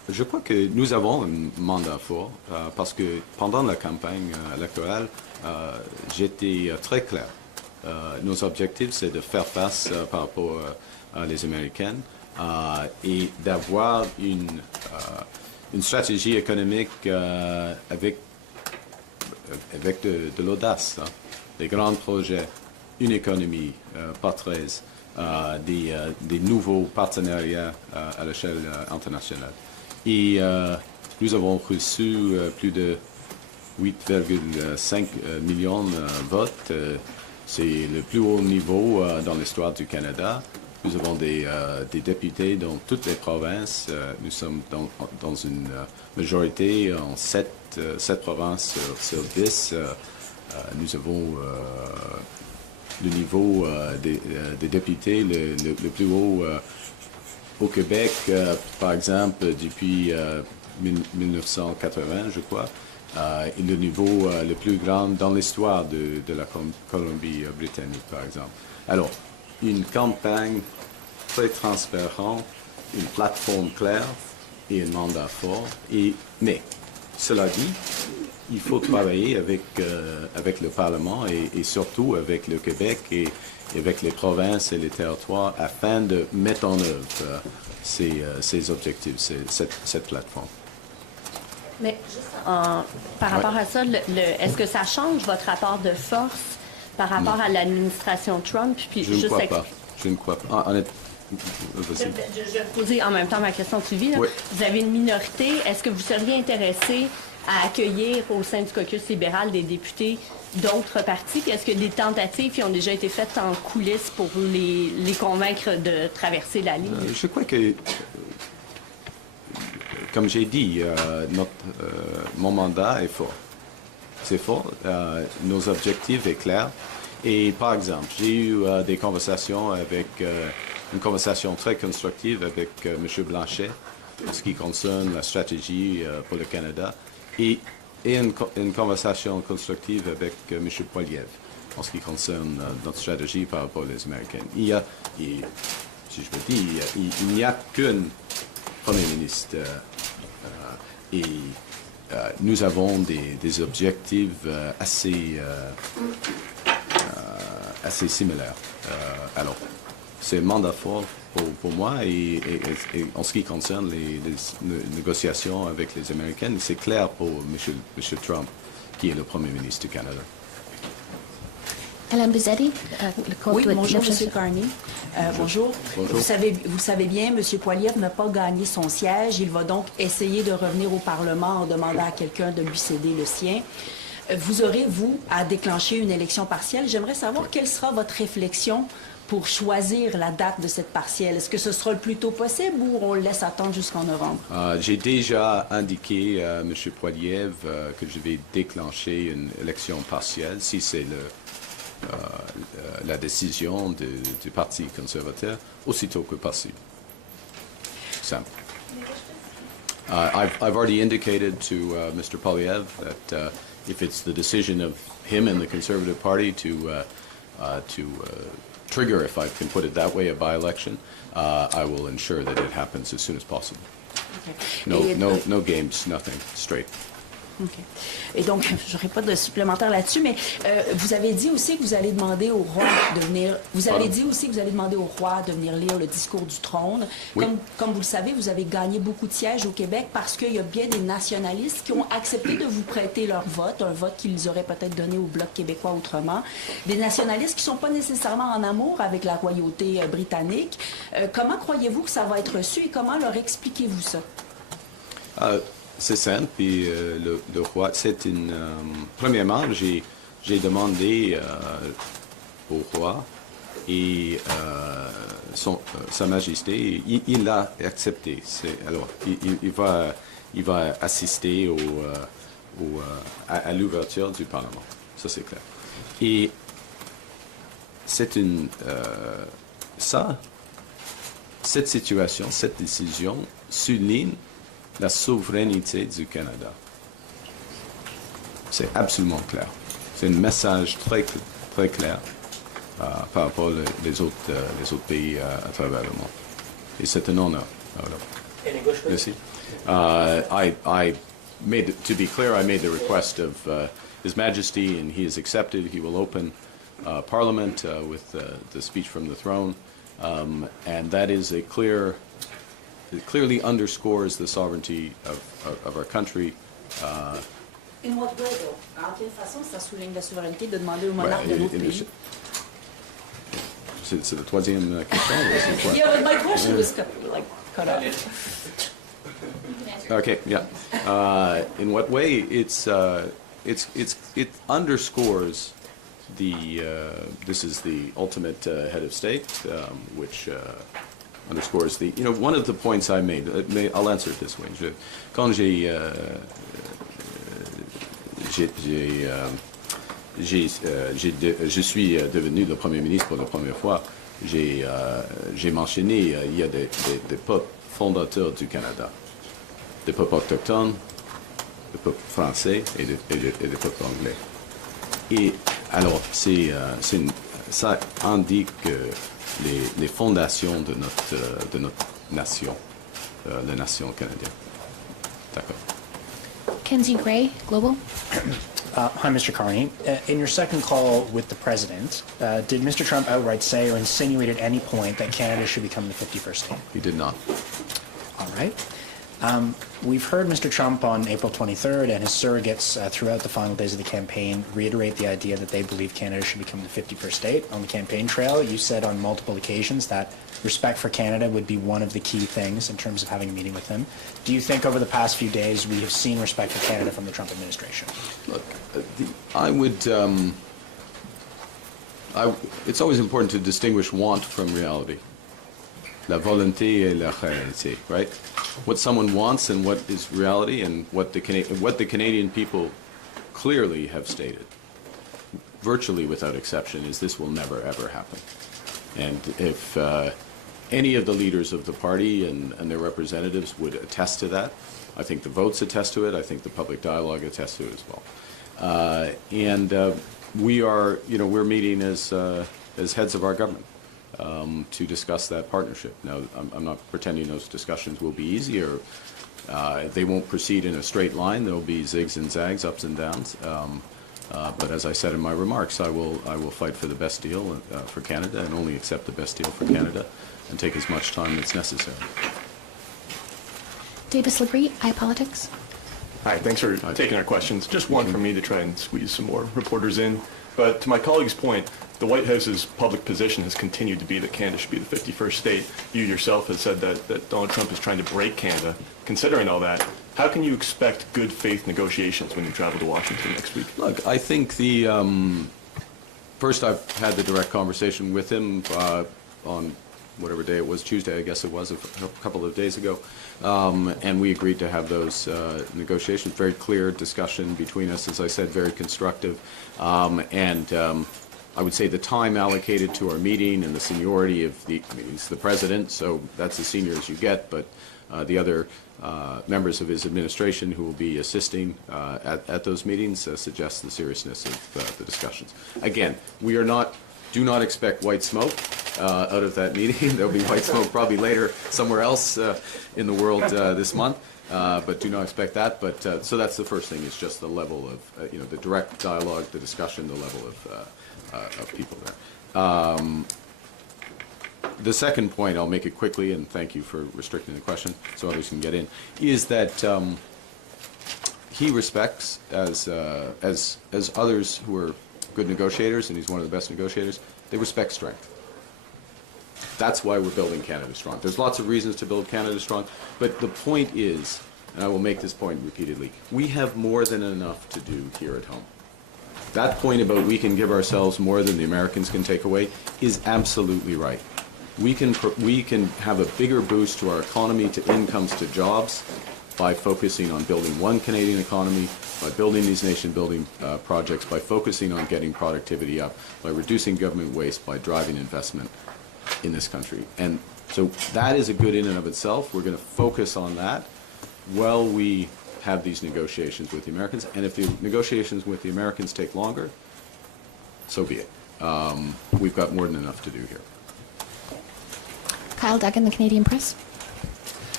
je crois que nous avons un mandat fort parce que pendant la campagne électorale, j'étais très clair. Nos objectifs, c'est de faire face par rapport les Américains et d'avoir une stratégie économique avec de l'audace, hein, des grands projets, une économie pas 13, des nouveaux partenariats à l'échelle internationale. Et nous avons reçu plus de 8,5 millions de votes. C'est le plus haut niveau dans l'histoire du Canada. Nous avons des députés dans toutes les provinces. Nous sommes dans une majorité en 7 provinces sur 10. Nous avons le niveau des députés le plus haut au Québec, par exemple, depuis 1980, je crois. Et le niveau le plus grand dans l'histoire de la Colombie-Britannique, par exemple. Alors, une campagne très transparente, une plateforme claire et un mandat fort. Mais, cela dit, il faut travailler avec le Parlement et surtout avec le Québec et avec les provinces et les territoires afin de mettre en œuvre ces objectifs, cette plateforme. Mais juste par rapport à ça, est-ce que ça change votre rapport de force par rapport à l'administration Trump? Puis Je ne crois pas. Je ne crois pas. Je vais poser en même temps ma question suivie. Oui. Vous avez une minorité. Est-ce que vous seriez intéressé à accueillir au sein du caucus libéral des députés d'autres partis? Puis est-ce que des tentatives qui ont déjà été faites en coulisses pour les convaincre de traverser la ligne? Je crois que, comme j'ai dit, mon mandat est fort. C'est fort. Nos objectifs sont clairs. Et par exemple, j'ai eu des conversations une conversation très constructive avec M. Blanchet en ce qui concerne la stratégie pour le Canada et une conversation constructive avec M. Poilievre en ce qui concerne notre stratégie par rapport aux Américains. Si je veux dire, il n'y a qu'un Premier ministre et nous avons des objectifs assez similaires. Alors, c'est un mandat fort pour moi et en ce qui concerne les négociations avec les Américains, c'est clair pour M. Trump, qui est le Premier ministre du Canada. Alain Bizzetti, Oui, bonjour, M. Carney. Bonjour. Bonjour. Vous le savez bien, M. Poilievre n'a pas gagné son siège. Il va donc essayer de revenir au Parlement en demandant à quelqu'un de lui céder le sien. Vous aurez, vous, à déclencher une élection partielle. J'aimerais savoir quelle sera votre réflexion pour choisir la date de cette partielle. Est-ce que ce sera le plus tôt possible ou on le laisse attendre jusqu'en novembre? J'ai déjà indiqué à M. Poilievre que je vais déclencher une élection partielle si c'est la décision du Parti conservateur aussitôt que possible. Simple. I've already indicated to Mr. Poilievre that if it's the decision of him and the Conservative Party to trigger, if I can put it that way, a by-election, I will ensure that it happens as soon as possible. Okay. No games, nothing, straight. OK. Et donc, je n'aurai pas de supplémentaire là-dessus, mais vous avez dit aussi que vous allez demander au roi de venir. Vous avez dit aussi que vous allez demander au roi de venir lire le discours du trône. Oui. Comme vous le savez, vous avez gagné beaucoup de sièges au Québec parce qu'il y a bien des nationalistes qui ont accepté de vous prêter leur vote, un vote qu'ils auraient peut-être donné au Bloc québécois autrement. Des nationalistes qui ne sont pas nécessairement en amour avec la royauté britannique. Comment croyez-vous que ça va être reçu et comment leur expliquez-vous ça? C'est simple, puis le roi, c'est une... premièrement, j'ai demandé au roi et Sa Majesté, il l'a accepté. Alors, il va assister à l'ouverture du Parlement. Ça, c'est clair. Et c'est cette situation, cette décision souligne la souveraineté du Canada. C'est absolument clair. C'est un message très, très clair par rapport aux autres pays à travers le monde. Et c'est un honneur. Alors, merci. I made, to be clear, I made the request of His Majesty, and he has accepted. He will open Parliament with the speech from the throne, and that is a clear. It clearly underscores the sovereignty of our country. In what way, though? En quelle façon ça souligne la souveraineté de demander au monarque de notre pays? C'est la troisième question. Ou c'est quoi? Yeah, but my question was cut off. Okay, yeah. In what way? It underscores the. This is the ultimate head of state, which underscores the. You know, one of the points I made. I'll answer it this way. Quand je suis devenu le Premier ministre pour la première fois, j'ai mentionné il y a des peuples fondateurs du Canada, des peuples autochtones, des peuples français et des peuples anglais. Et alors, ça indique les fondations de notre nation, la nation canadienne. D'accord. Kenzie Gray, Global. Hi, Mr. Carney. In your second call with the President, did Mr. Trump outright say or insinuate at any point that Canada should become the 51st state? He did not. All right. We've heard Mr. Trump on April 23rd and his surrogates throughout the final days of the campaign reiterate the idea that they believe Canada should become the 51st state. On the campaign trail, you said on multiple occasions that respect for Canada would be one of the key things in terms of having a meeting with him. Do you think over the past few days we have seen respect for Canada from the Trump administration? Look, I would. It's always important to distinguish want from reality. La volonté et la réalité, right? What someone wants and what is reality, and what the Canadian people clearly have stated, virtually without exception, is this will never ever happen. And if any of the leaders of the party and their representatives would attest to that, I think the votes attest to it. I think the public dialogue attests to it as well. We are, we're meeting as heads of our government. To discuss that partnership. Now, I'm not pretending those discussions will be easy, or they won't proceed in a straight line. There will be zigs and zags, ups and downs. But as I said in my remarks, I will fight for the best deal for Canada, and only accept the best deal for Canada, and take as much time as necessary. Davis Labrie, iPolitics. Hi, thanks for taking our questions. Just one from me to try and squeeze some more reporters in. But to my colleague's point, the White House's public position has continued to be that Canada should be the 51st state. You yourself have said that Donald Trump is trying to break Canada. Considering all that, how can you expect good faith negotiations when you travel to Washington next week? Look, I think first I've had the direct conversation with him on whatever day it was, Tuesday I guess it was, a couple of days ago. And we agreed to have those negotiations. Very clear discussion between us, as I said, very constructive. I would say the time allocated to our meeting and the seniority of he's the president, so that's as senior as you get, but the other members of his administration who will be assisting at those meetings suggests the seriousness of the discussions. Again, do not expect white smoke out of that meeting. There'll be white smoke probably later somewhere else in the world this month, but do not expect that. But so that's the first thing, is just the level of the direct dialogue, the discussion, the level of people there. The second point, I'll make it quickly, and thank you for restricting the question so others can get in, is that he respects, as others who are good negotiators, and he's one of the best negotiators, they respect strength. That's why we're building Canada strong. There's lots of reasons to build Canada strong, but the point is, and I will make this point repeatedly, we have more than enough to do here at home. That point about we can give ourselves more than the Americans can take away is absolutely right. We can have a bigger boost to our economy, to incomes, to jobs, by focusing on building one Canadian economy, by building these nation-building projects, by focusing on getting productivity up, by reducing government waste, by driving investment in this country. And so that is a good in and of itself. We're going to focus on that while we have these negotiations with the Americans. And if the negotiations with the Americans take longer, so be it. We've got more than enough to do here. Kyle Duggan, the Canadian Press.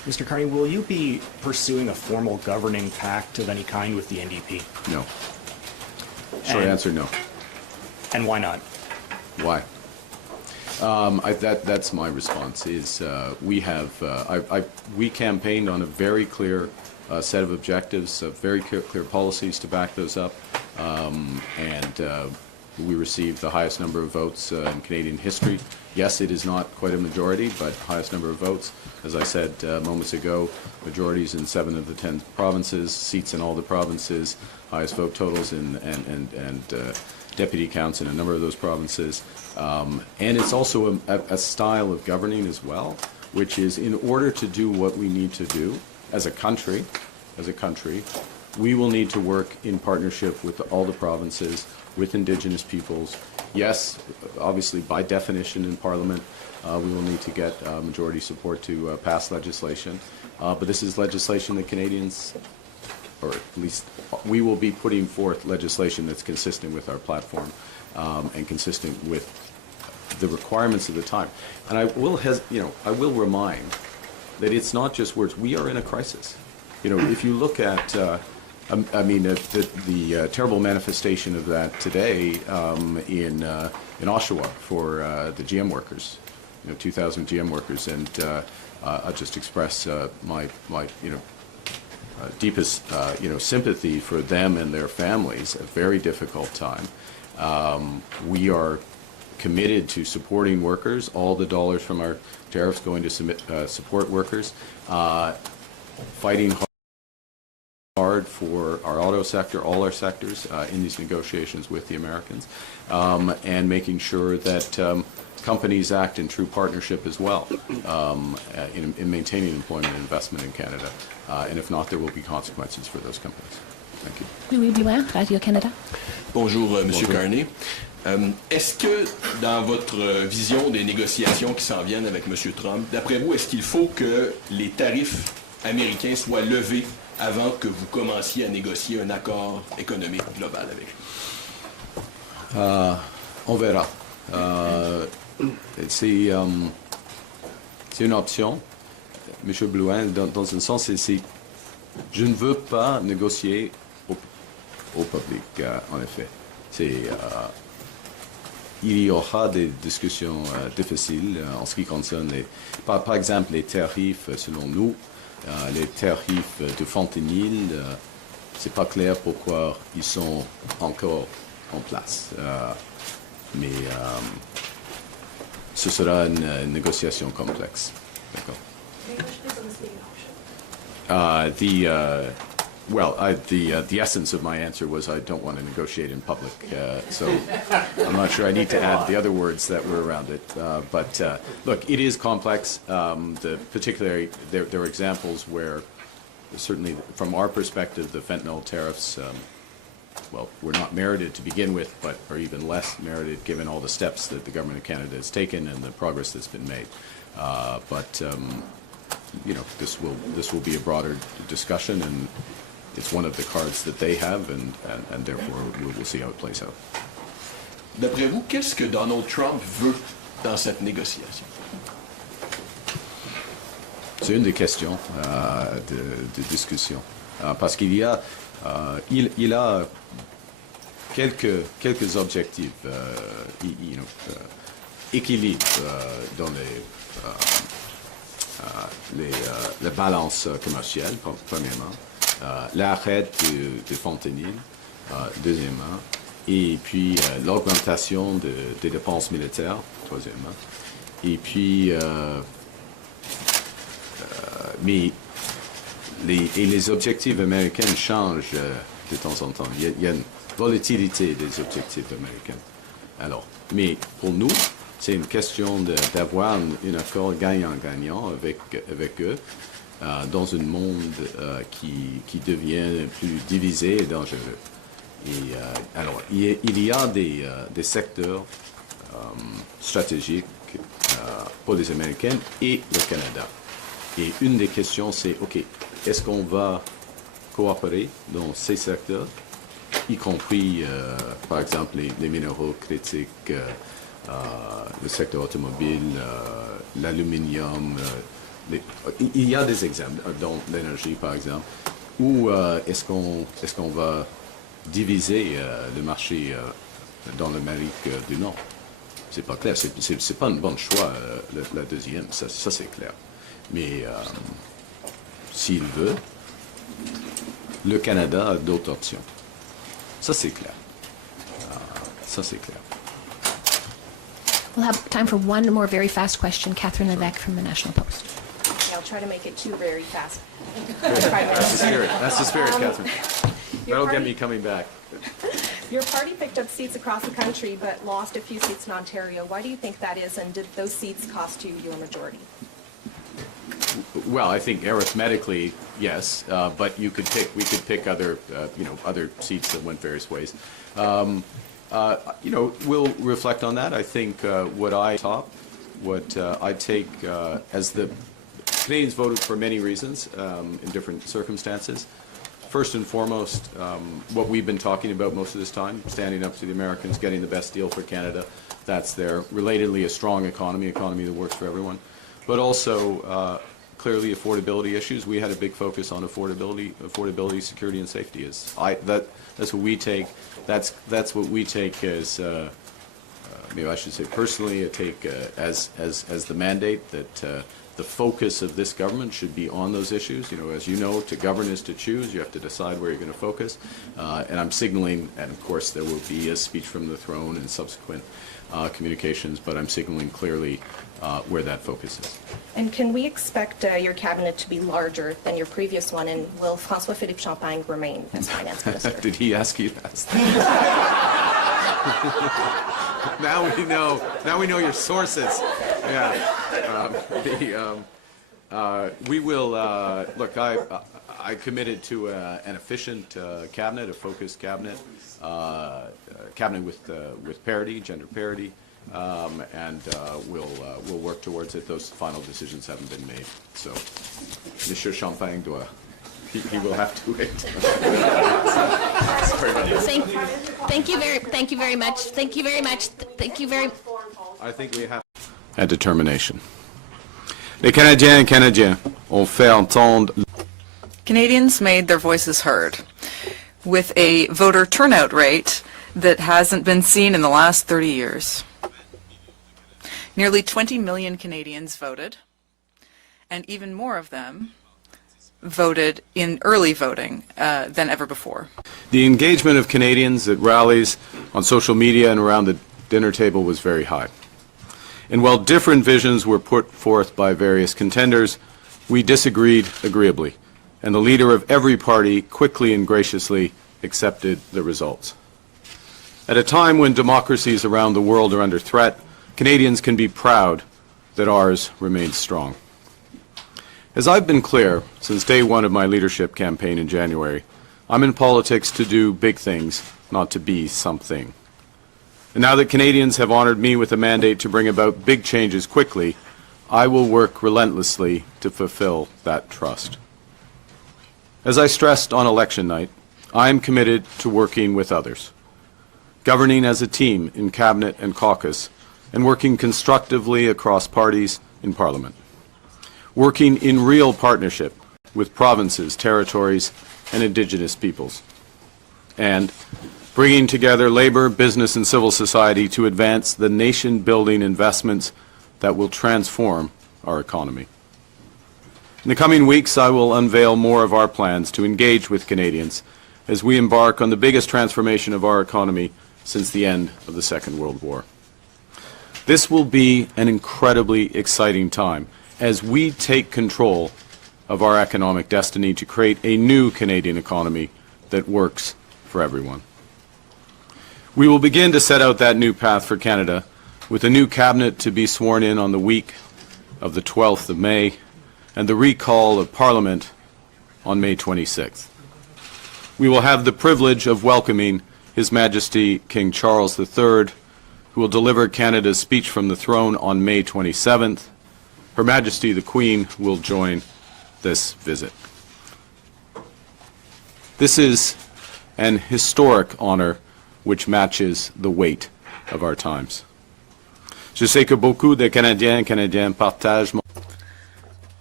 Mr. Carney, will you be pursuing a formal governing pact of any kind with the NDP? No. Short answer, no. And why not? Why? That's my response. Is we campaigned on a very clear set of objectives, very clear policies to back those up, and we received the highest number of votes in Canadian history. Yes, it is not quite a majority, but highest number of votes. As I said moments ago, majorities in 7 of the 10 provinces, seats in all the provinces, highest vote totals and deputy counts in a number of those provinces. And it's also a style of governing as well, which is in order to do what we need to do as a country, we will need to work in partnership with all the provinces, with Indigenous peoples. Yes, obviously, by definition in Parliament, we will need to get majority support to pass legislation. But this is legislation that Canadians, or at least we will be putting forth legislation that's consistent with our platform and consistent with the requirements of the time. And I will remind that it's not just words. We are in a crisis. If you look at, the terrible manifestation of that today in Oshawa for the GM workers, 2,000 GM workers, and I'll just express my deepest sympathy for them and their families. A very difficult time. We are committed to supporting workers. All the dollars from our tariffs going to support workers. Fighting hard for our auto sector, all our sectors in these negotiations with the Americans, and making sure that companies act in true partnership as well in maintaining employment and investment in Canada. And if not, there will be consequences for those companies. Thank you. Louis Blouin, Radio-Canada. Bonjour, Monsieur Carney. Est-ce que, dans votre vision des négociations qui s'en viennent avec M. Trump, d'après vous, est-ce qu'il faut que les tarifs américains soient levés avant que vous commenciez à négocier un accord économique global avec lui? On verra. C'est une option, M. Blouin, dans un sens, je ne veux pas négocier au public, en effet. Il y aura des discussions difficiles en ce qui concerne, par exemple, les tarifs, selon nous. Les tarifs de fentanyl, c'est pas clair pourquoi ils sont encore en place. Mais ce sera une négociation complexe. D'accord. The essence of my answer was I don't want to negotiate in public, so I'm not sure I need to add the other words that were around it. But look, it is complex. Particularly, there are examples where, certainly from our perspective, the fentanyl tariffs, were not merited to begin with, but are even less merited given all the steps that the government of Canada has taken and the progress that's been made. This will be a broader discussion, and it's one of the cards that they have, and therefore we'll see how it plays out. D'après vous, qu'est-ce que Donald Trump veut dans cette négociation? C'est une des questions de discussion, parce qu'il y a, il a quelques objectifs, équilibre dans les balances commerciales, premièrement. L'arrêt de fentanyl, deuxièmement, et puis l'augmentation des dépenses militaires, troisièmement, et puis mais les objectifs américains changent de temps en temps. Il y a une volatilité des objectifs américains. Alors, mais pour nous, c'est une question d'avoir un accord gagnant-gagnant avec eux. Dans un monde qui devient plus divisé et dangereux. Et, alors, il y a des secteurs stratégiques pour les Américains et le Canada. Et une des questions, c'est, OK, est-ce qu'on va coopérer dans ces secteurs, y compris, par exemple, les minéraux critiques, le secteur automobile, l'aluminium, il y a des exemples, dont l'énergie par exemple, où est-ce qu'on va diviser le marché dans l'Amérique du Nord? C'est pas clair, c'est pas un bon choix, la deuxième, ça c'est clair. Mais s'il veut, le Canada a d'autres options. Ça c'est clair. Ça c'est clair. We'll have time for one more very fast question. Catherine Levesque from the National Post. I'll try to make it two very fast. That's the spirit, Catherine. That'll get me coming back. Your party picked up seats across the country but lost a few seats in Ontario. Why do you think that is, and did those seats cost you your majority? Well, I think arithmetically, yes, but we could pick other, other seats that went various ways. We'll reflect on that. I think what I take as the Canadians voted for many reasons in different circumstances. First and foremost, what we've been talking about most of this time, standing up to the Americans, getting the best deal for Canada, that's there. Relatedly, a strong economy that works for everyone. But also, clearly, affordability issues. We had a big focus on affordability, security, and safety. That's what we take. That's what we take as, maybe I should say personally, I take as the mandate that the focus of this government should be on those issues. As you know, to govern is to choose. You have to decide where you're going to focus. And I'm signaling, and of course there will be a speech from the throne and subsequent communications, but I'm signaling clearly where that focus is. And can we expect your cabinet to be larger than your previous one, and will François-Philippe Champagne remain as finance minister? Did he ask you that? Now we know your sources. Yeah. We will look. I committed to an efficient cabinet, a focused cabinet, cabinet with parity, gender parity, and we'll work towards it. Those final decisions haven't been made, so Monsieur Champagne he will have to wait. Sorry about that. Thank you very much. Thank you very much. Thank you very. I think we have a determination. Les Canadiens et Canadiens ont fait entendre. Canadians made their voices heard with a voter turnout rate that hasn't been seen in the last 30 years. Nearly 20 million Canadians voted, and even more of them voted in early voting than ever before. The engagement of Canadians at rallies, on social media, and around the dinner table was very high. And while different visions were put forth by various contenders, we disagreed agreeably, and the leader of every party quickly and graciously accepted the results. At a time when democracies around the world are under threat, Canadians can be proud that ours remains strong. As I've been clear since day one of my leadership campaign in January, I'm in politics to do big things, not to be something. And now that Canadians have honored me with a mandate to bring about big changes quickly, I will work relentlessly to fulfill that trust. As I stressed on election night, I am committed to working with others, governing as a team in Cabinet and caucus, and working constructively across parties in Parliament, working in real partnership with provinces, territories, and Indigenous peoples, and bringing together labor, business, and civil society to advance the nation-building investments that will transform our economy. In the coming weeks, I will unveil more of our plans to engage with Canadians as we embark on the biggest transformation of our economy since the end of the Second World War. This will be an incredibly exciting time as we take control of our economic destiny to create a new Canadian economy that works for everyone. We will begin to set out that new path for Canada with a new cabinet to be sworn in on the week of the 12th of May and the recall of Parliament on May 26th. We will have the privilege of welcoming His Majesty King Charles III, who will deliver Canada's speech from the throne on May 27th. Her Majesty the Queen will join this visit. This is an historic honor which matches the weight of our times. Je sais que beaucoup de Canadiens et Canadiennes partagent mon...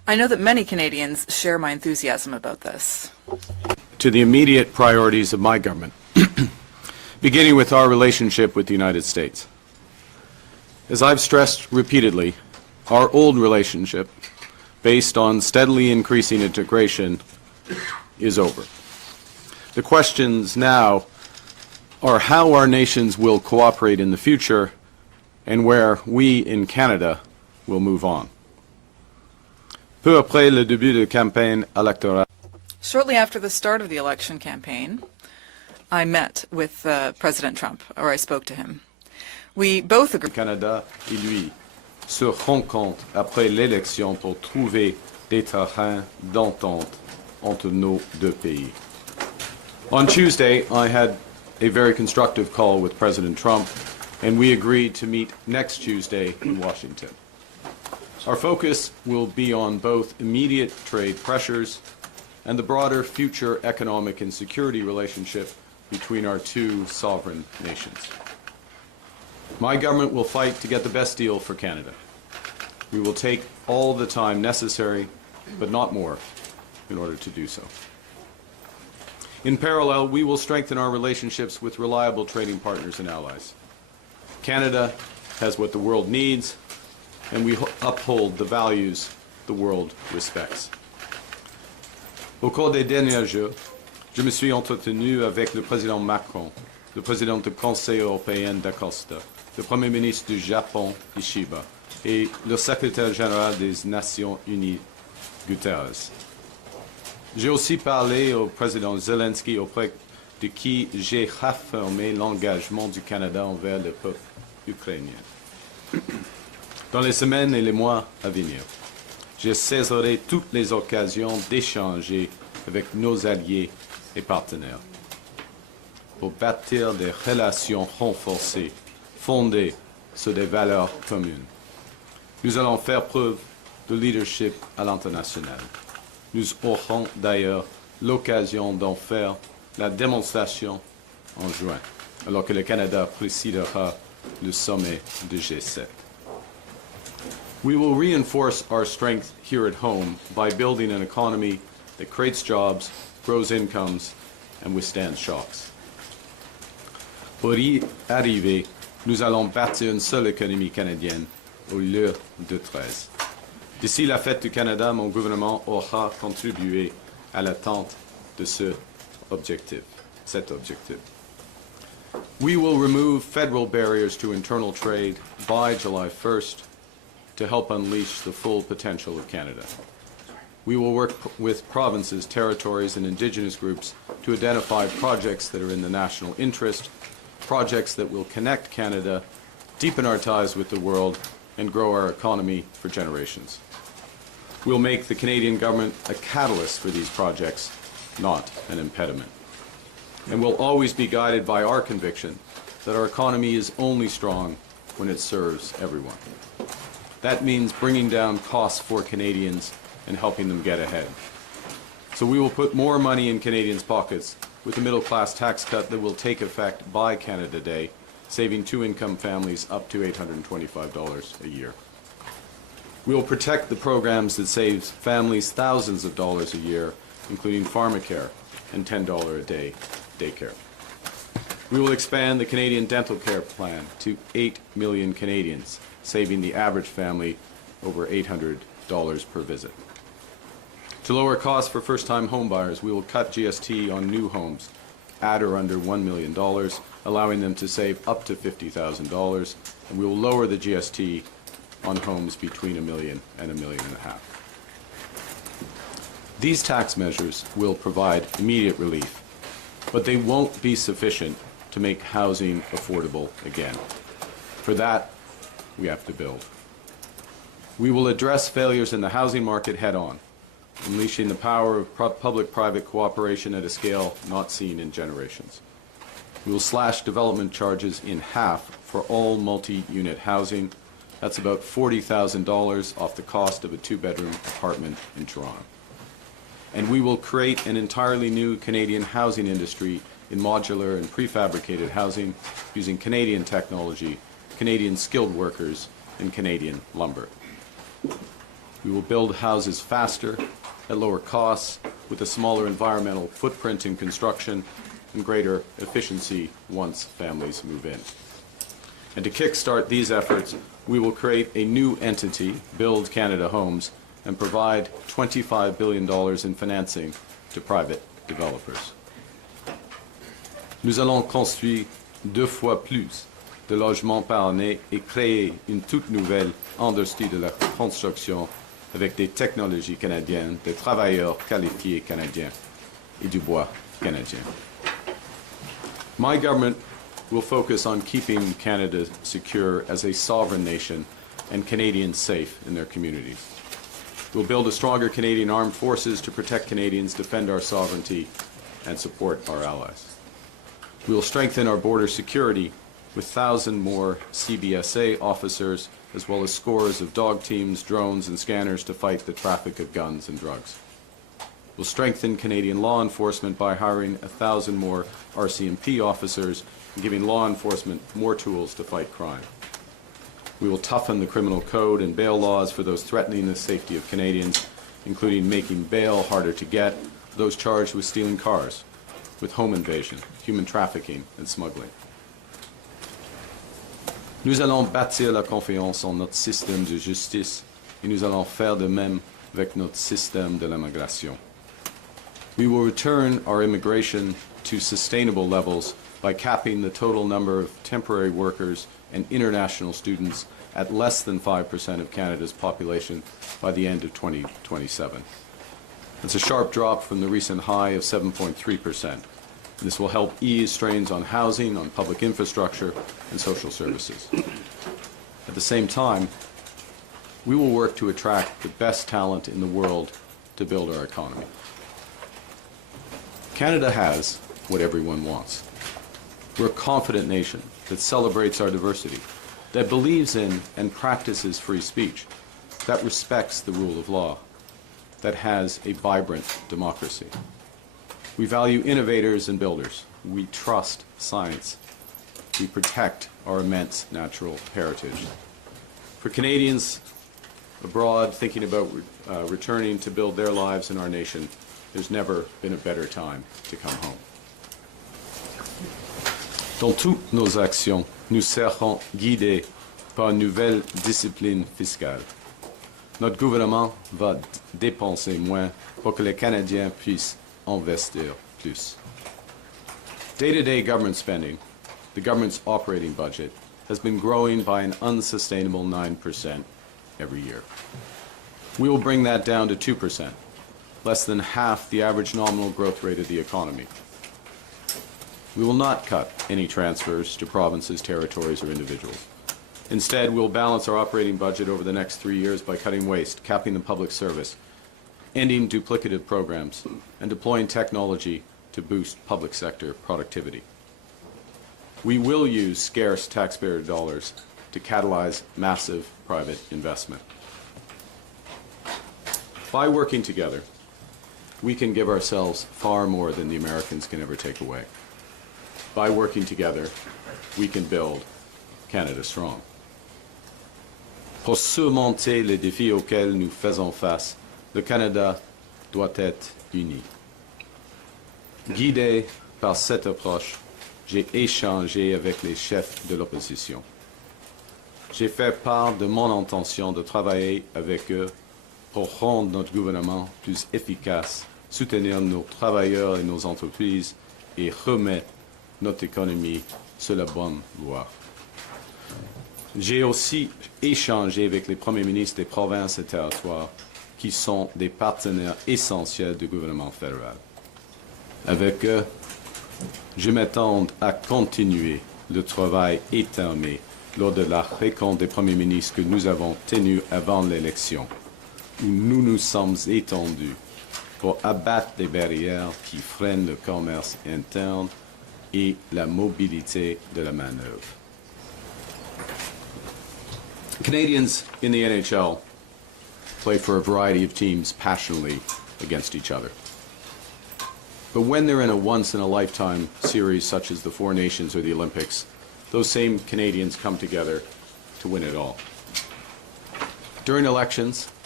I know that many Canadians share my enthusiasm about this. To the immediate priorities of my government, beginning with our relationship with the United States. As I've stressed repeatedly, our old relationship, based on steadily increasing integration, is over. The questions now are how our nations will cooperate in the future and where we in Canada will move on. Peu après le début de campagne électorale, Shortly after the start of the election campaign, I met with President Trump, or I spoke to him. We both agreed. Canada et lui se rencontrent après l'élection pour trouver des terrains d'entente entre nos deux pays. On Tuesday, I had a very constructive call with President Trump, and we agreed to meet next Tuesday in Washington. Our focus will be on both immediate trade pressures and the broader future economic and security relationship between our two sovereign nations. My government will fight to get the best deal for Canada. We will take all the time necessary, but not more, in order to do so. In parallel, we will strengthen our relationships with reliable trading partners and allies. Canada has what the world needs, and we uphold the values the world respects. Au cours des derniers jours, je me suis entretenu avec le président Macron, le président du Conseil européen d'Acosta, le Premier ministre du Japon, Ishiba, et le secrétaire général des Nations Unies, Guterres. J'ai aussi parlé au président Zelensky, auprès de qui j'ai réaffirmé l'engagement du Canada envers le peuple ukrainien. Dans les semaines et les mois à venir, je saisirai toutes les occasions d'échanger avec nos alliés et partenaires pour bâtir des relations renforcées fondées sur des valeurs communes. Nous allons faire preuve de leadership à l'international. Nous aurons d'ailleurs l'occasion d'en faire la démonstration en juin, alors que le Canada présidera le sommet du G7. We will reinforce our strength here at home by building an economy that creates jobs, grows incomes, and withstands shocks. Pour y arriver, nous allons bâtir une seule économie canadienne au lieu de 13. D'ici la fête du Canada, mon gouvernement aura contribué à l'atteinte de cet objectif. We will remove federal barriers to internal trade by July 1st to help unleash the full potential of Canada. We will work with provinces, territories, and Indigenous groups to identify projects that are in the national interest, projects that will connect Canada, deepen our ties with the world, and grow our economy for generations. We'll make the Canadian government a catalyst for these projects, not an impediment. And we'll always be guided by our conviction that our economy is only strong when it serves everyone. That means bringing down costs for Canadians and helping them get ahead. So we will put more money in Canadians' pockets with a middle-class tax cut that will take effect by Canada Day, saving two-income families up to $825 a year. We will protect the programs that save families thousands of dollars a year, including pharmacare and $10 a day daycare. We will expand the Canadian dental care plan to 8 million Canadians, saving the average family over $800 per visit. To lower costs for first-time homebuyers, we will cut GST on new homes at or under $1 million, allowing them to save up to $50,000, and we will lower the GST on homes between $1 million and $1.5 million. These tax measures will provide immediate relief, but they won't be sufficient to make housing affordable again. For that, we have to build. We will address failures in the housing market head-on, unleashing the power of public-private cooperation at a scale not seen in generations. We will slash development charges in half for all multi-unit housing. That's about $40,000 off the cost of a two-bedroom apartment in Toronto. And we will create an entirely new Canadian housing industry in modular and prefabricated housing using Canadian technology, Canadian skilled workers, and Canadian lumber. We will build houses faster, at lower costs, with a smaller environmental footprint in construction and greater efficiency once families move in. And to kickstart these efforts, we will create a new entity, Build Canada Homes, and provide $25 billion in financing to private developers. Nous allons construire 2 fois plus de logements par année et créer une toute nouvelle industrie de la construction avec des technologies canadiennes, des travailleurs qualifiés canadiens et du bois canadien. My government will focus on keeping Canada secure as a sovereign nation and Canadians safe in their communities. We'll build a stronger Canadian armed forces to protect Canadians, defend our sovereignty, and support our allies. We will strengthen our border security with 1,000 more CBSA officers, as well as scores of dog teams, drones, and scanners to fight the traffic of guns and drugs. We'll strengthen Canadian law enforcement by hiring 1,000 more RCMP officers and giving law enforcement more tools to fight crime. We will toughen the criminal code and bail laws for those threatening the safety of Canadians, including making bail harder to get for those charged with stealing cars, with home invasion, human trafficking, and smuggling. Nous allons bâtir la confiance en notre système de justice et nous allons faire de même avec notre système de l'immigration. We will return our immigration to sustainable levels by capping the total number of temporary workers and international students at less than 5% of Canada's population by the end of 2027. It's a sharp drop from the recent high of 7.3%. This will help ease strains on housing, on public infrastructure, and social services. At the same time, we will work to attract the best talent in the world to build our economy. Canada has what everyone wants. We're a confident nation that celebrates our diversity, that believes in and practices free speech, that respects the rule of law, that has a vibrant democracy. We value innovators and builders. We trust science. We protect our immense natural heritage. For Canadians abroad thinking about returning to build their lives in our nation, there's never been a better time to come home. Dans toutes nos actions, nous serons guidés par une nouvelle discipline fiscale. Notre gouvernement va dépenser moins pour que les Canadiens puissent investir plus. Day-to-day government spending, the government's operating budget, has been growing by an unsustainable 9% every year. We will bring that down to 2%, less than half the average nominal growth rate of the economy. We will not cut any transfers to provinces, territories, or individuals. Instead, we'll balance our operating budget over the next 3 years by cutting waste, capping the public service, ending duplicative programs, and deploying technology to boost public sector productivity. We will use scarce taxpayer dollars to catalyze massive private investment. By working together, we can give ourselves far more than the Americans can ever take away. By working together, we can build Canada strong. Pour surmonter les défis auxquels nous faisons face, le Canada doit être uni. Guidé par cette approche, j'ai échangé avec les chefs de l'opposition. J'ai fait part de mon intention de travailler avec eux pour rendre notre gouvernement plus efficace, soutenir nos travailleurs et nos entreprises et remettre notre économie sur la bonne voie. J'ai aussi échangé avec les premiers ministres des provinces et territoires qui sont des partenaires essentiels du gouvernement fédéral. Avec eux, je m'attends à continuer le travail éternel lors de la rencontre des premiers ministres que nous avons tenue avant l'élection, où nous nous sommes étendus pour abattre les barrières qui freinent le commerce interne et la mobilité de la main-d'œuvre. Canadians in the NHL play for a variety of teams passionately against each other. But when they're in a once-in-a-lifetime series such as the Four Nations or the Olympics, those same Canadians come together to win it all. During elections,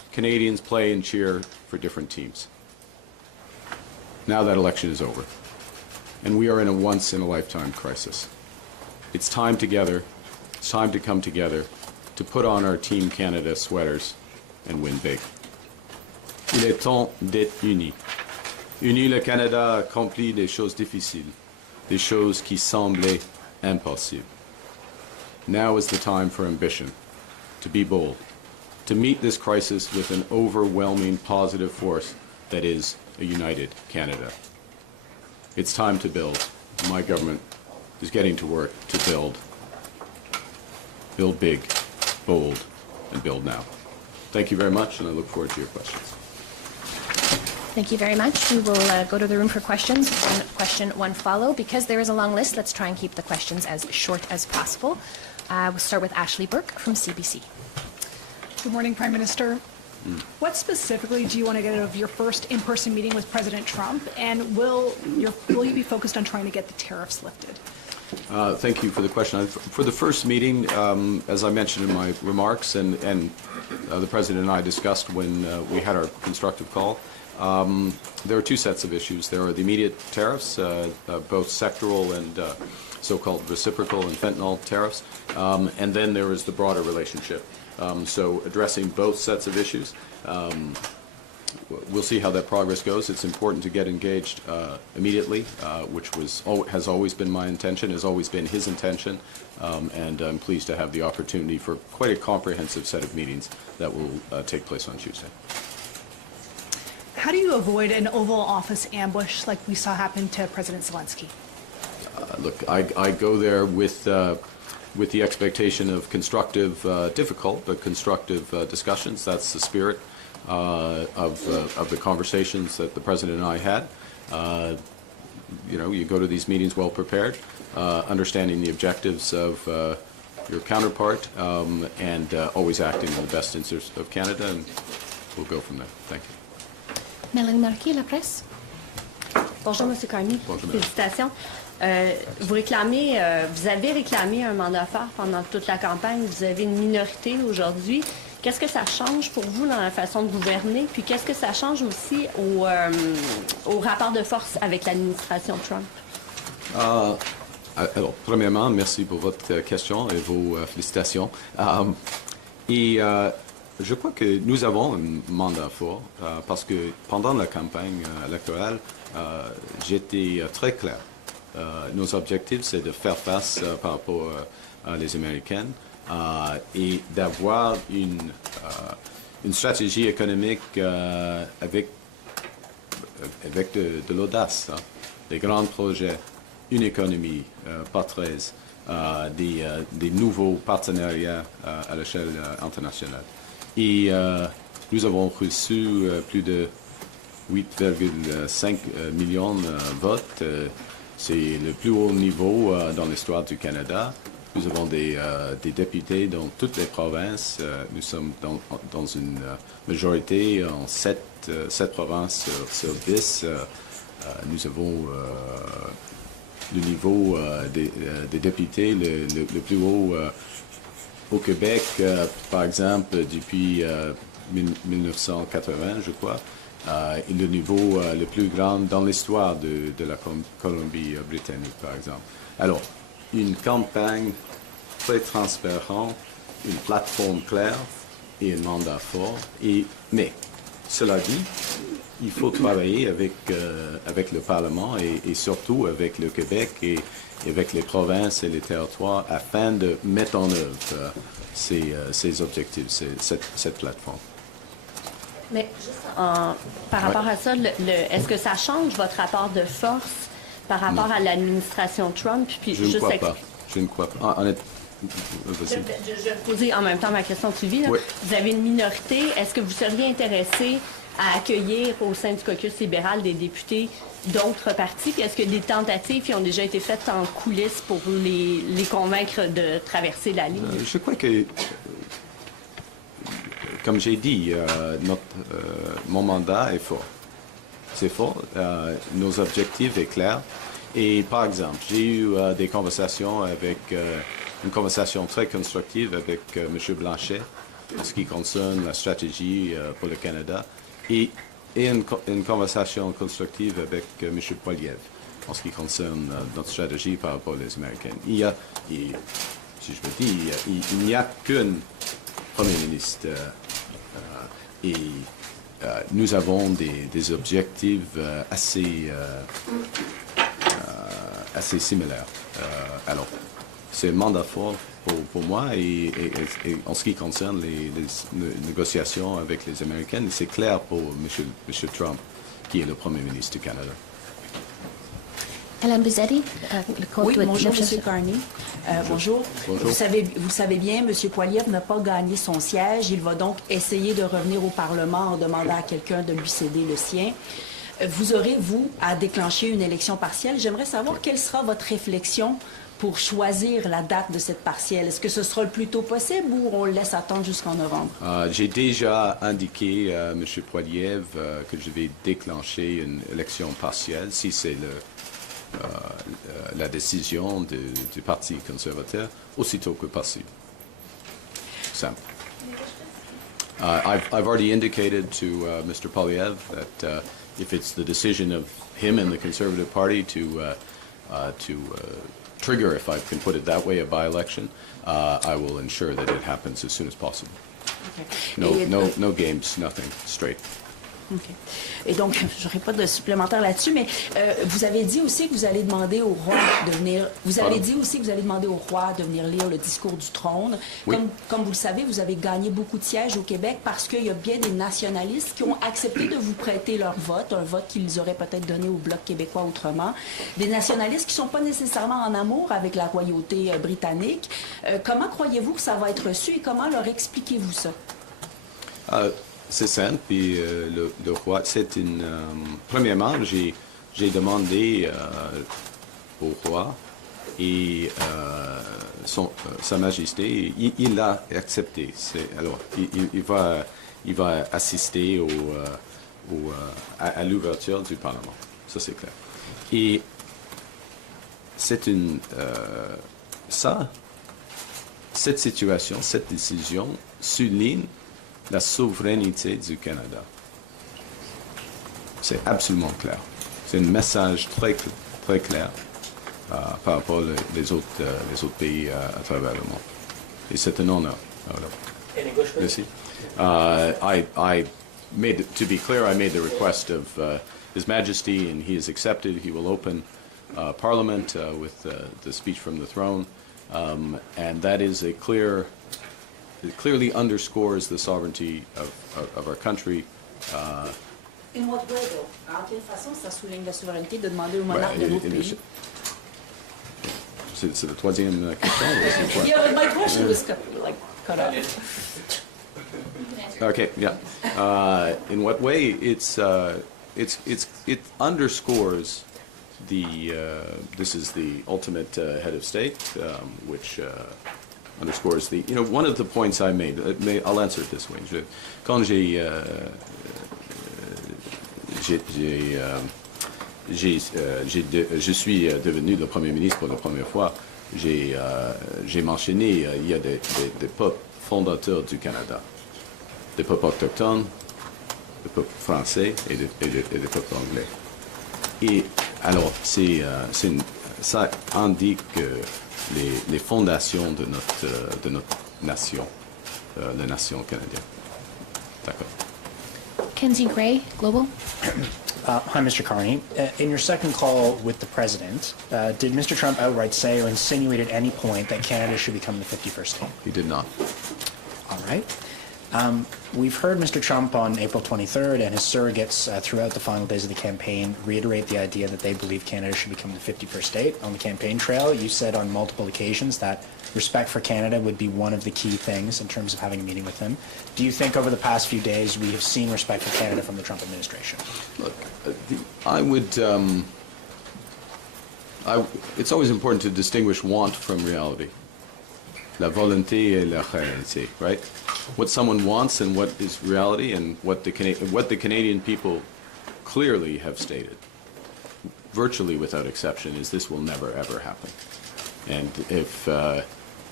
Canadians play and cheer for different teams. Now that election is over, and we are in a once-in-a-lifetime crisis. It's time together, it's time to come together to put on our Team Canada sweaters and win big. Il est temps d'être unis. Unis, le Canada a accompli des choses difficiles, des choses qui semblaient impossibles. Now is the time for ambition, to be bold, to meet this crisis with an overwhelming positive force that is a united Canada. It's time to build. My government is getting to work to build. Build big, bold, and build now. Thank you very much, and I look forward to your questions. Thank you very much. We will go to the room for questions. One question, one follow. Because there is a long list, let's try and keep the questions as short as possible. We'll start with Ashley Burke from CBC. Good morning, Prime Minister. What specifically do you want to get out of your first in-person meeting with President Trump, and will you be focused on trying to get the tariffs lifted? Thank you for the question. For the first meeting, as I mentioned in my remarks, and the President and I discussed when we had our constructive call, there are two sets of issues. There are the immediate tariffs, both sectoral and so-called reciprocal and fentanyl tariffs, and then there is the broader relationship. So addressing both sets of issues. We'll see how that progress goes. It's important to get engaged immediately, which has always been my intention, has always been his intention, and I'm pleased to have the opportunity for quite a comprehensive set of meetings that will take place on Tuesday. How do you avoid an Oval Office ambush like we saw happen to President Zelensky? Look, I go there with the expectation of constructive, difficult, but constructive discussions. That's the spirit of the conversations that the President and I had. You go to these meetings well prepared, understanding the objectives of your counterpart, and always acting in the best interest of Canada, and we'll go from there. Thank you. Mélanie Marquis, La Presse. Bonjour, M. Carney. Bonjour, Félicitations. Vous avez réclamé un mandat fort pendant toute la campagne. Vous avez une minorité aujourd'hui. Qu'est-ce que ça change pour vous dans la façon de gouverner? Puis qu'est-ce que ça change aussi au rapport de force avec l'administration Trump? Alors, premièrement, merci pour votre question et vos félicitations. Je crois que nous avons un mandat fort parce que pendant la campagne électorale, j'étais très clair. Nos objectifs, c'est de faire face par rapport à les Américaines et d'avoir une stratégie économique avec de l'audace, des grands projets, une économie pas très, des nouveaux partenariats à l'échelle internationale. Et nous avons reçu plus de 8,5 millions de votes. C'est le plus haut niveau dans l'histoire du Canada. Nous avons des députés dans toutes les provinces. Nous sommes dans une majorité en 7 provinces sur 10. Nous avons le niveau des députés le plus haut au Québec, par exemple, depuis 1980, je crois. Et le niveau le plus grand dans l'histoire de la Colombie-Britannique, par exemple. Alors, une campagne très transparente, une plateforme claire et un mandat fort. Mais, cela dit, il faut travailler avec le Parlement et surtout avec le Québec et avec les provinces et les territoires afin de mettre en œuvre ces objectifs, cette plateforme. Mais juste par rapport à ça, est-ce que ça change votre rapport de force par rapport à l'administration Trump? Puis Je ne crois pas. Je ne crois pas. Je vais poser en même temps ma question de suivi. Oui. Vous avez une minorité. Est-ce que vous seriez intéressé à accueillir au sein du caucus libéral des députés d'autres partis? Puis est-ce que des tentatives qui ont déjà été faites en coulisses pour les convaincre de traverser la ligne? Je crois que, comme j'ai dit, mon mandat est fort. C'est fort. Nos objectifs sont clairs. Et par exemple, j'ai eu des conversations une conversation très constructive avec M. Blanchet en ce qui concerne la stratégie pour le Canada et une conversation constructive avec M. Poilievre en ce qui concerne notre stratégie par rapport aux Américains. Si je me dis, il n'y a qu'un Premier ministre et nous avons des objectifs assez similaires. Alors, c'est un mandat fort pour moi et en ce qui concerne les négociations avec les Américains, c'est clair pour M. Trump, qui est le Premier ministre du Canada. Alain Buzzetti, Oui, bonjour, M. Carney. Bonjour. Bonjour. Vous savez bien, M. Poilievre n'a pas gagné son siège. Il va donc essayer de revenir au Parlement en demandant à quelqu'un de lui céder le sien. Vous aurez, vous, à déclencher une élection partielle. J'aimerais savoir quelle sera votre réflexion pour choisir la date de cette partielle. Est-ce que ce sera le plus tôt possible ou on le laisse attendre jusqu'en novembre? J'ai déjà indiqué à M. Poilievre que je vais déclencher une élection partielle si c'est la décision du Parti conservateur aussitôt que possible. Simple. I've already indicated to Mr. Poilievre that if it's the decision of him and the Conservative Party to trigger, if I can put it that way, a by-election, I will ensure that it happens as soon as possible. Okay. No games, nothing, straight. OK. Et donc, je n'aurai pas de supplémentaire là-dessus, mais vous avez dit aussi que vous allez demander au roi de venir. Vous avez dit aussi que vous allez demander au roi de venir lire le discours du trône. Oui. Comme vous le savez, vous avez gagné beaucoup de sièges au Québec parce qu'il y a bien des nationalistes qui ont accepté de vous prêter leur vote, un vote qu'ils auraient peut-être donné au Bloc québécois autrement. Des nationalistes qui ne sont pas nécessairement en amour avec la royauté britannique. Comment croyez-vous que ça va être reçu et comment leur expliquez-vous ça? C'est simple, puis le roi, c'est une... premièrement, j'ai demandé au roi et Sa Majesté, il l'a accepté. Alors, il va assister à l'ouverture du Parlement. Ça, c'est clair. Et c'est cette situation, cette décision souligne la souveraineté du Canada. C'est absolument clair. C'est un message très, très clair par rapport aux autres pays à travers le monde. Et c'est un honneur. Merci. To be clear, I made the request of His Majesty, and he has accepted. He will open Parliament with the speech from the throne, and that is a clear. It clearly underscores the sovereignty of our country. In what way, though? En quelle façon ça souligne la souveraineté de demander au monarque de notre pays? C'est la troisième question. Yeah, my question was cut off. Okay, yeah. In what way? It underscores this is the ultimate head of state, which underscores one of the points I made. I'll answer it this way. Quand je suis devenu le Premier ministre pour la première fois, j'ai mentionné il y a des peuples fondateurs du Canada, des peuples autochtones, des peuples français et des peuples anglais. Et alors, ça indique les fondations de notre nation, la nation canadienne. D'accord. Kenzie Gray, Global. Hi, Mr. Carney. In your second call with the President, did Mr. Trump outright say or insinuate at any point that Canada should become the 51st state? He did not. All right. We've heard Mr. Trump on April 23rd and his surrogates throughout the final days of the campaign reiterate the idea that they believe Canada should become the 51st state. On the campaign trail, you said on multiple occasions that respect for Canada would be one of the key things in terms of having a meeting with him. Do you think over the past few days we have seen respect for Canada from the Trump administration? Look, it's always important to distinguish want from reality. La volonté et la réalité, right? What someone wants and what is reality, and what the Canadian people clearly have stated, virtually without exception, is this will never ever happen. And if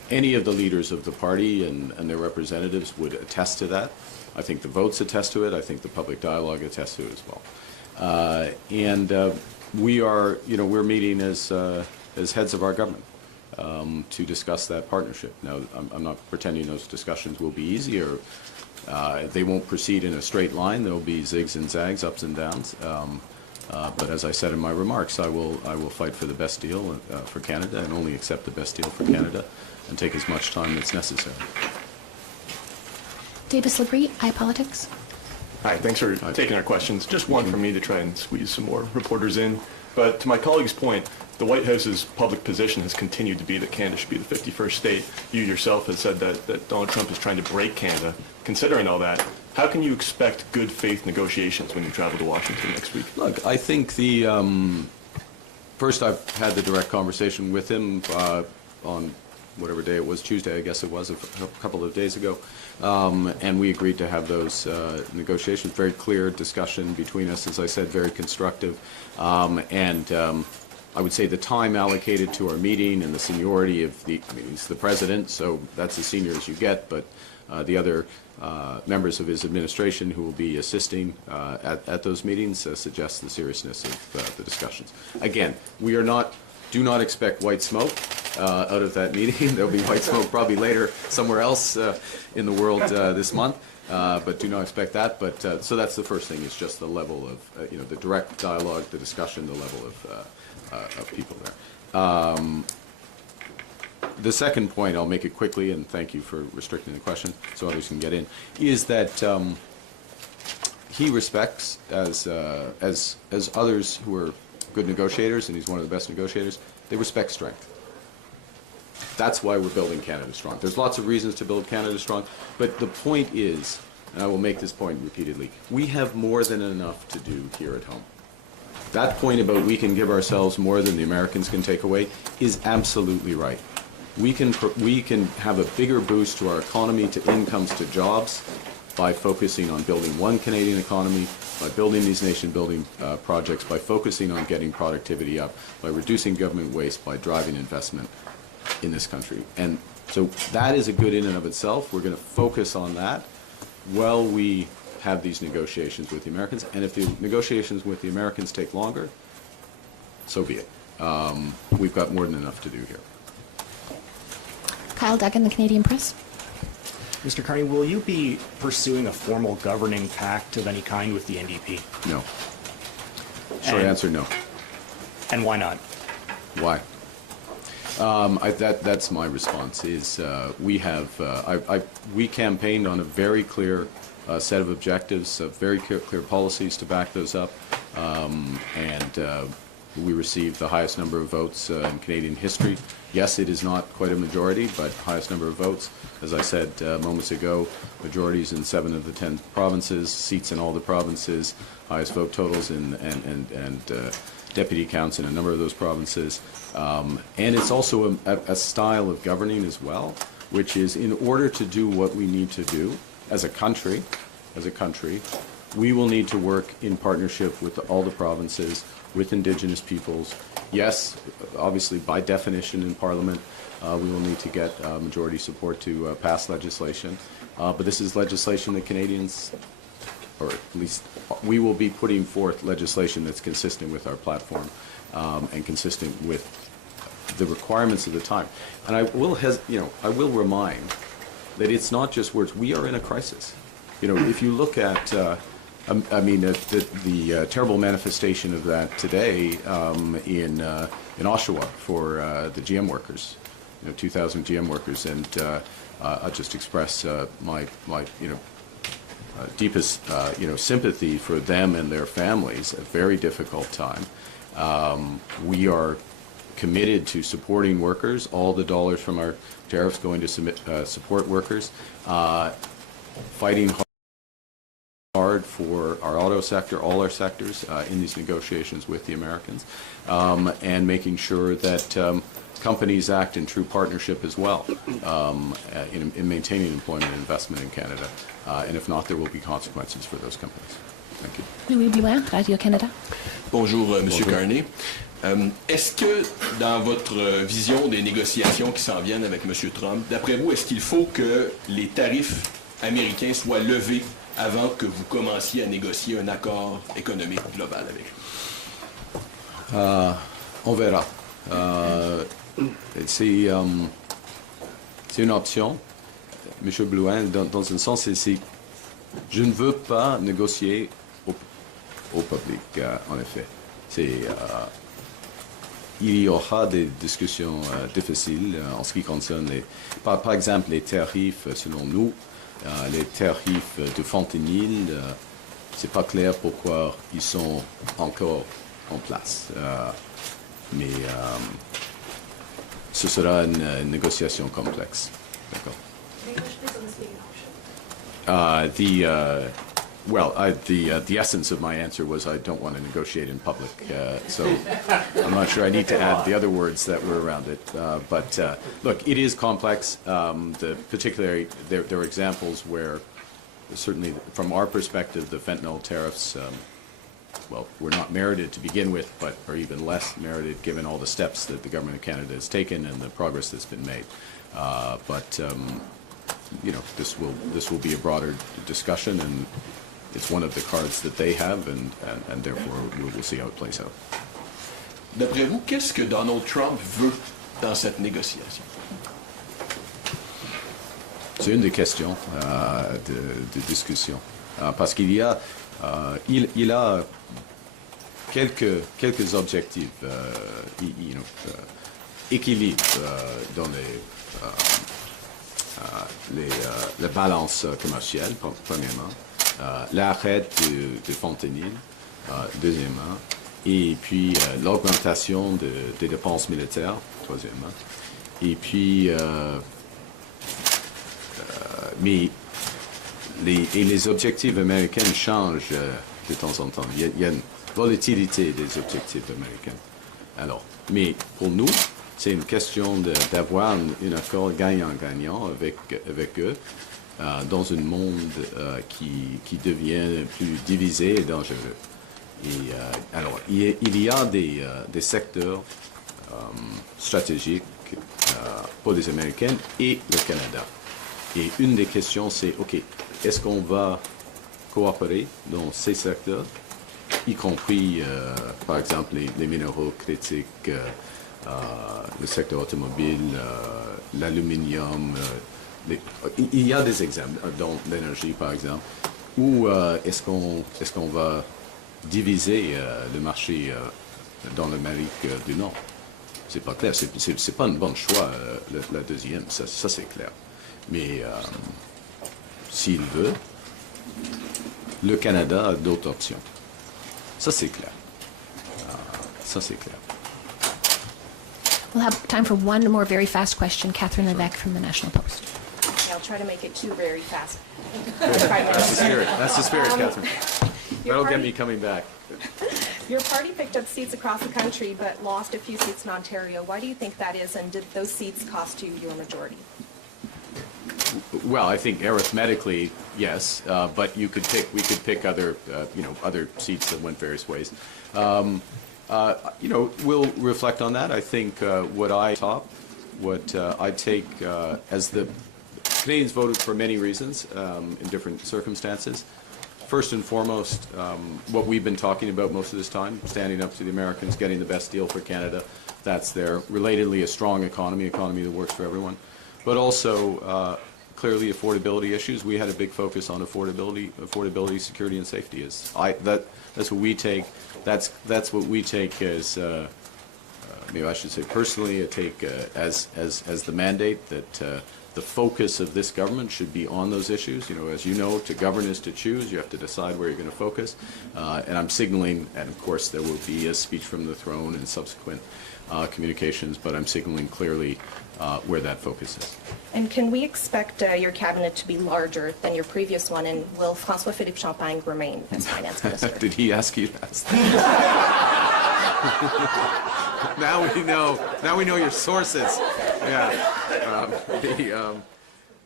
any of the leaders of the party and their representatives would attest to that. I think the votes attest to it. I think the public dialogue attests to it as well. We are, we're meeting as heads of our government to discuss that partnership. Now, I'm not pretending those discussions will be easy or they won't proceed in a straight line. There will be zigs and zags, ups and downs. But as I said in my remarks, I will fight for the best deal for Canada and only accept the best deal for Canada and take as much time as necessary. Davis Labrie, iPolitics. Hi, thanks for taking our questions. Just one from me to try and squeeze some more reporters in. But to my colleague's point, the White House's public position has continued to be that Canada should be the 51st state. You yourself have said that Donald Trump is trying to break Canada. Considering all that, how can you expect good faith negotiations when you travel to Washington next week? Look, I think first I've had the direct conversation with him on whatever day it was, Tuesday I guess it was, a couple of days ago. And we agreed to have those negotiations, very clear discussion between us, as I said, very constructive. I would say the time allocated to our meeting and the seniority of he's the president, so that's as senior as you get, but the other members of his administration who will be assisting at those meetings suggest the seriousness of the discussions. Again, do not expect white smoke out of that meeting. There'll be white smoke probably later somewhere else in the world this month, but do not expect that. But so that's the first thing, is just the level of the direct dialogue, the discussion, the level of people there. The second point, I'll make it quickly, and thank you for restricting the question so others can get in, is that he respects, as others who are good negotiators, and he's one of the best negotiators, they respect strength. That's why we're building Canada strong. There's lots of reasons to build Canada strong, but the point is, and I will make this point repeatedly, we have more than enough to do here at home. That point about we can give ourselves more than the Americans can take away is absolutely right. We can have a bigger boost to our economy, to incomes, to jobs, by focusing on building one Canadian economy, by building these nation-building projects, by focusing on getting productivity up, by reducing government waste, by driving investment in this country. And so that is a good in and of itself. We're going to focus on that while we have these negotiations with the Americans. And if the negotiations with the Americans take longer, so be it. We've got more than enough to do here. Kyle Duggan, the Canadian Press. Mr. Carney, will you be pursuing a formal governing pact of any kind with the NDP? No. Short answer, no. And why not? Why? That's my response. Is we campaigned on a very clear set of objectives, very clear policies to back those up, and we received the highest number of votes in Canadian history. Yes, it is not quite a majority, but highest number of votes. As I said moments ago, majorities in 7 of the 10 provinces, seats in all the provinces, highest vote totals and deputy counts in a number of those provinces. And it's also a style of governing as well, which is, in order to do what we need to do as a country, we will need to work in partnership with all the provinces, with Indigenous peoples. Yes, obviously, by definition in Parliament, we will need to get majority support to pass legislation. But this is legislation that Canadians, or at least we will be putting forth legislation that's consistent with our platform and consistent with the requirements of the time. And I will remind that it's not just words. We are in a crisis. If you look at, the terrible manifestation of that today in Oshawa for the GM workers, 2,000 GM workers, and I'll just express my deepest sympathy for them and their families. A very difficult time. We are committed to supporting workers. All the dollars from our tariffs going to support workers. Fighting hard for our auto sector, all our sectors, in these negotiations with the Americans, and making sure that companies act in true partnership as well in maintaining employment and investment in Canada. And if not, there will be consequences for those companies. Thank you. Louis Blouin, Radio-Canada. Bonjour, Monsieur Carney. Est-ce que, dans votre vision des négociations qui s'en viennent avec M. Trump, d'après vous, est-ce qu'il faut que les tarifs américains soient levés avant que vous commenciez à négocier un accord économique global avec lui? On verra. C'est une option. M. Blouin, dans un sens, je ne veux pas négocier au public, en effet. Il y aura des discussions difficiles en ce qui concerne, par exemple, les tarifs, selon nous, les tarifs de fentanyl, c'est pas clair pourquoi ils sont encore en place. Mais ce sera une négociation complexe. D'accord. The essence of my answer was I don't want to negotiate in public, so I'm not sure I need to add the other words that were around it. But look, it is complex. Particularly, there are examples where, certainly from our perspective, the fentanyl tariffs, were not merited to begin with, but are even less merited given all the steps that the government of Canada has taken and the progress that's been made. This will be a broader discussion, and it's one of the cards that they have, and therefore we will see how it plays out. D'après vous, qu'est-ce que Donald Trump veut dans cette négociation? C'est une des questions de discussion, parce qu'il y a, il a quelques objectifs, équilibre dans la balance commerciale, premièrement, l'arrêt de fentanyl, deuxièmement, et puis l'augmentation des dépenses militaires, troisièmement, et puis mais les objectifs américains changent de temps en temps. Il y a une volatilité des objectifs américains. Alors, mais pour nous, c'est une question d'avoir un accord gagnant-gagnant avec eux dans un monde qui devient plus divisé et dangereux. Et alors, il y a des secteurs stratégiques pour les Américains et le Canada. Et une des questions, c'est, OK, est-ce qu'on va coopérer dans ces secteurs, y compris, par exemple, les minéraux critiques, le secteur automobile, l'aluminium. Il y a des exemples, dans l'énergie, par exemple, où est-ce qu'on va diviser le marché dans l'Amérique du Nord? C'est pas clair. C'est pas un bon choix, la deuxième. Ça c'est clair. Mais s'il veut, le Canada a d'autres options. Ça, c'est clair. Ça, c'est clair. We'll have time for one more very fast question. Catherine Levesque from the National Post. Okay, I'll try to make it two very fast. That's the spirit. That's the spirit, Catherine. That'll get me coming back. Your party picked up seats across the country but lost a few seats in Ontario. Why do you think that is, and did those seats cost you your majority? Well, I think arithmetically, yes, but we could pick other, other seats that went various ways. We'll reflect on that. I think what I take as the Canadians voted for many reasons in different circumstances. First and foremost, what we've been talking about most of this time, standing up to the Americans, getting the best deal for Canada. That's there. Relatedly, a strong economy that works for everyone. But also, clearly, affordability issues. We had a big focus on affordability, security, and safety. That's what we take. That's what we take as, maybe I should say personally, I take as the mandate that the focus of this government should be on those issues. As you know, to govern is to choose. You have to decide where you're going to focus. And I'm signaling, and of course there will be a speech from the throne and subsequent communications, but I'm signaling clearly where that focus is. And can we expect your cabinet to be larger than your previous one, and will François-Philippe Champagne remain as finance minister? Did he ask you that? Now we know your sources. Yeah.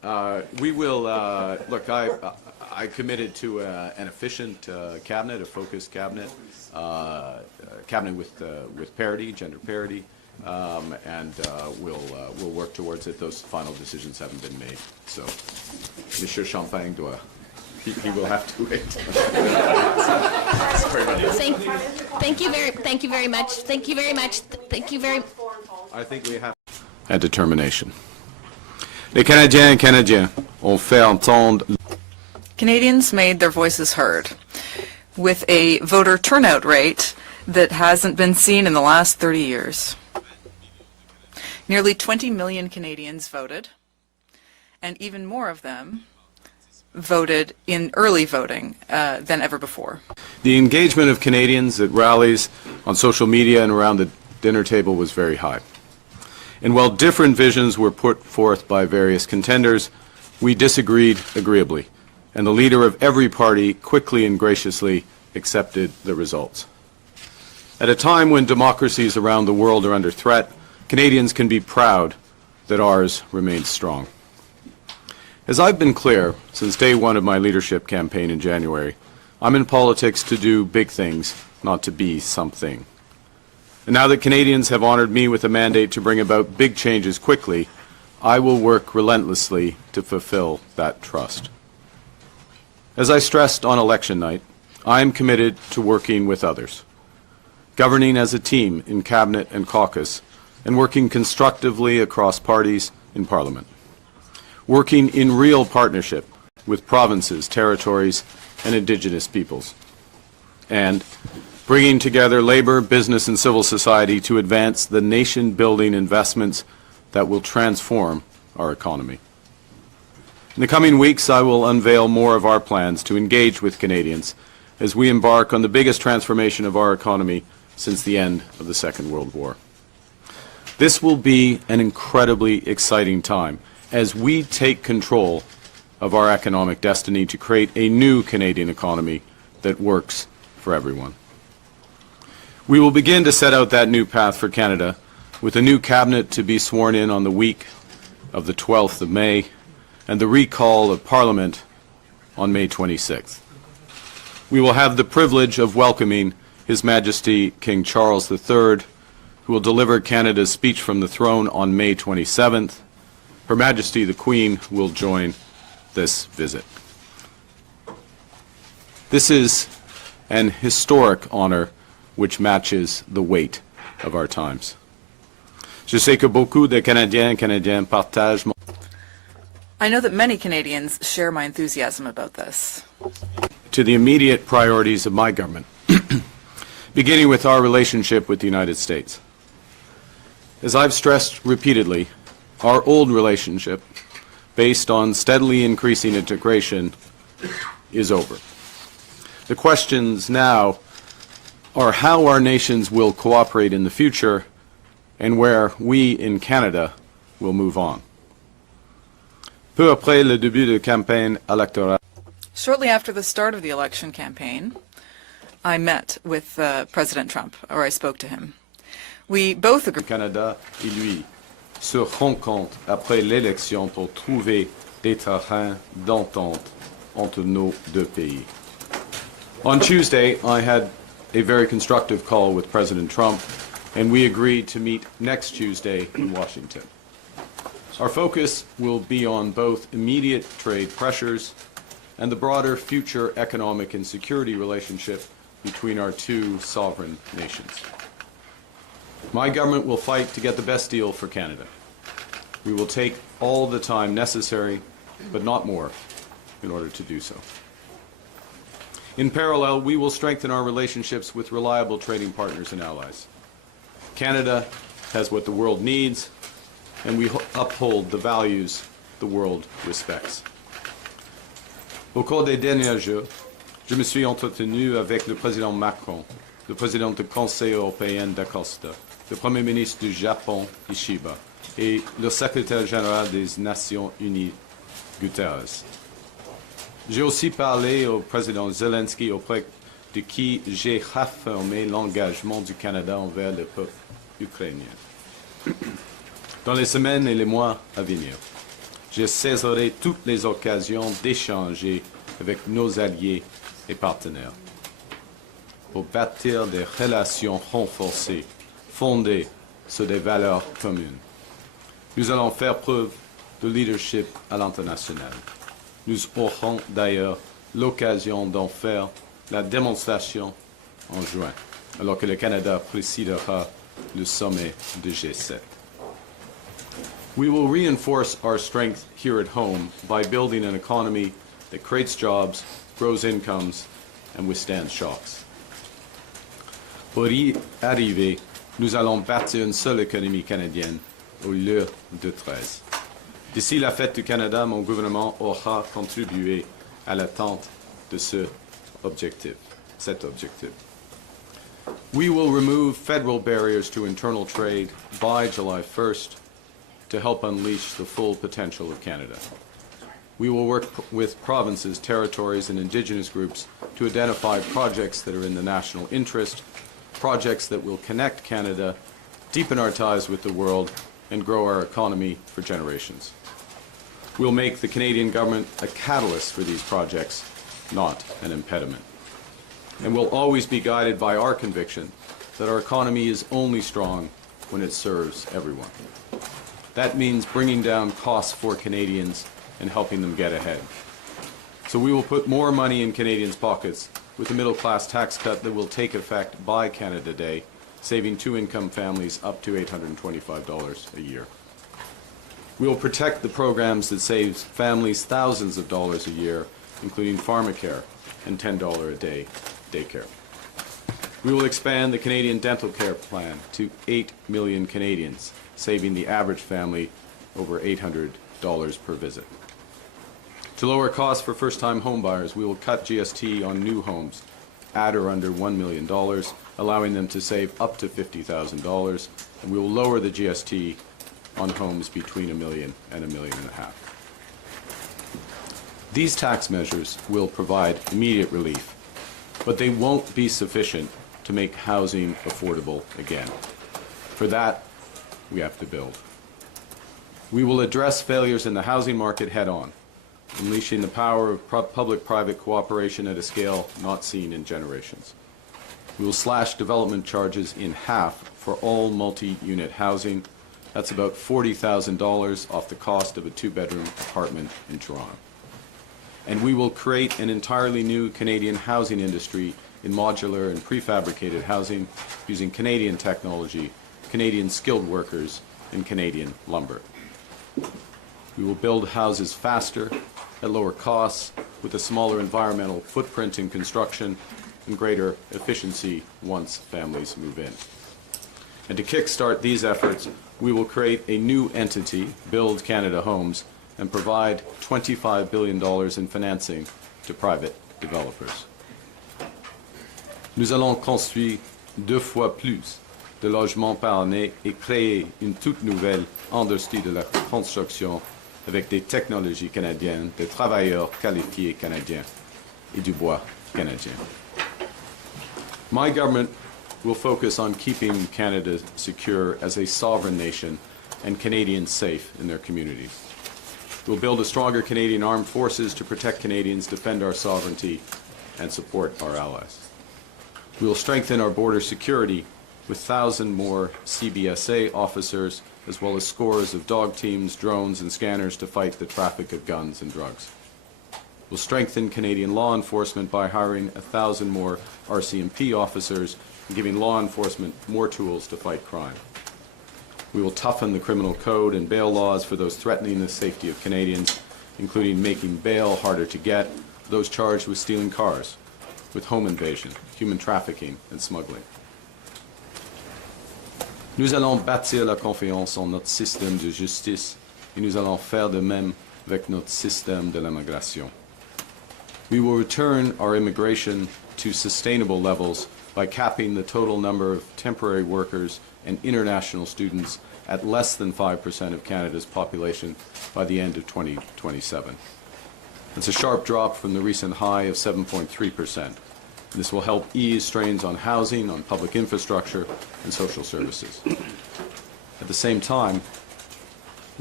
We will, look, I committed to an efficient cabinet, a focused cabinet, cabinet with parity, gender parity, and we'll work towards it. Those final decisions haven't been made. So, Monsieur Champagne doit, he will have to wait. Sorry about that. Thank you very much. Thank you very much. Thank you very. I think we have a determination. Les Canadiens et Canadiens ont fait entendre. Canadians made their voices heard with a voter turnout rate that hasn't been seen in the last 30 years. Nearly 20 million Canadians voted, and even more of them voted in early voting than ever before. The engagement of Canadians at rallies, on social media, and around the dinner table was very high. And while different visions were put forth by various contenders, we disagreed agreeably, and the leader of every party quickly and graciously accepted the results. At a time when democracies around the world are under threat, Canadians can be proud that ours remains strong. As I've been clear since day one of my leadership campaign in January, I'm in politics to do big things, not to be something. And now that Canadians have honored me with a mandate to bring about big changes quickly, I will work relentlessly to fulfill that trust. As I stressed on election night, I am committed to working with others, governing as a team in cabinet and caucus, and working constructively across parties in Parliament, working in real partnership with provinces, territories, and Indigenous peoples, and bringing together labor, business, and civil society to advance the nation-building investments that will transform our economy. In the coming weeks, I will unveil more of our plans to engage with Canadians as we embark on the biggest transformation of our economy since the end of the Second World War. This will be an incredibly exciting time as we take control of our economic destiny to create a new Canadian economy that works for everyone. We will begin to set out that new path for Canada with a new cabinet to be sworn in on the week of the 12th of May and the recall of Parliament on May 26th. We will have the privilege of welcoming His Majesty King Charles III, who will deliver Canada's speech from the throne on May 27th. Her Majesty the Queen will join this visit. This is an historic honor which matches the weight of our times. Je sais que beaucoup de Canadiens et Canadiennes partagent mon... I know that many Canadians share my enthusiasm about this. To the immediate priorities of my government, beginning with our relationship with the United States. As I've stressed repeatedly, our old relationship, based on steadily increasing integration, is over. The questions now are how our nations will cooperate in the future and where we in Canada will move on. Peu après le début de campagne électorale. Shortly after the start of the election campaign, I met with President Trump, or I spoke to him. We both agreed. Canada et lui se rencontrent après l'élection pour trouver des terrains d'entente entre nos deux pays. On Tuesday, I had a very constructive call with President Trump, and we agreed to meet next Tuesday in Washington. Our focus will be on both immediate trade pressures and the broader future economic and security relationship between our two sovereign nations. My government will fight to get the best deal for Canada. We will take all the time necessary, but not more, in order to do so. In parallel, we will strengthen our relationships with reliable trading partners and allies. Canada has what the world needs, and we uphold the values the world respects. Au cours des derniers jours, je me suis entretenu avec le président Macron, le président du Conseil européen d'Acosta, le Premier ministre du Japon, Ishiba, et le secrétaire général des Nations Unies, Guterres. J'ai aussi parlé au président Zelensky, auprès de qui j'ai réaffirmé l'engagement du Canada envers le peuple ukrainien. Dans les semaines et les mois à venir, je saisirai toutes les occasions d'échanger avec nos alliés et partenaires pour bâtir des relations renforcées, fondées sur des valeurs communes. Nous allons faire preuve de leadership à l'international. Nous aurons d'ailleurs l'occasion d'en faire la démonstration en juin, alors que le Canada présidera le sommet de G7. We will reinforce our strength here at home by building an economy that creates jobs, grows incomes, and withstands shocks. Pour y arriver, nous allons bâtir une seule économie canadienne au lieu de 13. D'ici la fête du Canada, mon gouvernement aura contribué à l'atteinte de cet objectif. We will remove federal barriers to internal trade by July 1st to help unleash the full potential of Canada. We will work with provinces, territories, and Indigenous groups to identify projects that are in the national interest, projects that will connect Canada, deepen our ties with the world, and grow our economy for generations. We'll make the Canadian government a catalyst for these projects, not an impediment. And we'll always be guided by our conviction that our economy is only strong when it serves everyone. That means bringing down costs for Canadians and helping them get ahead. So we will put more money in Canadians' pockets with the middle-class tax cut that will take effect by Canada Day, saving two-income families up to $825 a year. We will protect the programs that save families thousands of dollars a year, including pharmacare and $10 a day daycare. We will expand the Canadian Dental Care Plan to 8 million Canadians, saving the average family over $800 per visit. To lower costs for first-time homebuyers, we will cut GST on new homes at or under $1 million, allowing them to save up to $50,000, and we will lower the GST on homes between $1 million and $1.5 million. These tax measures will provide immediate relief, but they won't be sufficient to make housing affordable again. For that, we have to build. We will address failures in the housing market head-on, unleashing the power of public-private cooperation at a scale not seen in generations. We will slash development charges in half for all multi-unit housing. That's about $40,000 off the cost of a two-bedroom apartment in Toronto. And we will create an entirely new Canadian housing industry in modular and prefabricated housing using Canadian technology, Canadian skilled workers, and Canadian lumber. We will build houses faster, at lower costs, with a smaller environmental footprint in construction and greater efficiency once families move in. And to kickstart these efforts, we will create a new entity, Build Canada Homes, and provide $25 billion in financing to private developers. Nous allons construire 2 fois plus de logements par année et créer une toute nouvelle industrie de la construction avec des technologies canadiennes, des travailleurs qualifiés canadiens et du bois canadien. My government will focus on keeping Canada secure as a sovereign nation and Canadians safe in their communities. We'll build a stronger Canadian armed forces to protect Canadians, defend our sovereignty, and support our allies. We will strengthen our border security with 1,000 more CBSA officers, as well as scores of dog teams, drones, and scanners to fight the traffic of guns and drugs. We'll strengthen Canadian law enforcement by hiring 1,000 more RCMP officers and giving law enforcement more tools to fight crime. We will toughen the criminal code and bail laws for those threatening the safety of Canadians, including making bail harder to get for those charged with stealing cars, with home invasion, human trafficking, and smuggling. Nous allons bâtir la confiance en notre système de justice et nous allons faire de même avec notre système de l'immigration. We will return our immigration to sustainable levels by capping the total number of temporary workers and international students at less than 5% of Canada's population by the end of 2027. It's a sharp drop from the recent high of 7.3%. This will help ease strains on housing, on public infrastructure, and social services. At the same time,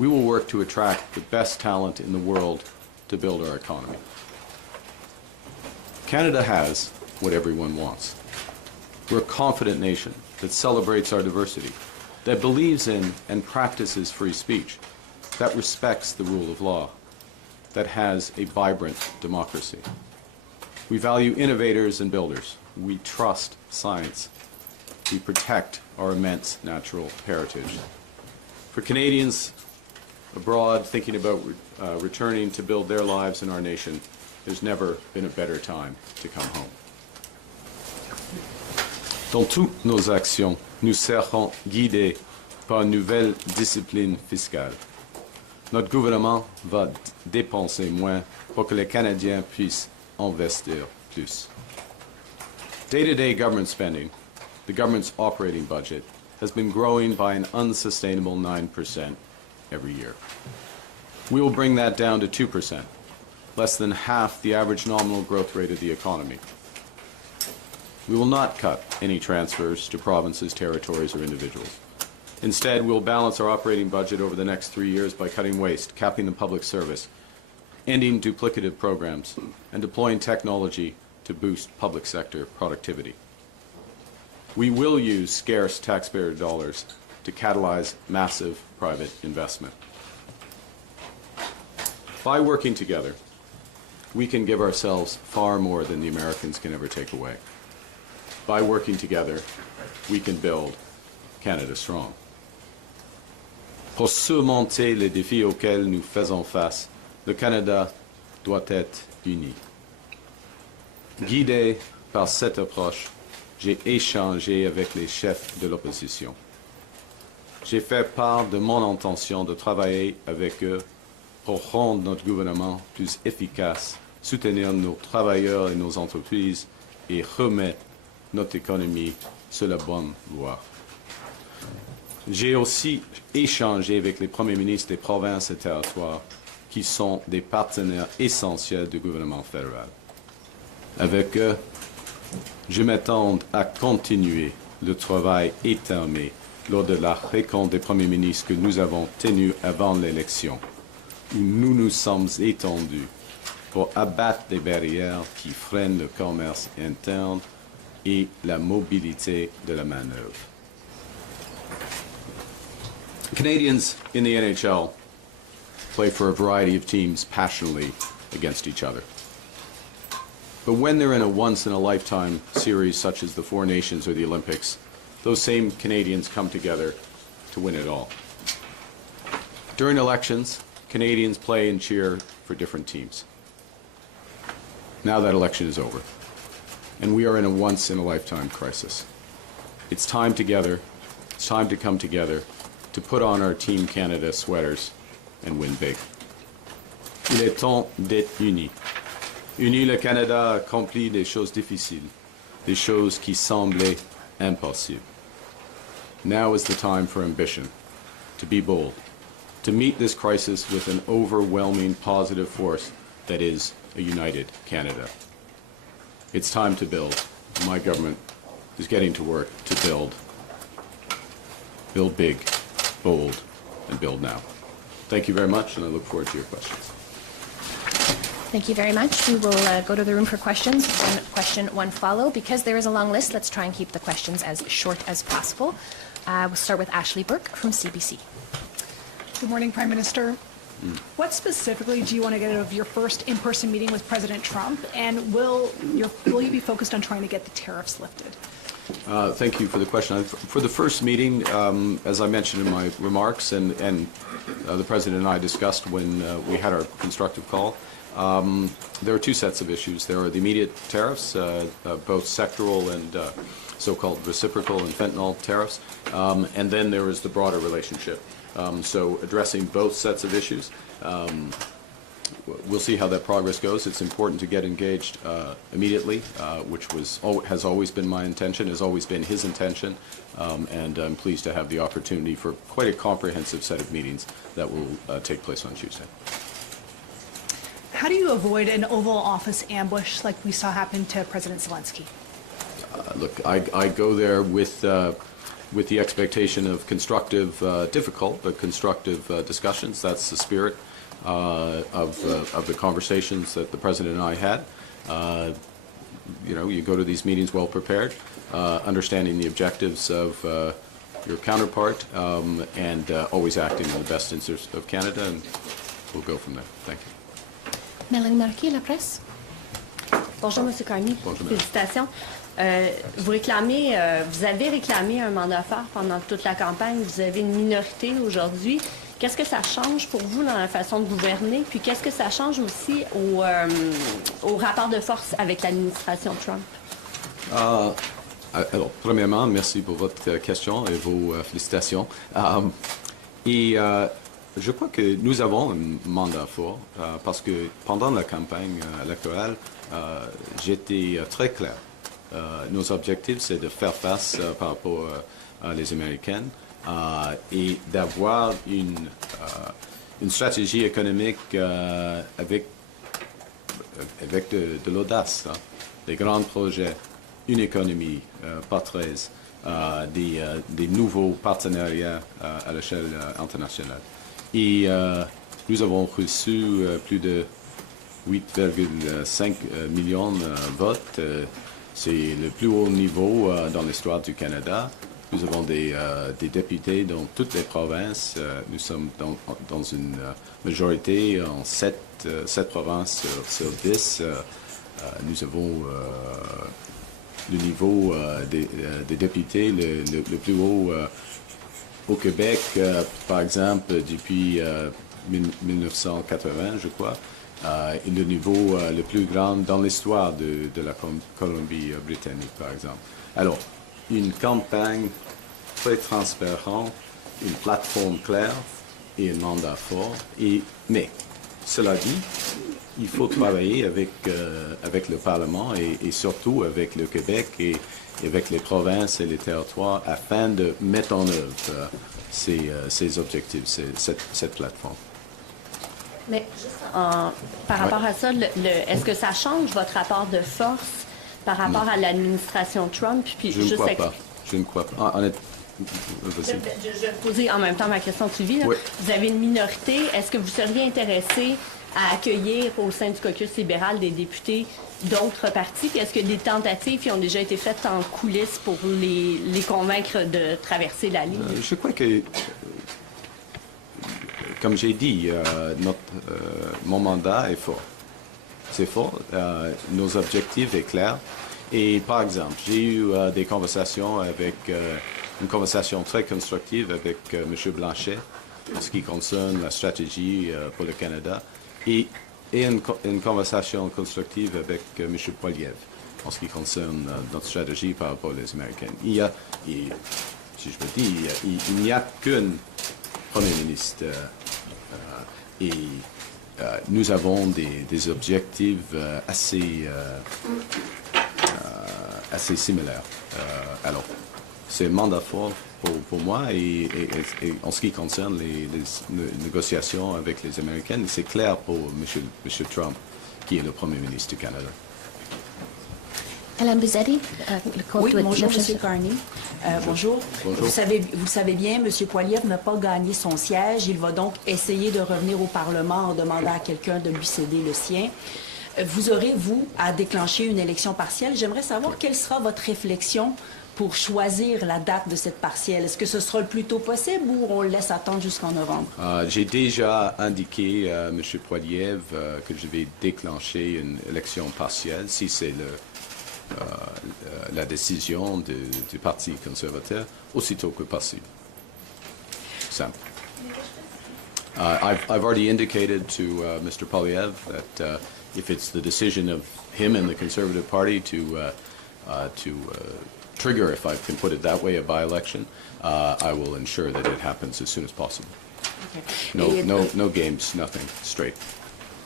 we will work to attract the best talent in the world to build our economy. Canada has what everyone wants. We're a confident nation that celebrates our diversity, that believes in and practices free speech, that respects the rule of law, that has a vibrant democracy. We value innovators and builders. We trust science. We protect our immense natural heritage. For Canadians abroad thinking about returning to build their lives in our nation, there's never been a better time to come home. Dans toutes nos actions, nous serons guidés par une nouvelle discipline fiscale. Notre gouvernement va dépenser moins pour que les Canadiens puissent investir plus. Day-to-day government spending, the government's operating budget, has been growing by an unsustainable 9% every year. We will bring that down to 2%, less than half the average nominal growth rate of the economy. We will not cut any transfers to provinces, territories, or individuals. Instead, we'll balance our operating budget over the next 3 years by cutting waste, capping the public service, ending duplicative programs, and deploying technology to boost public sector productivity. We will use scarce taxpayer dollars to catalyze massive private investment. By working together, we can give ourselves far more than the Americans can ever take away. By working together, we can build Canada strong. Pour surmonter les défis auxquels nous faisons face, le Canada doit être uni. Guidé par cette approche, j'ai échangé avec les chefs de l'opposition. J'ai fait part de mon intention de travailler avec eux pour rendre notre gouvernement plus efficace, soutenir nos travailleurs et nos entreprises et remettre notre économie sur la bonne voie. J'ai aussi échangé avec les premiers ministres des provinces et territoires qui sont des partenaires essentiels du gouvernement fédéral. Avec eux, je m'attends à continuer le travail étamé lors de la rencontre des premiers ministres que nous avons tenue avant l'élection, où nous nous sommes étendus pour abattre les barrières qui freinent le commerce interne et la mobilité de la main-d'œuvre. Canadians in the NHL play for a variety of teams passionately against each other. But when they're in a once-in-a-lifetime series such as the Four Nations or the Olympics, those same Canadians come together to win it all. During elections, Canadians play and cheer for different teams. Now that election is over, and we are in a once-in-a-lifetime crisis. It's time together, it's time to come together to put on our Team Canada sweaters and win big. Il est temps d'être unis. Unis, le Canada a accompli des choses difficiles, des choses qui semblaient impossibles. Now is the time for ambition, to be bold, to meet this crisis with an overwhelming positive force that is a united Canada. It's time to build. My government is getting to work to build. Build big, bold, and build now. Thank you very much, and I look forward to your questions. Thank you very much. We will go to the room for questions. One question, one follow. Because there is a long list, let's try and keep the questions as short as possible. We'll start with Ashley Burke from CBC. Good morning, Prime Minister. What specifically do you want to get out of your first in-person meeting with President Trump, and will you be focused on trying to get the tariffs lifted? Thank you for the question. For the first meeting, as I mentioned in my remarks, and the President and I discussed when we had our constructive call, there are two sets of issues. There are the immediate tariffs, both sectoral and so-called reciprocal and fentanyl tariffs, and then there is the broader relationship. So addressing both sets of issues. We'll see how that progress goes. It's important to get engaged immediately, which has always been my intention, has always been his intention, and I'm pleased to have the opportunity for quite a comprehensive set of meetings that will take place on Tuesday. How do you avoid an Oval Office ambush like we saw happen to President Zelensky? Look, I go there with with the expectation of constructive, difficult, but constructive discussions. That's the spirit of the conversations that the President and I had. You go to these meetings well prepared, understanding the objectives of your counterpart, and always acting in the best interest of Canada, and we'll go from there. Thank you. Mélanie Marquis, La Presse. Bonjour, M. Carney. Bonjour, Félicitations. Vous avez réclamé un mandat fort pendant toute la campagne. Vous avez une minorité aujourd'hui. Qu'est-ce que ça change pour vous dans la façon de gouverner? Puis qu'est-ce que ça change aussi au rapport de force avec l'administration Trump? Alors, premièrement, merci pour votre question et vos félicitations. Je crois que nous avons un mandat fort parce que pendant la campagne électorale, j'étais très clair. Nos objectifs, c'est de faire face par rapport à les Américaines et d'avoir une stratégie économique avec de l'audace, des grands projets, une économie, pas 13, des nouveaux partenariats à l'échelle internationale. Et nous avons reçu plus de 8,5 millions de votes. C'est le plus haut niveau dans l'histoire du Canada. Nous avons des députés dans toutes les provinces. Nous sommes dans une majorité en 7 provinces sur 10. Nous avons le niveau des députés le plus haut au Québec, par exemple, depuis 1980, je crois, et le niveau le plus grand dans l'histoire de la Colombie-Britannique, par exemple. Alors, une campagne très transparente, une plateforme claire et un mandat fort. Mais, cela dit, il faut travailler avec le Parlement et surtout avec le Québec et avec les provinces et les territoires afin de mettre en œuvre ces objectifs, cette plateforme. Mais juste par rapport à ça, est-ce que ça change votre rapport de force par rapport à l'administration Trump? Puis Je ne crois pas. Je ne crois pas. Je vais poser en même temps ma question suivie. Oui. Vous avez une minorité. Est-ce que vous seriez intéressé à accueillir au sein du caucus libéral des députés d'autres partis? Puis est-ce que des tentatives qui ont déjà été faites en coulisses pour les convaincre de traverser la ligne? Je crois que, comme j'ai dit, mon mandat est fort. C'est fort. Nos objectifs sont clairs. Et par exemple, j'ai eu des conversations une conversation très constructive avec M. Blanchet en ce qui concerne la stratégie pour le Canada et une conversation constructive avec M. Poilievre en ce qui concerne notre stratégie par rapport aux Américains. Si je me dis, il n'y a qu'un Premier ministre et nous avons des objectifs assez similaires. Alors, c'est un mandat fort pour moi et en ce qui concerne les négociations avec les Américains, c'est clair pour M. Trump, qui est le Premier ministre du Canada. Alain Bizzetti, Oui, bonjour, M. Carney. Bonjour. Bonjour. Vous le savez bien, M. Poilievre n'a pas gagné son siège. Il va donc essayer de revenir au Parlement en demandant à quelqu'un de lui céder le sien. Vous aurez, vous, à déclencher une élection partielle. J'aimerais savoir quelle sera votre réflexion pour choisir la date de cette partielle. Est-ce que ce sera le plus tôt possible ou on le laisse attendre jusqu'en novembre? J'ai déjà indiqué à M. Poilievre que je vais déclencher une élection partielle si c'est la décision du Parti conservateur aussitôt que possible. Simple. I've already indicated to Mr. Poilievre that if it's the decision of him and the Conservative Party to trigger, if I can put it that way, a by-election, I will ensure that it happens as soon as possible. Okay. No games, nothing, straight.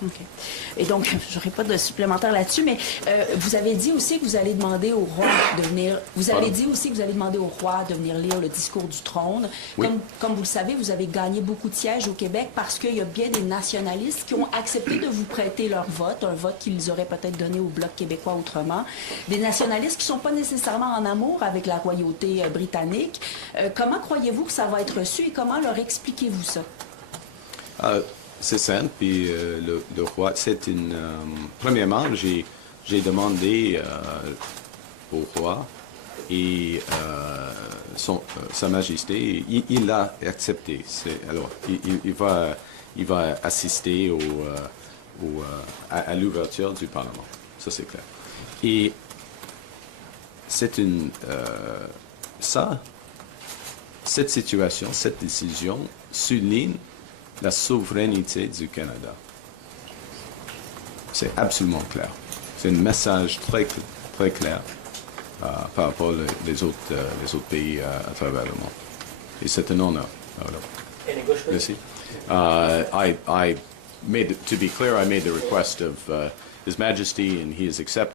OK. Et donc, je n'aurai pas de supplémentaire là-dessus, mais vous avez dit aussi que vous allez demander au roi de venir. Vous avez dit aussi que vous allez demander au roi de venir lire le discours du trône. Oui. Comme vous le savez, vous avez gagné beaucoup de sièges au Québec parce qu'il y a bien des nationalistes qui ont accepté de vous prêter leur vote, un vote qu'ils auraient peut-être donné au Bloc québécois autrement. Des nationalistes qui ne sont pas nécessairement en amour avec la royauté britannique. Comment croyez-vous que ça va être reçu et comment leur expliquez-vous ça? C'est simple, puis le roi, c'est une... premièrement, j'ai demandé au roi et Sa Majesté, il l'a accepté. Alors, il va assister à l'ouverture du Parlement. Ça, c'est clair. Et c'est une... cette situation, cette décision souligne la souveraineté du Canada. C'est absolument clair. C'est un message très, très clair par rapport aux autres pays à travers le monde. Et c'est un honneur. Merci. To be clear, I made the request of His Majesty, and he has accepted.